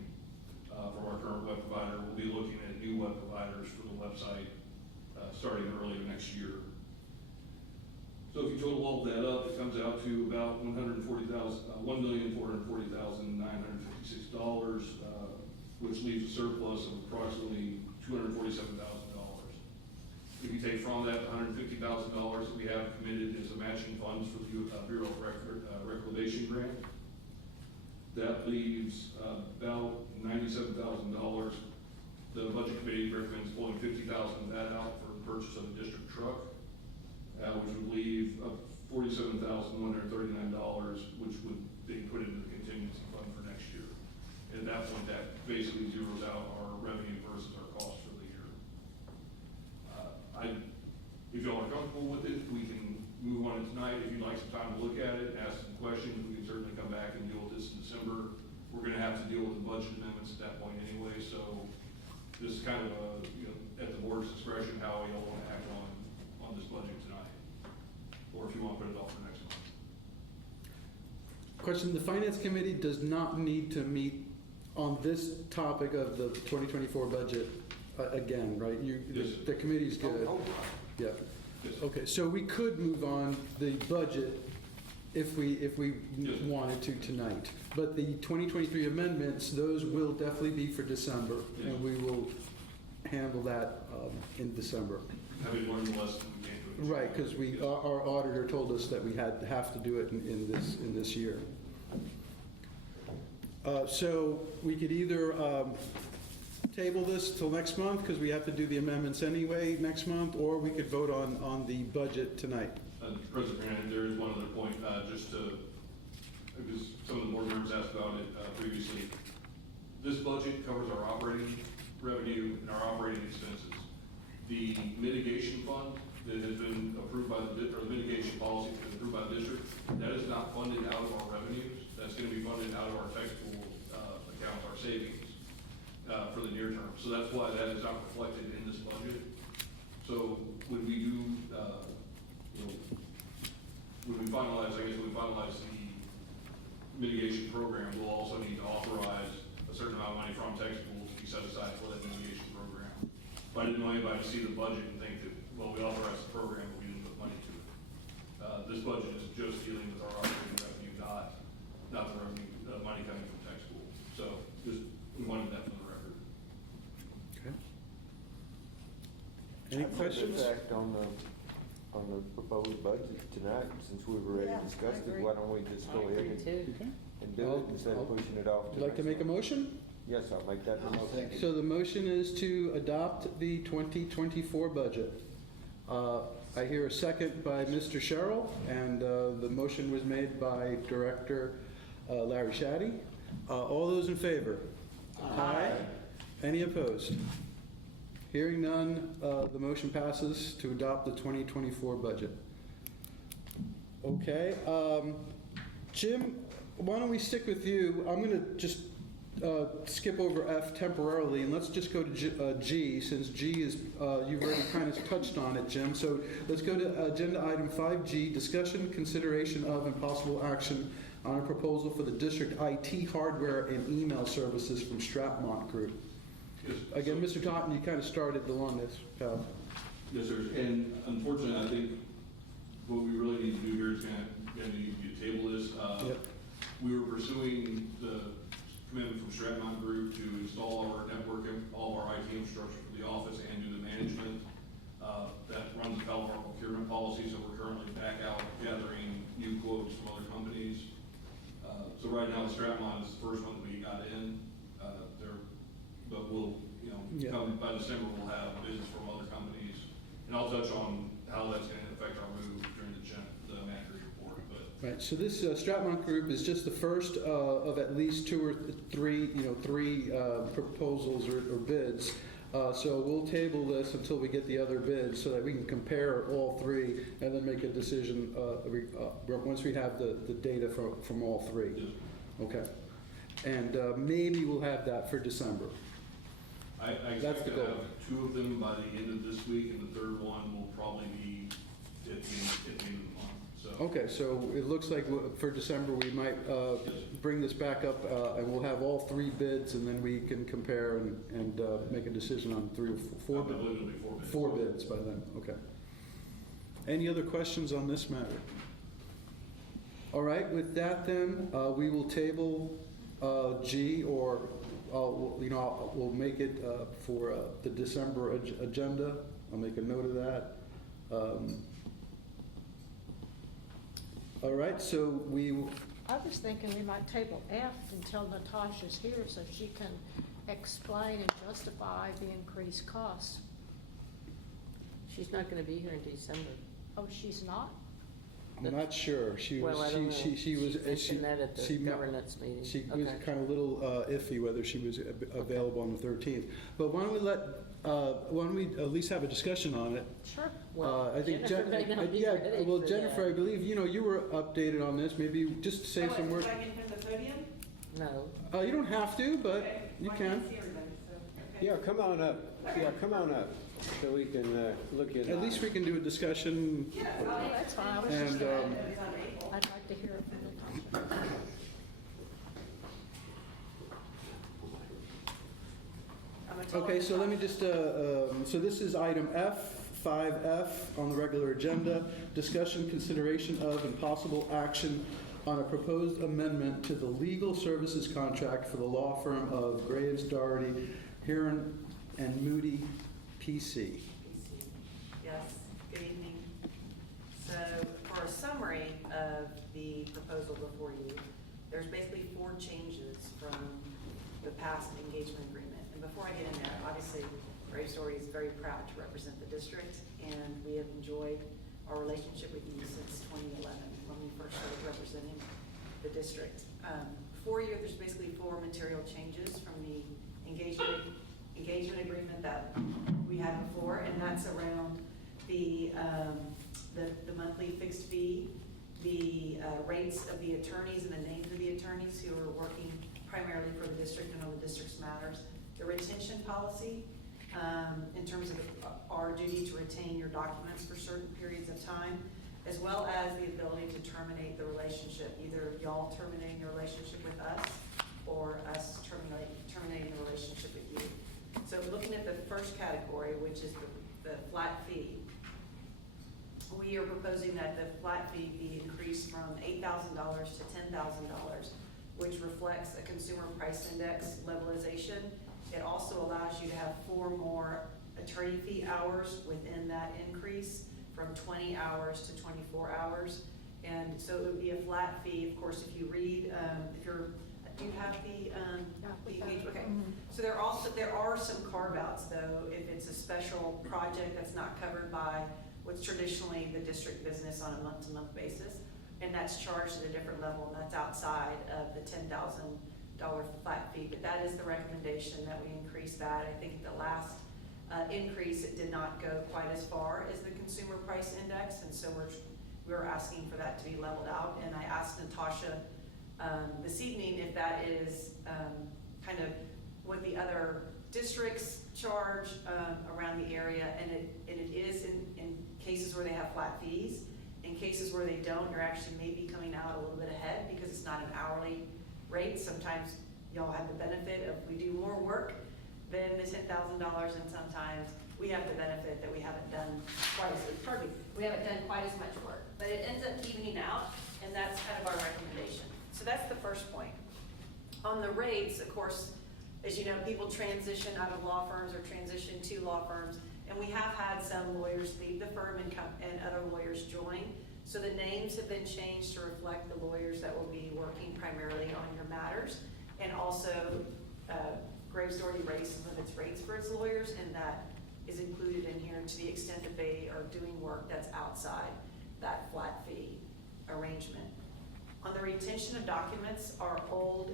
from our current web provider. We'll be looking at new web providers for the website starting early next year. So if you total all of that up, it comes out to about $1,440,956, which leaves a surplus of approximately $247,000. If you take from that $150,000 that we have committed as a matching funds for the Bureau of Reclamation grant, that leaves about $97,000. The budget committee recommends pulling $50,000 of that out for the purchase of a district truck, which would leave $47,139, which would be put into the contingency fund for next year. At that point, that basically zeroes out our revenue versus our cost for the year. If y'all are comfortable with it, we can move on it tonight. If you'd like some time to look at it and ask some questions, we can certainly come back and deal with this in December. We're gonna have to deal with the budget amendments at that point anyway, so this is kind of a, at the board's discretion, how y'all want to act on this budget tonight. Or if you want to put it off for next month. Question, the Finance Committee does not need to meet on this topic of the 2024 budget again, right? Yes. The committee's good. Yeah. Yes. Okay, so we could move on the budget if we Yes. wanted to tonight. But the 2023 amendments, those will definitely be for December, Yes. and we will handle that in December. Having learned the lesson, we can't do it. Right, because our auditor told us that we have to do it in this year. So we could either table this till next month, because we have to do the amendments anyway next month, or we could vote on the budget tonight. President Grant, there is one other point, just to, because some of the board members asked about it previously. This budget covers our operating revenue and our operating expenses. The mitigation fund that has been approved by or the mitigation policy that has been approved by the district, that is not funded out of our revenues. That's going to be funded out of our tax pool account, our savings, for the near term. So that's why that is not reflected in this budget. So when we do, when we finalize, I guess when we finalize the mitigation program, we'll also need to authorize a certain amount of money from tax pool to be set aside for that mitigation program. But I didn't want anybody to see the budget and think that, well, we authorized the program, but we didn't put money to it. This budget is just dealing with our operating revenue, not the revenue, money coming from tax pool. So just, we wanted that for the record. Okay. Any questions? Act on the proposed budget tonight, since we've already Yeah, discussed I it, agree. why don't we just go ahead and do it instead of pushing it off? Would you like to make a motion? Yes, I'll make that the motion. So the motion is to adopt the 2024 budget. I hear a second by Mr. Sherrill, and the motion was made by Director Larry Shaddy. All those in favor? Aye. Any opposed? Hearing none, the motion passes to adopt the 2024 budget. Okay, Jim, why don't we stick with you? I'm going to just skip over F temporarily, and let's just go to G, since G is, you've already kind of touched on it, Jim. So let's go to agenda item 5G, discussion, consideration of, and possible action on a proposal for the district IT hardware and email services from Stratmont Group. Yes. Again, Mr. Totten, you kind of started along this path. Yes, sir. And unfortunately, I think what we really need to do here is going to need to table this. Yep. We were pursuing the commitment from Stratmont Group to install our network, all of our IT infrastructure for the office and do the management. That runs afoul of our procurement policy, so we're currently back out gathering new quotes from other companies. So right now, Stratmont is the first one that we got in. But we'll, come by December, we'll have bids from other companies. And I'll touch on how that's going to affect our move during the manager's report. But Right, so this Stratmont Group is just the first of at least two or three, three proposals or bids. So we'll table this until we get the other bids so that we can compare all three and then make a decision once we have the data from all three. Yes. Okay. And maybe we'll have that for December. I That's expect the to goal. have two of them by the end of this week, and the third one will probably be at the end of the month. So. Okay, so it looks like for December, we might bring this back up, and we'll have all three bids, and then we can compare and make a decision on three or four I bids. believe it'll be four bids. Four bids by then, okay. Any other questions on this matter? All right, with that then, we will table G, or we'll make it for the December agenda. I'll make a note of that. All right, so I was thinking we might table F until Natasha's here so she can explain and justify the increased costs. She's not going to be here in December. Oh, she's not? I'm not sure. She was. Well, I don't know. She was. She mentioned that at the governance meeting. She was Okay. kind of a little iffy whether she was available on the 13th. But why don't we at least have a discussion on it? Sure. Well, I think Jennifer may not be ready well, for Jennifer, that. I believe you were updated on this. Maybe just say some words. Should I get from the podium? No. You don't have to, but Okay. you Well, I can. can't see everybody, so, okay. Yeah, come on up. Yeah, come on up, so we can look at. At least we can do a discussion. Yeah, That's fine. I was And, just, it's on April. I'd like to hear it from Natasha. I'm gonna tell Okay, them so to let me talk. just, so this is item F, 5F on the regular agenda, discussion, consideration of, and possible action on a proposed amendment to the legal services contract for the law firm of Graves, Doherty, Heron, and Moody, PC. Yes, good evening. So for a summary of the proposal before you, there's basically 4 changes from the past engagement agreement. And before I get in there, obviously, Brave Story is very proud to represent the district, and we have enjoyed our relationship with you since 2011, when we first started representing the district. For you, there's basically 4 material changes from the engagement agreement that we had before, and that's around the monthly fixed fee, the rates of the attorneys and the names of the attorneys who are working primarily for the district and on the district's matters, the retention policy, in terms of our duty to retain your documents for certain periods of time, as well as the ability to terminate the relationship, either y'all terminating the relationship with us or us terminating the relationship with you. So looking at the first category, which is the flat fee, we are proposing that the flat fee be increased from $8,000 to $10,000, which reflects a consumer price index levelization. It also allows you to have 4 more attorney fee hours within that increase, from 20 hours to 24 hours. And so it would be a flat fee. Of course, if you read, do you have the engagement? Okay. So there are some carve-outs though, if it's a special project that's not covered by what's traditionally the district business on a month-to-month basis, and that's charged at a different level, and that's outside of the $10,000 flat fee. But that is the recommendation, that we increase that. I think the last increase, it did not go quite as far as the consumer price index, and so we're asking for that to be leveled out. And I asked Natasha this evening if that is kind of what the other districts charge around the area, and it is in cases where they have flat fees. In cases where they don't, you're actually maybe coming out a little bit ahead because it's not an hourly rate. Sometimes y'all have the benefit of, we do more work than the $10,000, and sometimes we have the benefit that we haven't done quite as much work. But it ends up evening out, and that's kind of our recommendation. So that's the first point. On the rates, of course, as you know, people transition out of law firms or transition to law firms, and we have had some lawyers leave the firm and other lawyers join. So the names have been changed to reflect the lawyers that will be working primarily on your matters. And also, Graves already raised some of its rates for its lawyers, and that is included in here to the extent that they are doing work that's outside that flat fee arrangement. On the retention of documents, our old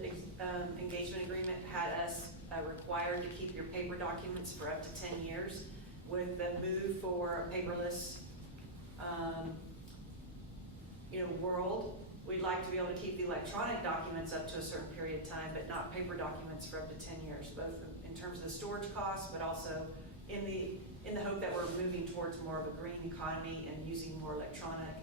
engagement agreement had us required to keep your paper documents for up to 10 years. With the move for a paperless world, we'd like to be able to keep the electronic documents up to a certain period of time, but not paper documents for up to 10 years, both in terms of the storage costs, but also in the hope that we're moving towards more of a green economy and using more electronic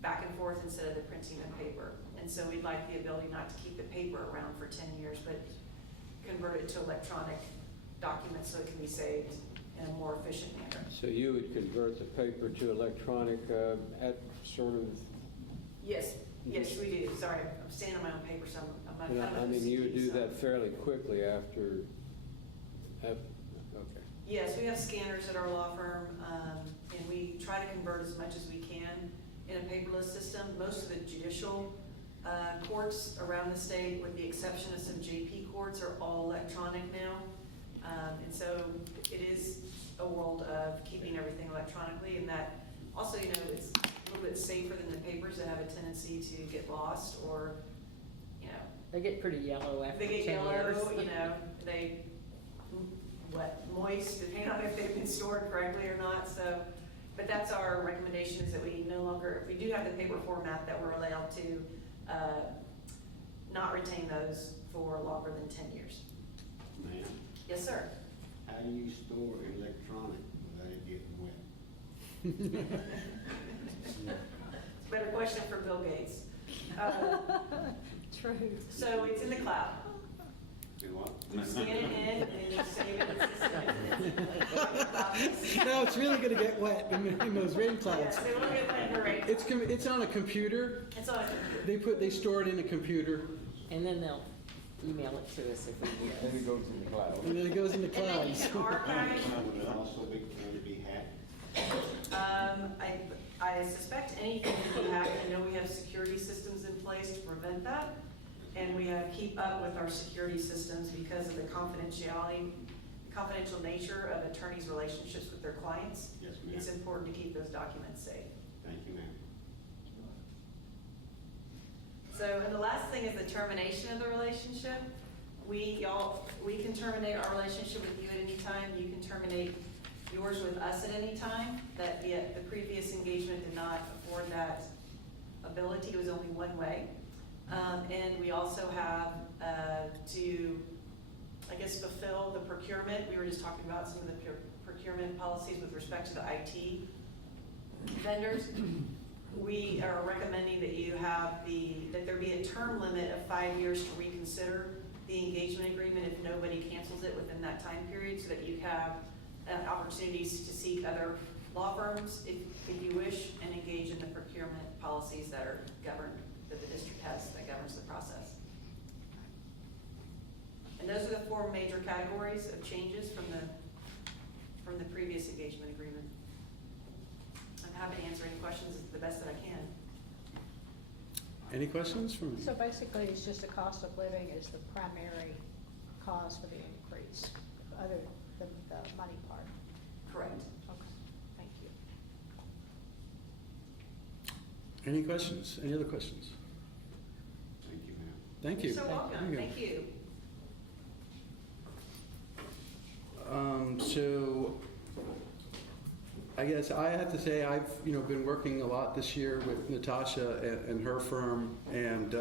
back and forth instead of the printing of paper. And so we'd like the ability not to keep the paper around for 10 years, but convert it to electronic documents so it can be saved in a more efficient manner. So you would convert the paper to electronic at sort of... Yes, we do. Sorry, I'm standing on my own paper, so I'm kind of... I mean, you would do that fairly quickly after... Okay. Yes, we have scanners at our law firm, and we try to convert as much as we can in a paperless system. Most of the judicial courts around the state, with the exception of some JP courts, are all electronic now. And so it is a world of keeping everything electronically, and that also, it's a little bit safer than the papers that have a tendency to get lost, or, They get pretty yellow after 10 they years. get yellow, they moist, depending on if they've been stored correctly or not. So, but that's our recommendation, is that we no longer, if we do have the paper format, that we're allowed to not retain those for longer than 10 years. Ma'am? Yes, sir. How do you store electronic without it getting wet? It's a better question for Bill Gates. True. So it's in the cloud. Do what? You scan it in and you save it in the system. No, it's really gonna get wet in those rain clouds. Yes, they will get wet in the rain. It's on a computer. It's on a computer. They store it in a computer. And then they'll email it to us if we need And it. it goes in the cloud. And then it goes in the And then you clouds. can archive. Would it also be hacked? I suspect anything can be hacked. I know we have security systems in place to prevent that. and we keep up with our security systems because of the confidential nature of attorneys' relationships with their clients. Yes, ma'am. It's important to keep those documents safe. Thank you, ma'am. So, and the last thing is the termination of the relationship. We can terminate our relationship with you at any time. You can terminate yours with us at any time. That yet the previous engagement did not afford that ability. It was only one way. And we also have to, I guess, fulfill the procurement. We were just talking about some of the procurement policies with respect to the IT vendors. We are recommending that you have that there be a term limit of 5 years to reconsider the engagement agreement if nobody cancels it within that time period, so that you have opportunities to seek other law firms if you wish, and engage in the procurement policies that are governed, that the district has, that governs the process. And those are the 4 major categories of changes from the previous engagement agreement. I'm happy to answer any questions the best that I can. Any questions from? So basically, it's just the cost of living is the primary cause for the increase, other than the money part? Correct. Okay, thank you. Any questions? Any other questions? Thank you, ma'am. Thank you. You're so welcome. Thank you. So I guess I have to say I've been working a lot this year with Natasha and her firm, and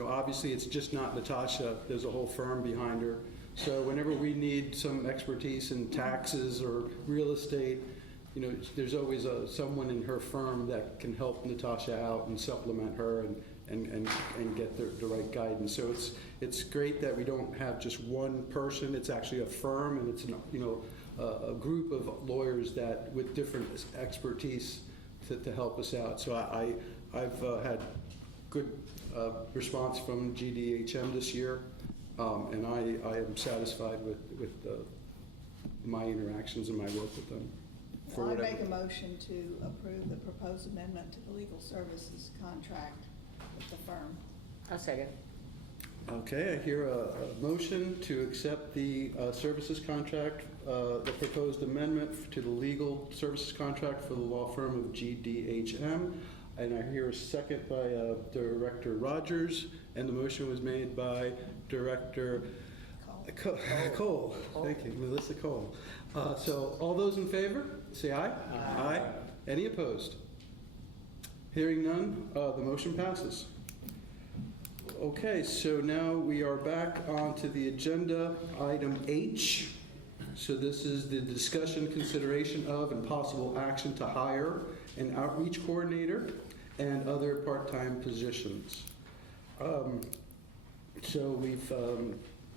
obviously it's just not Natasha. There's a whole firm behind her. So whenever we need some expertise in taxes or real estate, there's always someone in her firm that can help Natasha out and supplement her and get the right guidance. So it's great that we don't have just one person. It's actually a firm, and it's a group of lawyers that with different expertise to help us out. So I've had good response from GDHM this year, and I am satisfied with my interactions and my work with them. Well, I make a motion to approve the proposed amendment to the legal services contract with the firm. I'll second. Okay, I hear a motion to accept the services contract, the proposed amendment to the legal services contract for the law firm of GDHM. And I hear a second by Director Rogers, and the motion was made by Director Cole. Thank you, Melissa Cole. So all those in favor, say aye. Aye. Any opposed? Hearing none, the motion passes. Okay, so now we are back onto the agenda, item H. So this is the discussion, consideration of, and possible action to hire an outreach coordinator and other part-time positions. So we've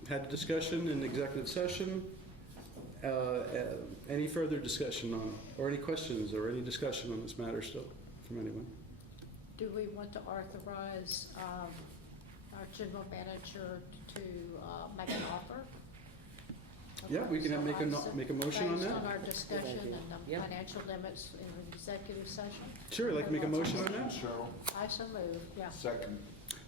had a discussion in executive session. Any further discussion on, or any questions or any discussion on this matter still from anyone? Do we want to authorize our general manager to make an offer? Yeah, we can make a motion on that. Based on our discussion and the financial limits in the executive session? Sure, I'd like to make a motion on that. I so move, yeah. Second.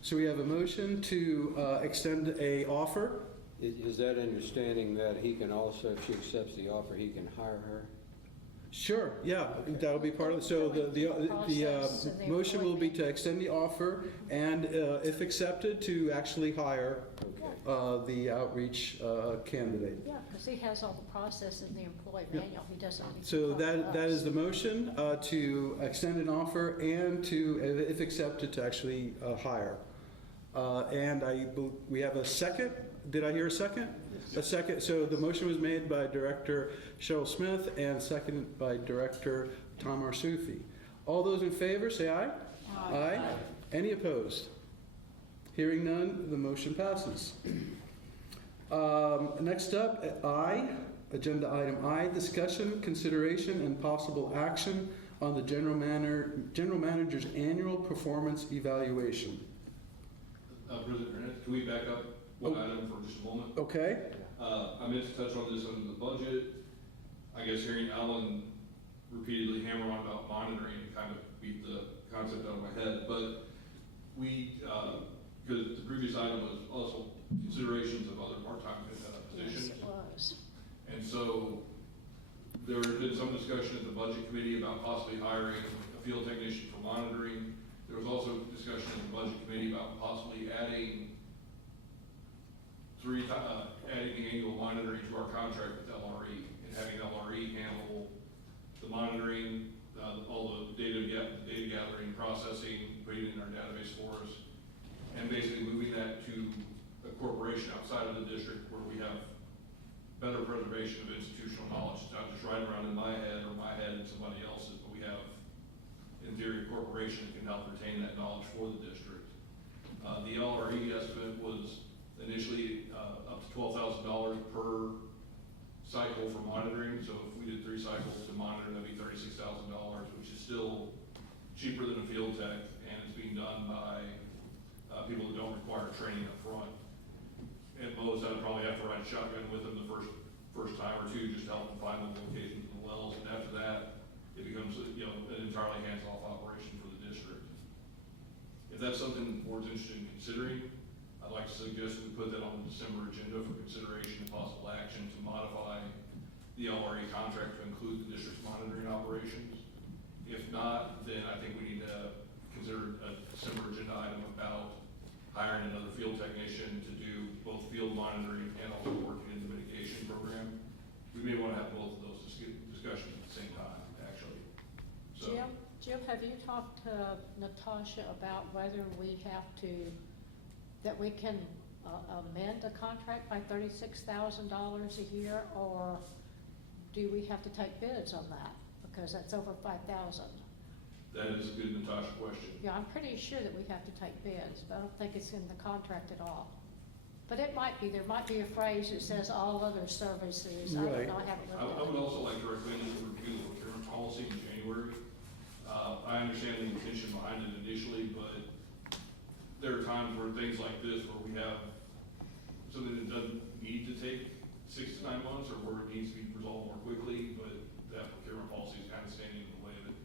So we have a motion to extend a offer. Is that understanding that he can also, if she accepts the offer, he can hire her? Sure, yeah, that'll be part of it. So the motion will be to extend the offer and, if accepted, to actually hire the outreach candidate. Yeah, because he has all the process in the employee manual. He doesn't need to So talk to that us. is the motion, to extend an offer and to, if accepted, to actually hire. And we have a second. Did I hear a second? A second. So the motion was made by Director Cheryl Smith and seconded by Director Tom Arsufi. All those in favor, say aye. Aye. Any opposed? Hearing none, the motion passes. Next up, I, agenda item I, discussion, consideration, and possible action on the general manager's annual performance evaluation. President Burnett, can we back up one item for just a moment? Okay. I meant to touch on this under the budget. I guess hearing Alan repeatedly hammer on about monitoring, it kind of beat the concept out of my head. But we because the previous item was also considerations of other part-time positions. Yes, it was. And so there had been some discussion at the budget committee about possibly hiring a field technician for monitoring. There was also discussion at the budget committee about possibly adding the annual monitoring to our contract with LRE and having LRE handle the monitoring, all the data gathering, processing, putting it in our database for us, and basically moving that to a corporation outside of the district where we have better preservation of institutional knowledge. It's not just riding around in my head or my head and somebody else's, but we have, in theory, a corporation that can help retain that knowledge for the district. The LRE estimate was initially up to $12,000 per cycle for monitoring. So if we did 3 cycles to monitor, that'd be $36,000, which is still cheaper than a field tech, and it's being done by people that don't require training up front. At most, I'd probably have to ride shotgun with them the first time or two, just to help them find the locations of the wells, and after that, it becomes an entirely hands-off operation for the district. If that's something the board's interested in considering, I'd like to suggest we put that on the December agenda for consideration and possible action to modify the LRE contract to include the district's monitoring operations. If not, then I think we need to consider a December agenda item about hiring another field technician to do both field monitoring and also working in the mitigation program. We may want to have both of those discussions at the same time, actually. So, Jim, have you talked to Natasha about whether we have to, that we can amend the contract by $36,000 a year, or do we have to take bids on that? Because that's over 5,000. that is a good Natasha question. Yeah, I'm pretty sure that we have to take bids, but I don't think it's in the contract at all. But it might be, there might be a phrase that says all other services. I don't Right. know, I haven't looked I at would it. also like to recommend that we review the procurement policy in January. I understand the intention behind it initially, but there are times where things like this, where we have something that doesn't need to take 6 to 9 months, or where it needs to be resolved more quickly, but that procurement policy is kind of standing in the way of it.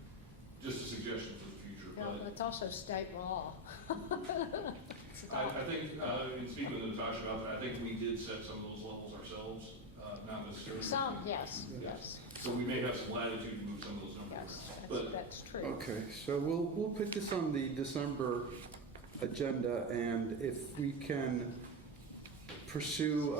Just a suggestion for the future, Yeah, but. but it's also state law. I think, in speaking with Natasha about that, I think we did set some of those levels ourselves, not necessarily. Some, yes, yes, So we may have some latitude to move some of those numbers yes, around. But that's true. Okay, so we'll put this on the December agenda, and if we can pursue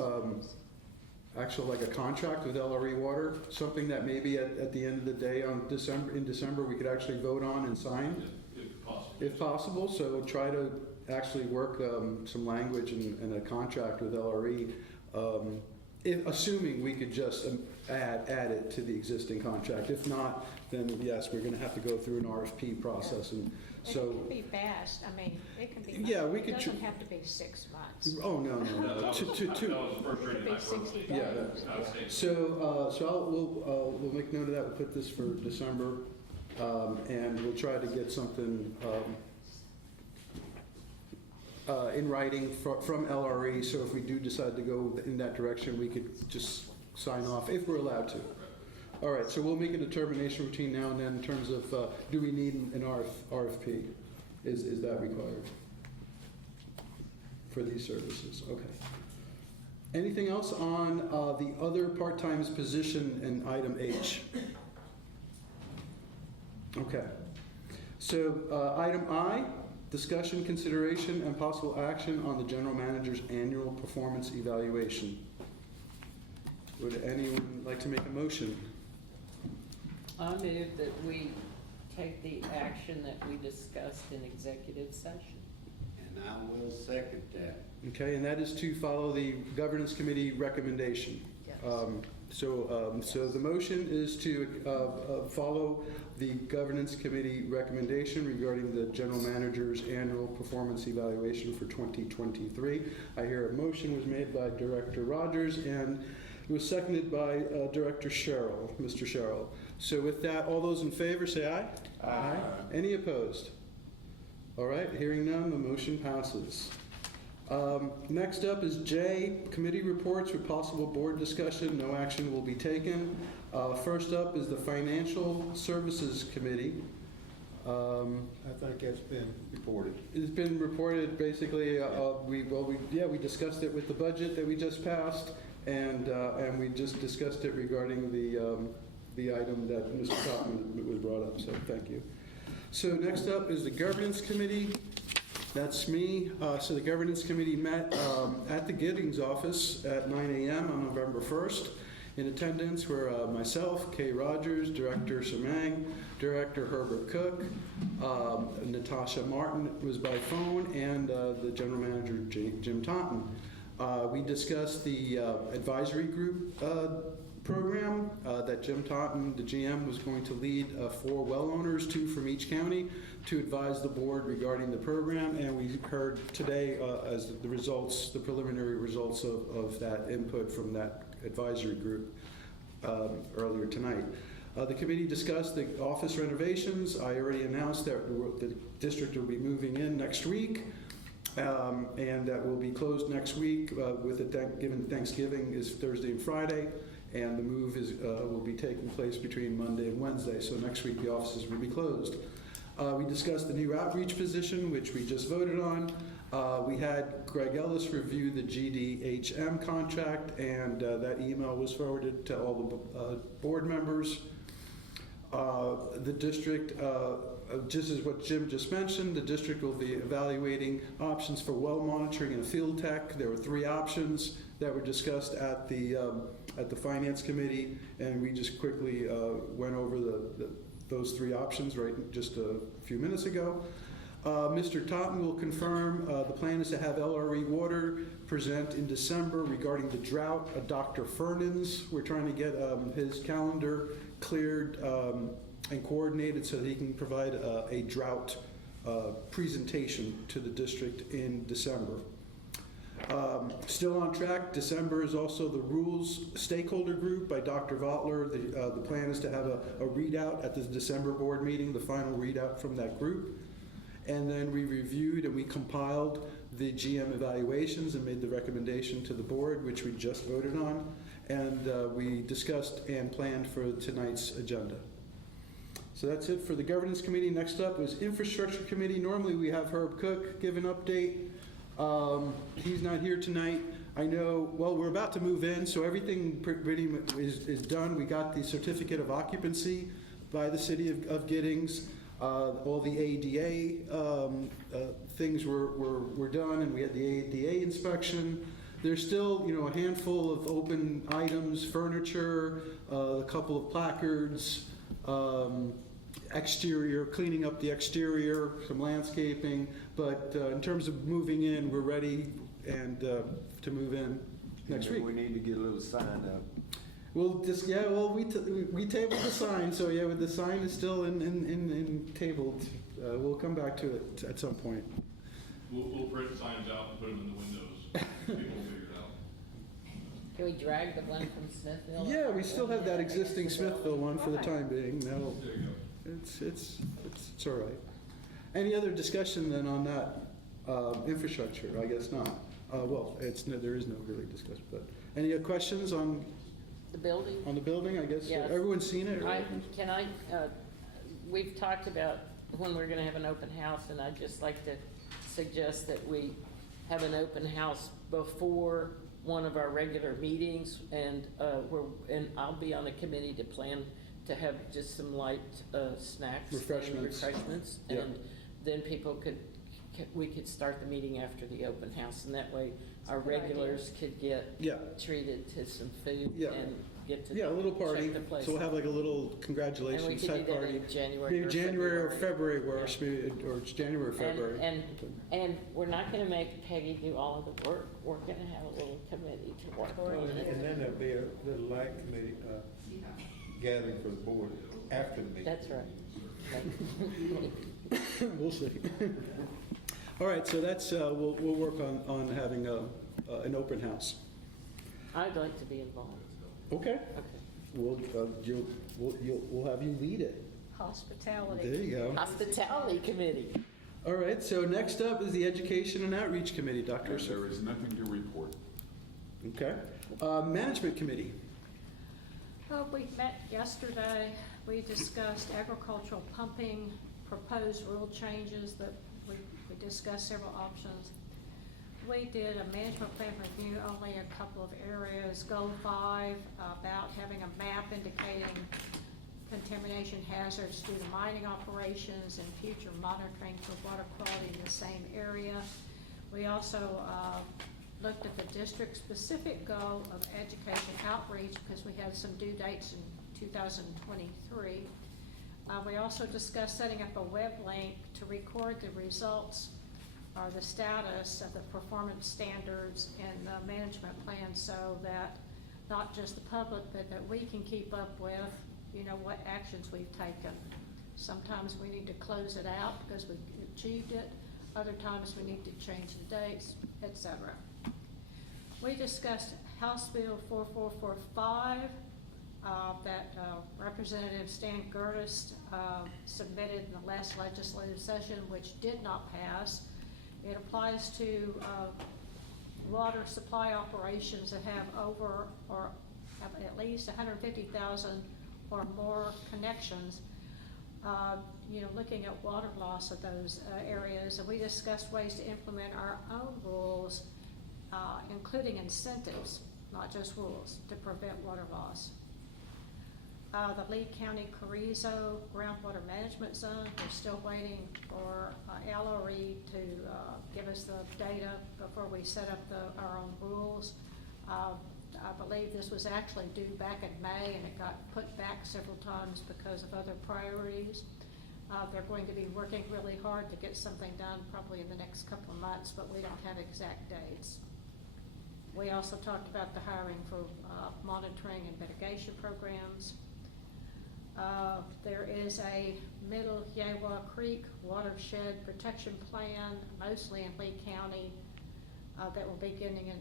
actual, like a contract with LRE Water, something that maybe at the end of the day in December, we could actually vote on and sign, if possible. if possible. So try to actually work some language and a contract with LRE, assuming we could just add it to the existing contract. If not, then yes, we're going to have to go through an RFP process, and It so. can be fast, I mean, it can be. Yeah, we It could doesn't have to be 6 months. Oh, no. That was the first It reading. could be 60 days. Yeah. So we'll make note of that. We'll put this for December, and we'll try to get something in writing from LRE. So if we do decide to go in that direction, we could just sign off if we're allowed to. All right. So we'll make a determination between now and then in terms of do we need an RFP? Is that required for these services? Okay. Anything else on the other part-time position in item H? Okay. So item I, discussion, consideration, and possible action on the general manager's annual performance evaluation. Would anyone like to make a motion? I move that we take the action that we discussed in executive session. And I will second that. Okay, and that is to follow the governance committee recommendation. Yes. So the motion is to follow the governance committee recommendation regarding the general manager's annual performance evaluation for 2023. I hear a motion was made by Director Rogers and was seconded by Director Sherrill, Mr. Sherrill. So with that, all those in favor say aye. Aye. Any opposed? All right, hearing none, the motion passes. Next up is J, committee reports with possible board discussion. No action will be taken. First up is the Financial Services Committee. I think that's been reported. It's been reported, basically, we discussed it with the budget that we just passed, and we just discussed it regarding the item that Mr. Topman was brought up, so thank you. So next up is the Governance Committee. That's me. So the Governance Committee met at the Giddings office at 9 a.m. on November 1st. In attendance were myself, Kay Rogers, Director Samang, Director Herbert Cook, Natasha Martin was by phone, and the General Manager, Jim Taunton. We discussed the advisory group program that Jim Taunton, the GM, was going to lead 4 well owners, 2 from each county, to advise the board regarding the program. And we heard today as the results, the preliminary results of that input from that advisory group earlier tonight. The committee discussed the office renovations. I already announced that the district will be moving in next week, and that will be closed next week with given Thanksgiving is Thursday and Friday, and the move will be taking place between Monday and Wednesday. So next week the offices will be closed. We discussed the new outreach position, which we just voted on. We had Greg Ellis review the GDHM contract, and that email was forwarded to all the board members. The district, just as what Jim just mentioned, the district will be evaluating options for well monitoring and field tech. There were 3 options that were discussed at the Finance Committee, and we just quickly went over those 3 options just a few minutes ago. Mr. Totten will confirm the plan is to have LRE Water present in December regarding the drought. Dr. Fernandes, we're trying to get his calendar cleared and coordinated so that he can provide a drought presentation to the district in December. Still on track, December is also the rules stakeholder group by Dr. Votler. The plan is to have a readout at the December board meeting, the final readout from that group. And then we reviewed and we compiled the GM evaluations and made the recommendation to the board, which we just voted on. And we discussed and planned for tonight's agenda. So that's it for the Governance Committee. Next up was Infrastructure Committee. Normally we have Herb Cook give an update. He's not here tonight. I know, well, we're about to move in, so everything pretty much is done. We got the certificate of occupancy by the city of Giddings. All the ADA things were done, and we had the ADA inspection. There's still, a handful of open items, furniture, a couple of placards, exterior, cleaning up the exterior, some landscaping. But in terms of moving in, we're ready and to move in next week. We need to get a little sign up. We'll just, we tabled the sign, so the sign is still in tabled. We'll come back to it at some point. We'll print signs out and put them in the windows. People will figure it out. Can we drag the one from Smithville? Yeah, we still have that existing Smithville one for the time being. No, There you go. it's all right. Any other discussion then on that infrastructure? I guess not. Well, there is no really discussion. But any other questions on The building? on the building? I guess Yes. everyone's seen it. Right? We've talked about when we're gonna have an open house, and I'd just like to suggest that we have an open house before one of our regular meetings, and I'll be on a committee to plan to have just some light snacks. Refreshments. And refreshments, Yeah. and then people we could start the meeting after the open house, and that way our regulars could get treated to some food and get to a little party. check the place. So we'll have like a little congratulations And we could type do that party. in January Maybe or January or February, Yeah. or it's January or February. And we're not gonna make Peggy do all of the work. We're gonna have a little committee to work on it. And then there'll be a little light committee gathering for the board after the meeting. That's right. We'll see. All right, so that's we'll work on having an open house. I'd like to be involved. Okay. Okay. We'll have you lead it. Hospitality. There you go. Hospitality committee. All right. So next up is the Education and Outreach Committee, Dr. There is nothing to report. Okay. Management Committee. We met yesterday. We discussed agricultural pumping proposed rule changes that we discussed several options. We did a management plan review, only a couple of areas. Goal 5, about having a map indicating contamination hazards due to mining operations and future monitoring for water quality in the same area. We also looked at the district-specific goal of education outreach because we had some due dates in 2023. We also discussed setting up a web link to record the results or the status of the performance standards in the management plan so that not just the public, but that we can keep up with, you know, what actions we've taken. Sometimes we need to close it out because we achieved it. Other times we need to change the dates, etc. We discussed House Bill 4445 that Representative Stan Gertis submitted in the last legislative session, which did not pass. It applies to water supply operations that have over or have at least 150,000 or more connections. You know, looking at water loss of those areas, and we discussed ways to implement our own rules, including incentives, not just rules, to prevent water loss. The Lee County Carrizo Groundwater Management Zone, we're still waiting for LRE to give us the data before we set up our own rules. I believe this was actually due back in May and it got put back several times because of other priorities. They're going to be working really hard to get something done probably in the next couple of months, but we don't have exact dates. We also talked about the hiring for monitoring and mitigation programs. There is a Middle Yawa Creek watershed protection plan, mostly in Lee County, that will be beginning in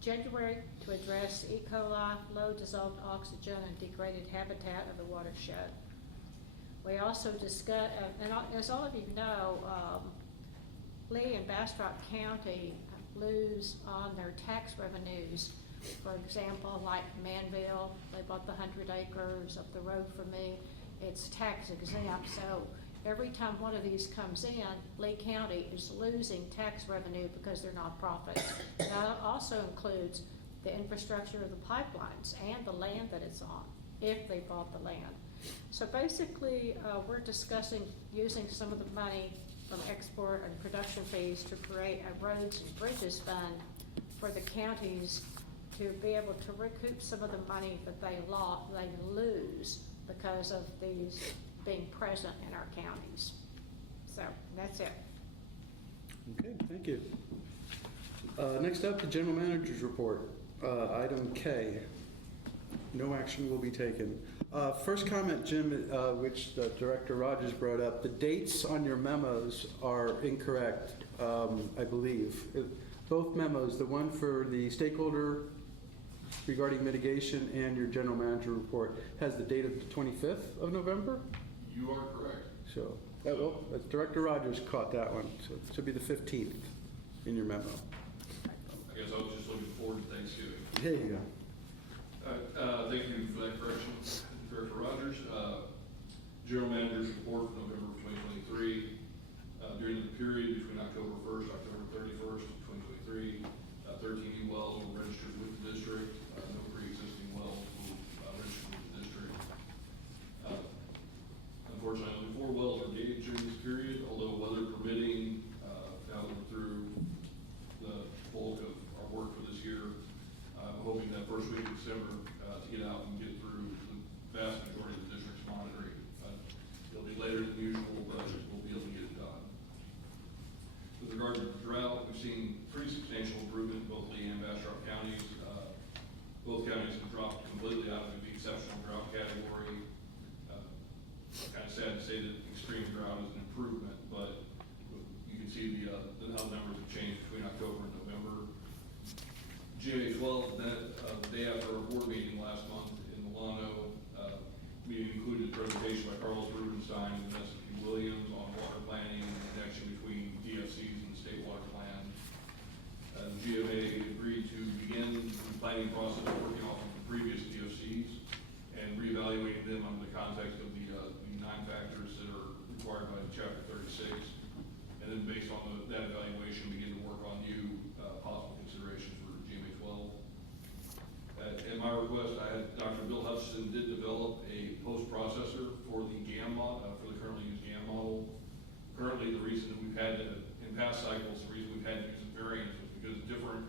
January to address E. coli, low dissolved oxygen, and degraded habitat of the watershed. We also discussed, and as all of you know, Lee and Bastrop County lose on their tax revenues. For example, like Manville, they bought the 100 acres up the road from me. It's tax exempt, so every time one of these comes in, Lee County is losing tax revenue because they're nonprofits. Now, it also includes the infrastructure of the pipelines and the land that it's on, if they bought the land. So basically, we're discussing using some of the money from export and production fees to create a roads and bridges fund for the counties to be able to recoup some of the money that they lose because of these being present in our counties. So that's it. Okay, thank you. Next up, the General Manager's Report. Item K. No action will be taken. First comment, Jim, which Director Rogers brought up, the dates on your memos are incorrect, I believe. Both memos, the one for the stakeholder regarding mitigation and your General Manager Report, has the date of the 25th of November? You are correct. So, Director Rogers caught that one, so it should be the 15th in your memo. I guess I was just looking forward to Thanksgiving. There you go. Thank you for that correction, Director Rogers. General Manager's Report for November of 2023. During the period between October 1st, October 31st, 2023, 13 new wells were registered with the district. No pre-existing wells were registered with the district. Unfortunately, only 4 wells were gated during this period, although weather permitting, now that we're through the bulk of our work for this year, I'm hoping that first week of December to get out and get through the vast majority of the district's monitoring. It'll be later than usual, but we'll be able to get it done. With regard to the drought, we've seen pretty substantial improvement in both Lee and Bastrop counties. Both counties have dropped completely out of the exceptional drought category. Kind of sad to say that extreme drought is an improvement, but you can see how the numbers have changed between October and November. GA 12 met the day after our board meeting last month in Milano. Meeting included a presentation by Carlos Rubenstein and Vanessa P. Williams on water planning and the connection between DFCs and the state water plan. The GMA agreed to begin the planning process working off of the previous DFCs and reevaluating them under the context of the 9 factors that are required 2026. And then based on that evaluation, begin to work on new possible considerations for GMA 12. At my request, Dr. Bill Hutchison did develop a post-processor for the GAM model, for the currently used GAM model. Currently, the reason that we've had to, in past cycles, the reason we've had to use a variance was because different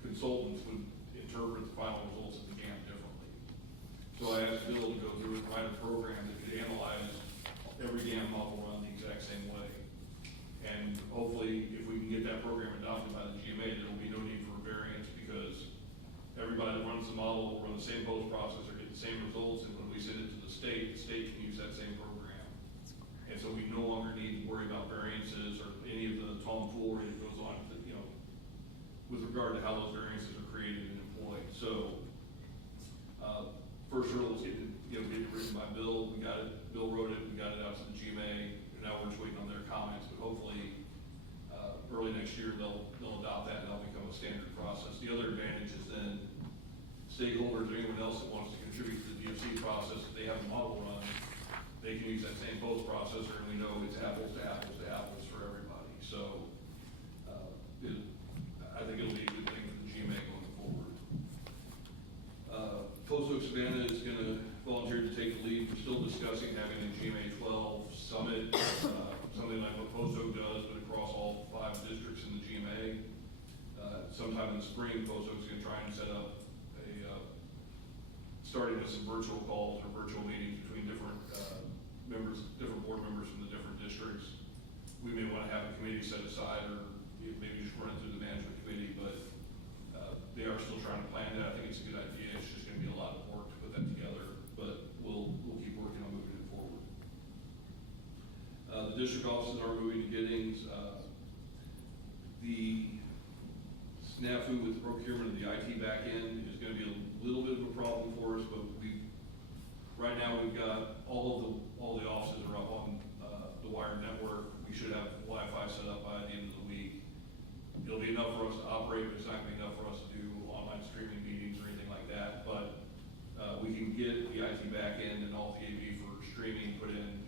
consultants would interpret the final results of the GAM differently. So I asked Bill to go through and write a program that could analyze every GAM model run the exact same way. And hopefully, if we can get that program adopted by the GMA, there will be no need for a variance because everybody that runs the model will run the same post-processor, get the same results, and when we send it to the state can use that same program. And so we no longer need to worry about variances or any of the tomfoolery that goes on, with regard to how those variances are created and employed. So, first hurdle is getting it written by Bill. We got it. Bill wrote it. We got it out to the GMA. And now we're just waiting on their comments. But hopefully, early next year they'll adopt that and that'll become a standard process. The other advantage is then stakeholders or anyone else that wants to contribute to the DFC process, if they have a model run, they can use that same post processor, and we know it's apples to apples to apples for everybody. So I think it'll be a good thing for the GMA going forward. Post Oak Savannah is going to volunteer to take the lead. We're still discussing having a GMA 12 summit, something like what Post Oak does, but across all 5 districts in the GMA. Sometime in the spring, Post Oak's going to try and set up starting with some virtual calls or virtual meetings between different different board members from the different districts. We may want to have a committee set aside or maybe just run it through the management committee, but they are still trying to plan that. I think it's a good idea. It's just going to be a lot of work to put that together, but we'll keep working on moving it forward. The district offices are moving to Giddings. The snafu with the procurement of the IT back end is going to be a little bit of a problem for us, but right now we've got all the offices are up on the wired network. We should have Wi-Fi set up by the end of the week. It'll be enough for us to operate, but it's not going to be enough for us to do online streaming meetings or anything like that. But we can get the IT back end and all the AV for streaming put in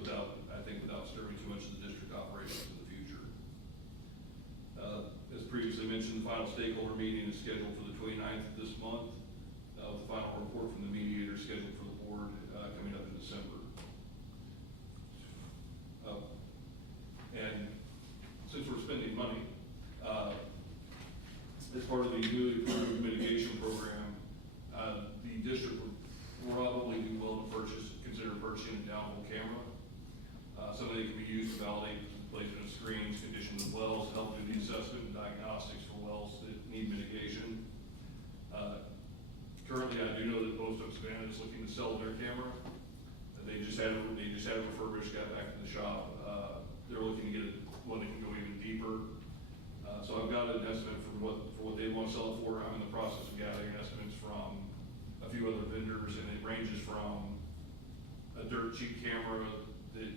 without disturbing too much of the district operations in the future. As previously mentioned, the final stakeholder meeting is scheduled for the 29th of this month. The final report from the mediator is scheduled for the board coming up in December. And since we're spending money, as part of the newly approved mitigation program, the district would probably be willing to consider purchasing a downhole camera. Something that can be used to validate the placement of screens, conditions of wells, to help do the assessment and diagnostics for wells that need mitigation. Currently, I do know that Post Oak Savannah is looking to sell their camera. They just had it refurbished, got back in the shop. They're looking to get one that can go even deeper. So I've got an estimate for what they want to sell it for. I'm in the process of gathering estimates from a few other vendors, and it ranges from a dirt cheap camera that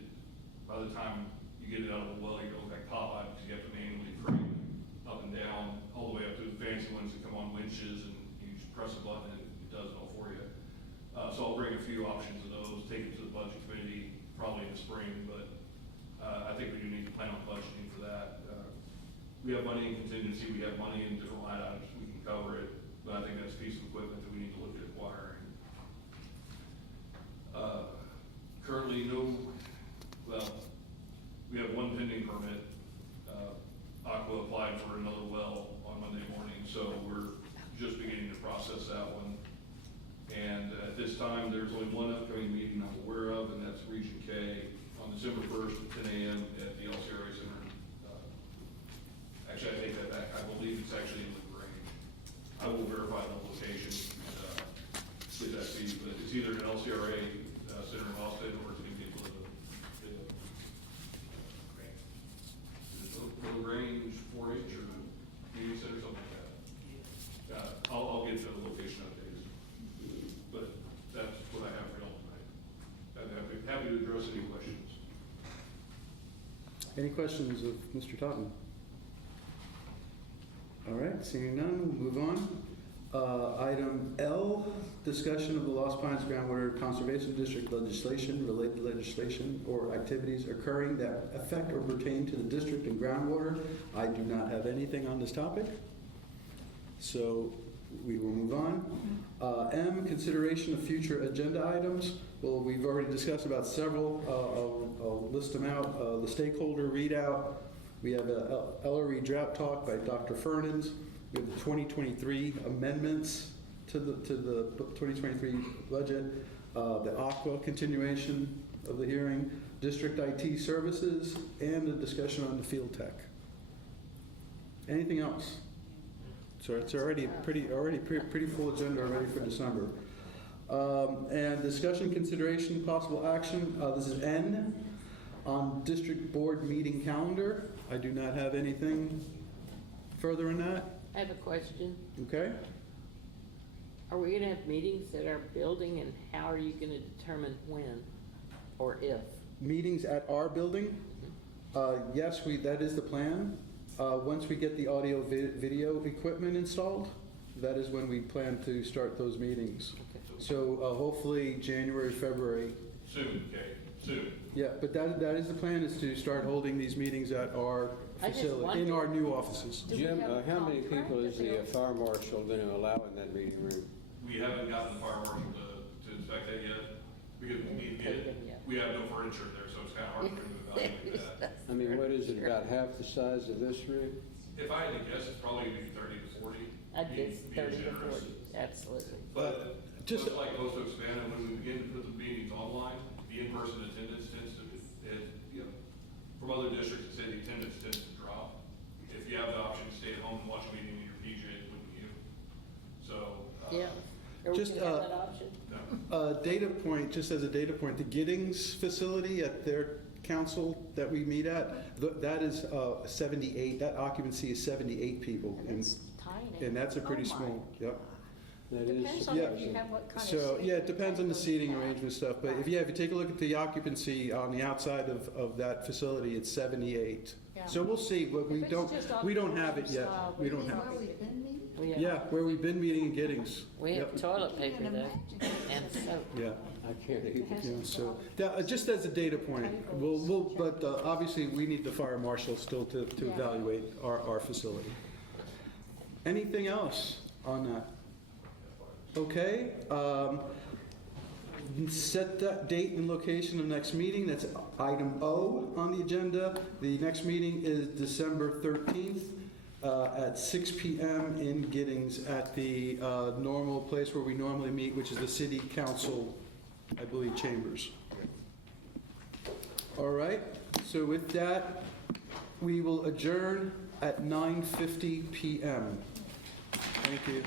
by the time you get it out of the well, you don't look like Popeye because you have to manually frame up and down, all the way up to the fancy ones that come on winches, and you just press a button and it does it all for you. So I'll bring a few options of those, take it to the budget committee probably in the spring, but I think we do need to plan on budgeting for that. We have money in contingency, we have money in different line items, we can cover it, but I think that's a piece of equipment that we need to look at acquiring. Currently, we have one pending permit. Aqua applied for another well on Monday morning, so we're just beginning to process that one. And at this time, there's only one upcoming meeting I'm aware of, and that's Region K on December 1st at 10 a.m. at the LCRA Center. Actually, I take that back. I believe it's actually in the Grange. I will verify the location and get that to you, but it's either an LCRA Center in Austin or it's going to be Little Grange 4-H or Community Center, something like that. I'll get the location updated. But that's what I have for y'all tonight. I'm happy to address any questions. Any questions of Mr. Totten? All right, seeing none, we'll move on. Item L, discussion of the Lost Pines Groundwater Conservation District legislation, related legislation, or activities occurring that affect or pertain to the district and groundwater. I do not have anything on this topic, so we will move on. M, consideration of future agenda items. Well, we've already discussed about several. I'll list them out. The stakeholder readout. We have a LRE drought talk by Dr. Fernans. We have the 2023 amendments to the 2023 budget, the Aqua continuation of the hearing, district IT services, and the discussion on the field tech. Anything else? So it's already pretty full agenda already for December. And discussion, consideration, possible action. This is N on district board meeting calendar. I do not have anything further in that. I have a question. Okay. Are we gonna have meetings at our building, and how are you gonna determine when or if? Meetings at our building? Yes, that is the plan. Once we get the audio video equipment installed, that is when we plan to start those meetings. So hopefully January, February. Soon, Kate, soon. Yeah, but that is the plan, is to start holding these meetings at our facility, in our new offices. Jim, how many people is the fire marshal going to allow in that meeting room? We haven't gotten the fire marshal to inspect that yet, because we have no furniture there, so it's kind of hard for him to evaluate that. I mean, what is it, about half the size of this room? If I had to guess, it's probably maybe 30 to 40. I'd guess Being 30 to generous. 40, absolutely. But just like most to expand, and when we begin to put the meetings online, the in-person attendance tends to, from other districts, that say the attendance tends to drop. If you have the option to stay at home and watch a meeting in your PJs, wouldn't you? So. Yeah. Are we Just, gonna have that option? Data point, just as a data point, the Giddings facility at their council that we meet at, that is 78, that occupancy is 78 people. And it's tiny. And that's a pretty Oh my small, yep. That Depends is on yeah. if you have what kind of. So, yeah, it depends on the seating Yeah. arrangement stuff, but if you take a look at the occupancy on the outside of that facility, it's 78. Yeah. So we'll see, but If it's just we don't have it yet. style, We don't have Where it. we've been meeting? We have- Yeah, where we've been meeting in Giddings. We have Yep. toilet paper though, and soap. Yeah. I can't even. Yeah, so, just as a data point, but obviously, we need the fire marshal still to evaluate our facility. Anything else on that? Okay, set that date and location of next meeting, that's item O on the agenda. The next meeting is December 13th at 6 p.m. in Giddings at the normal place where we normally meet, which is the city council, I believe, chambers. All right, so with that, we will adjourn at 9:50 p.m. Thank you.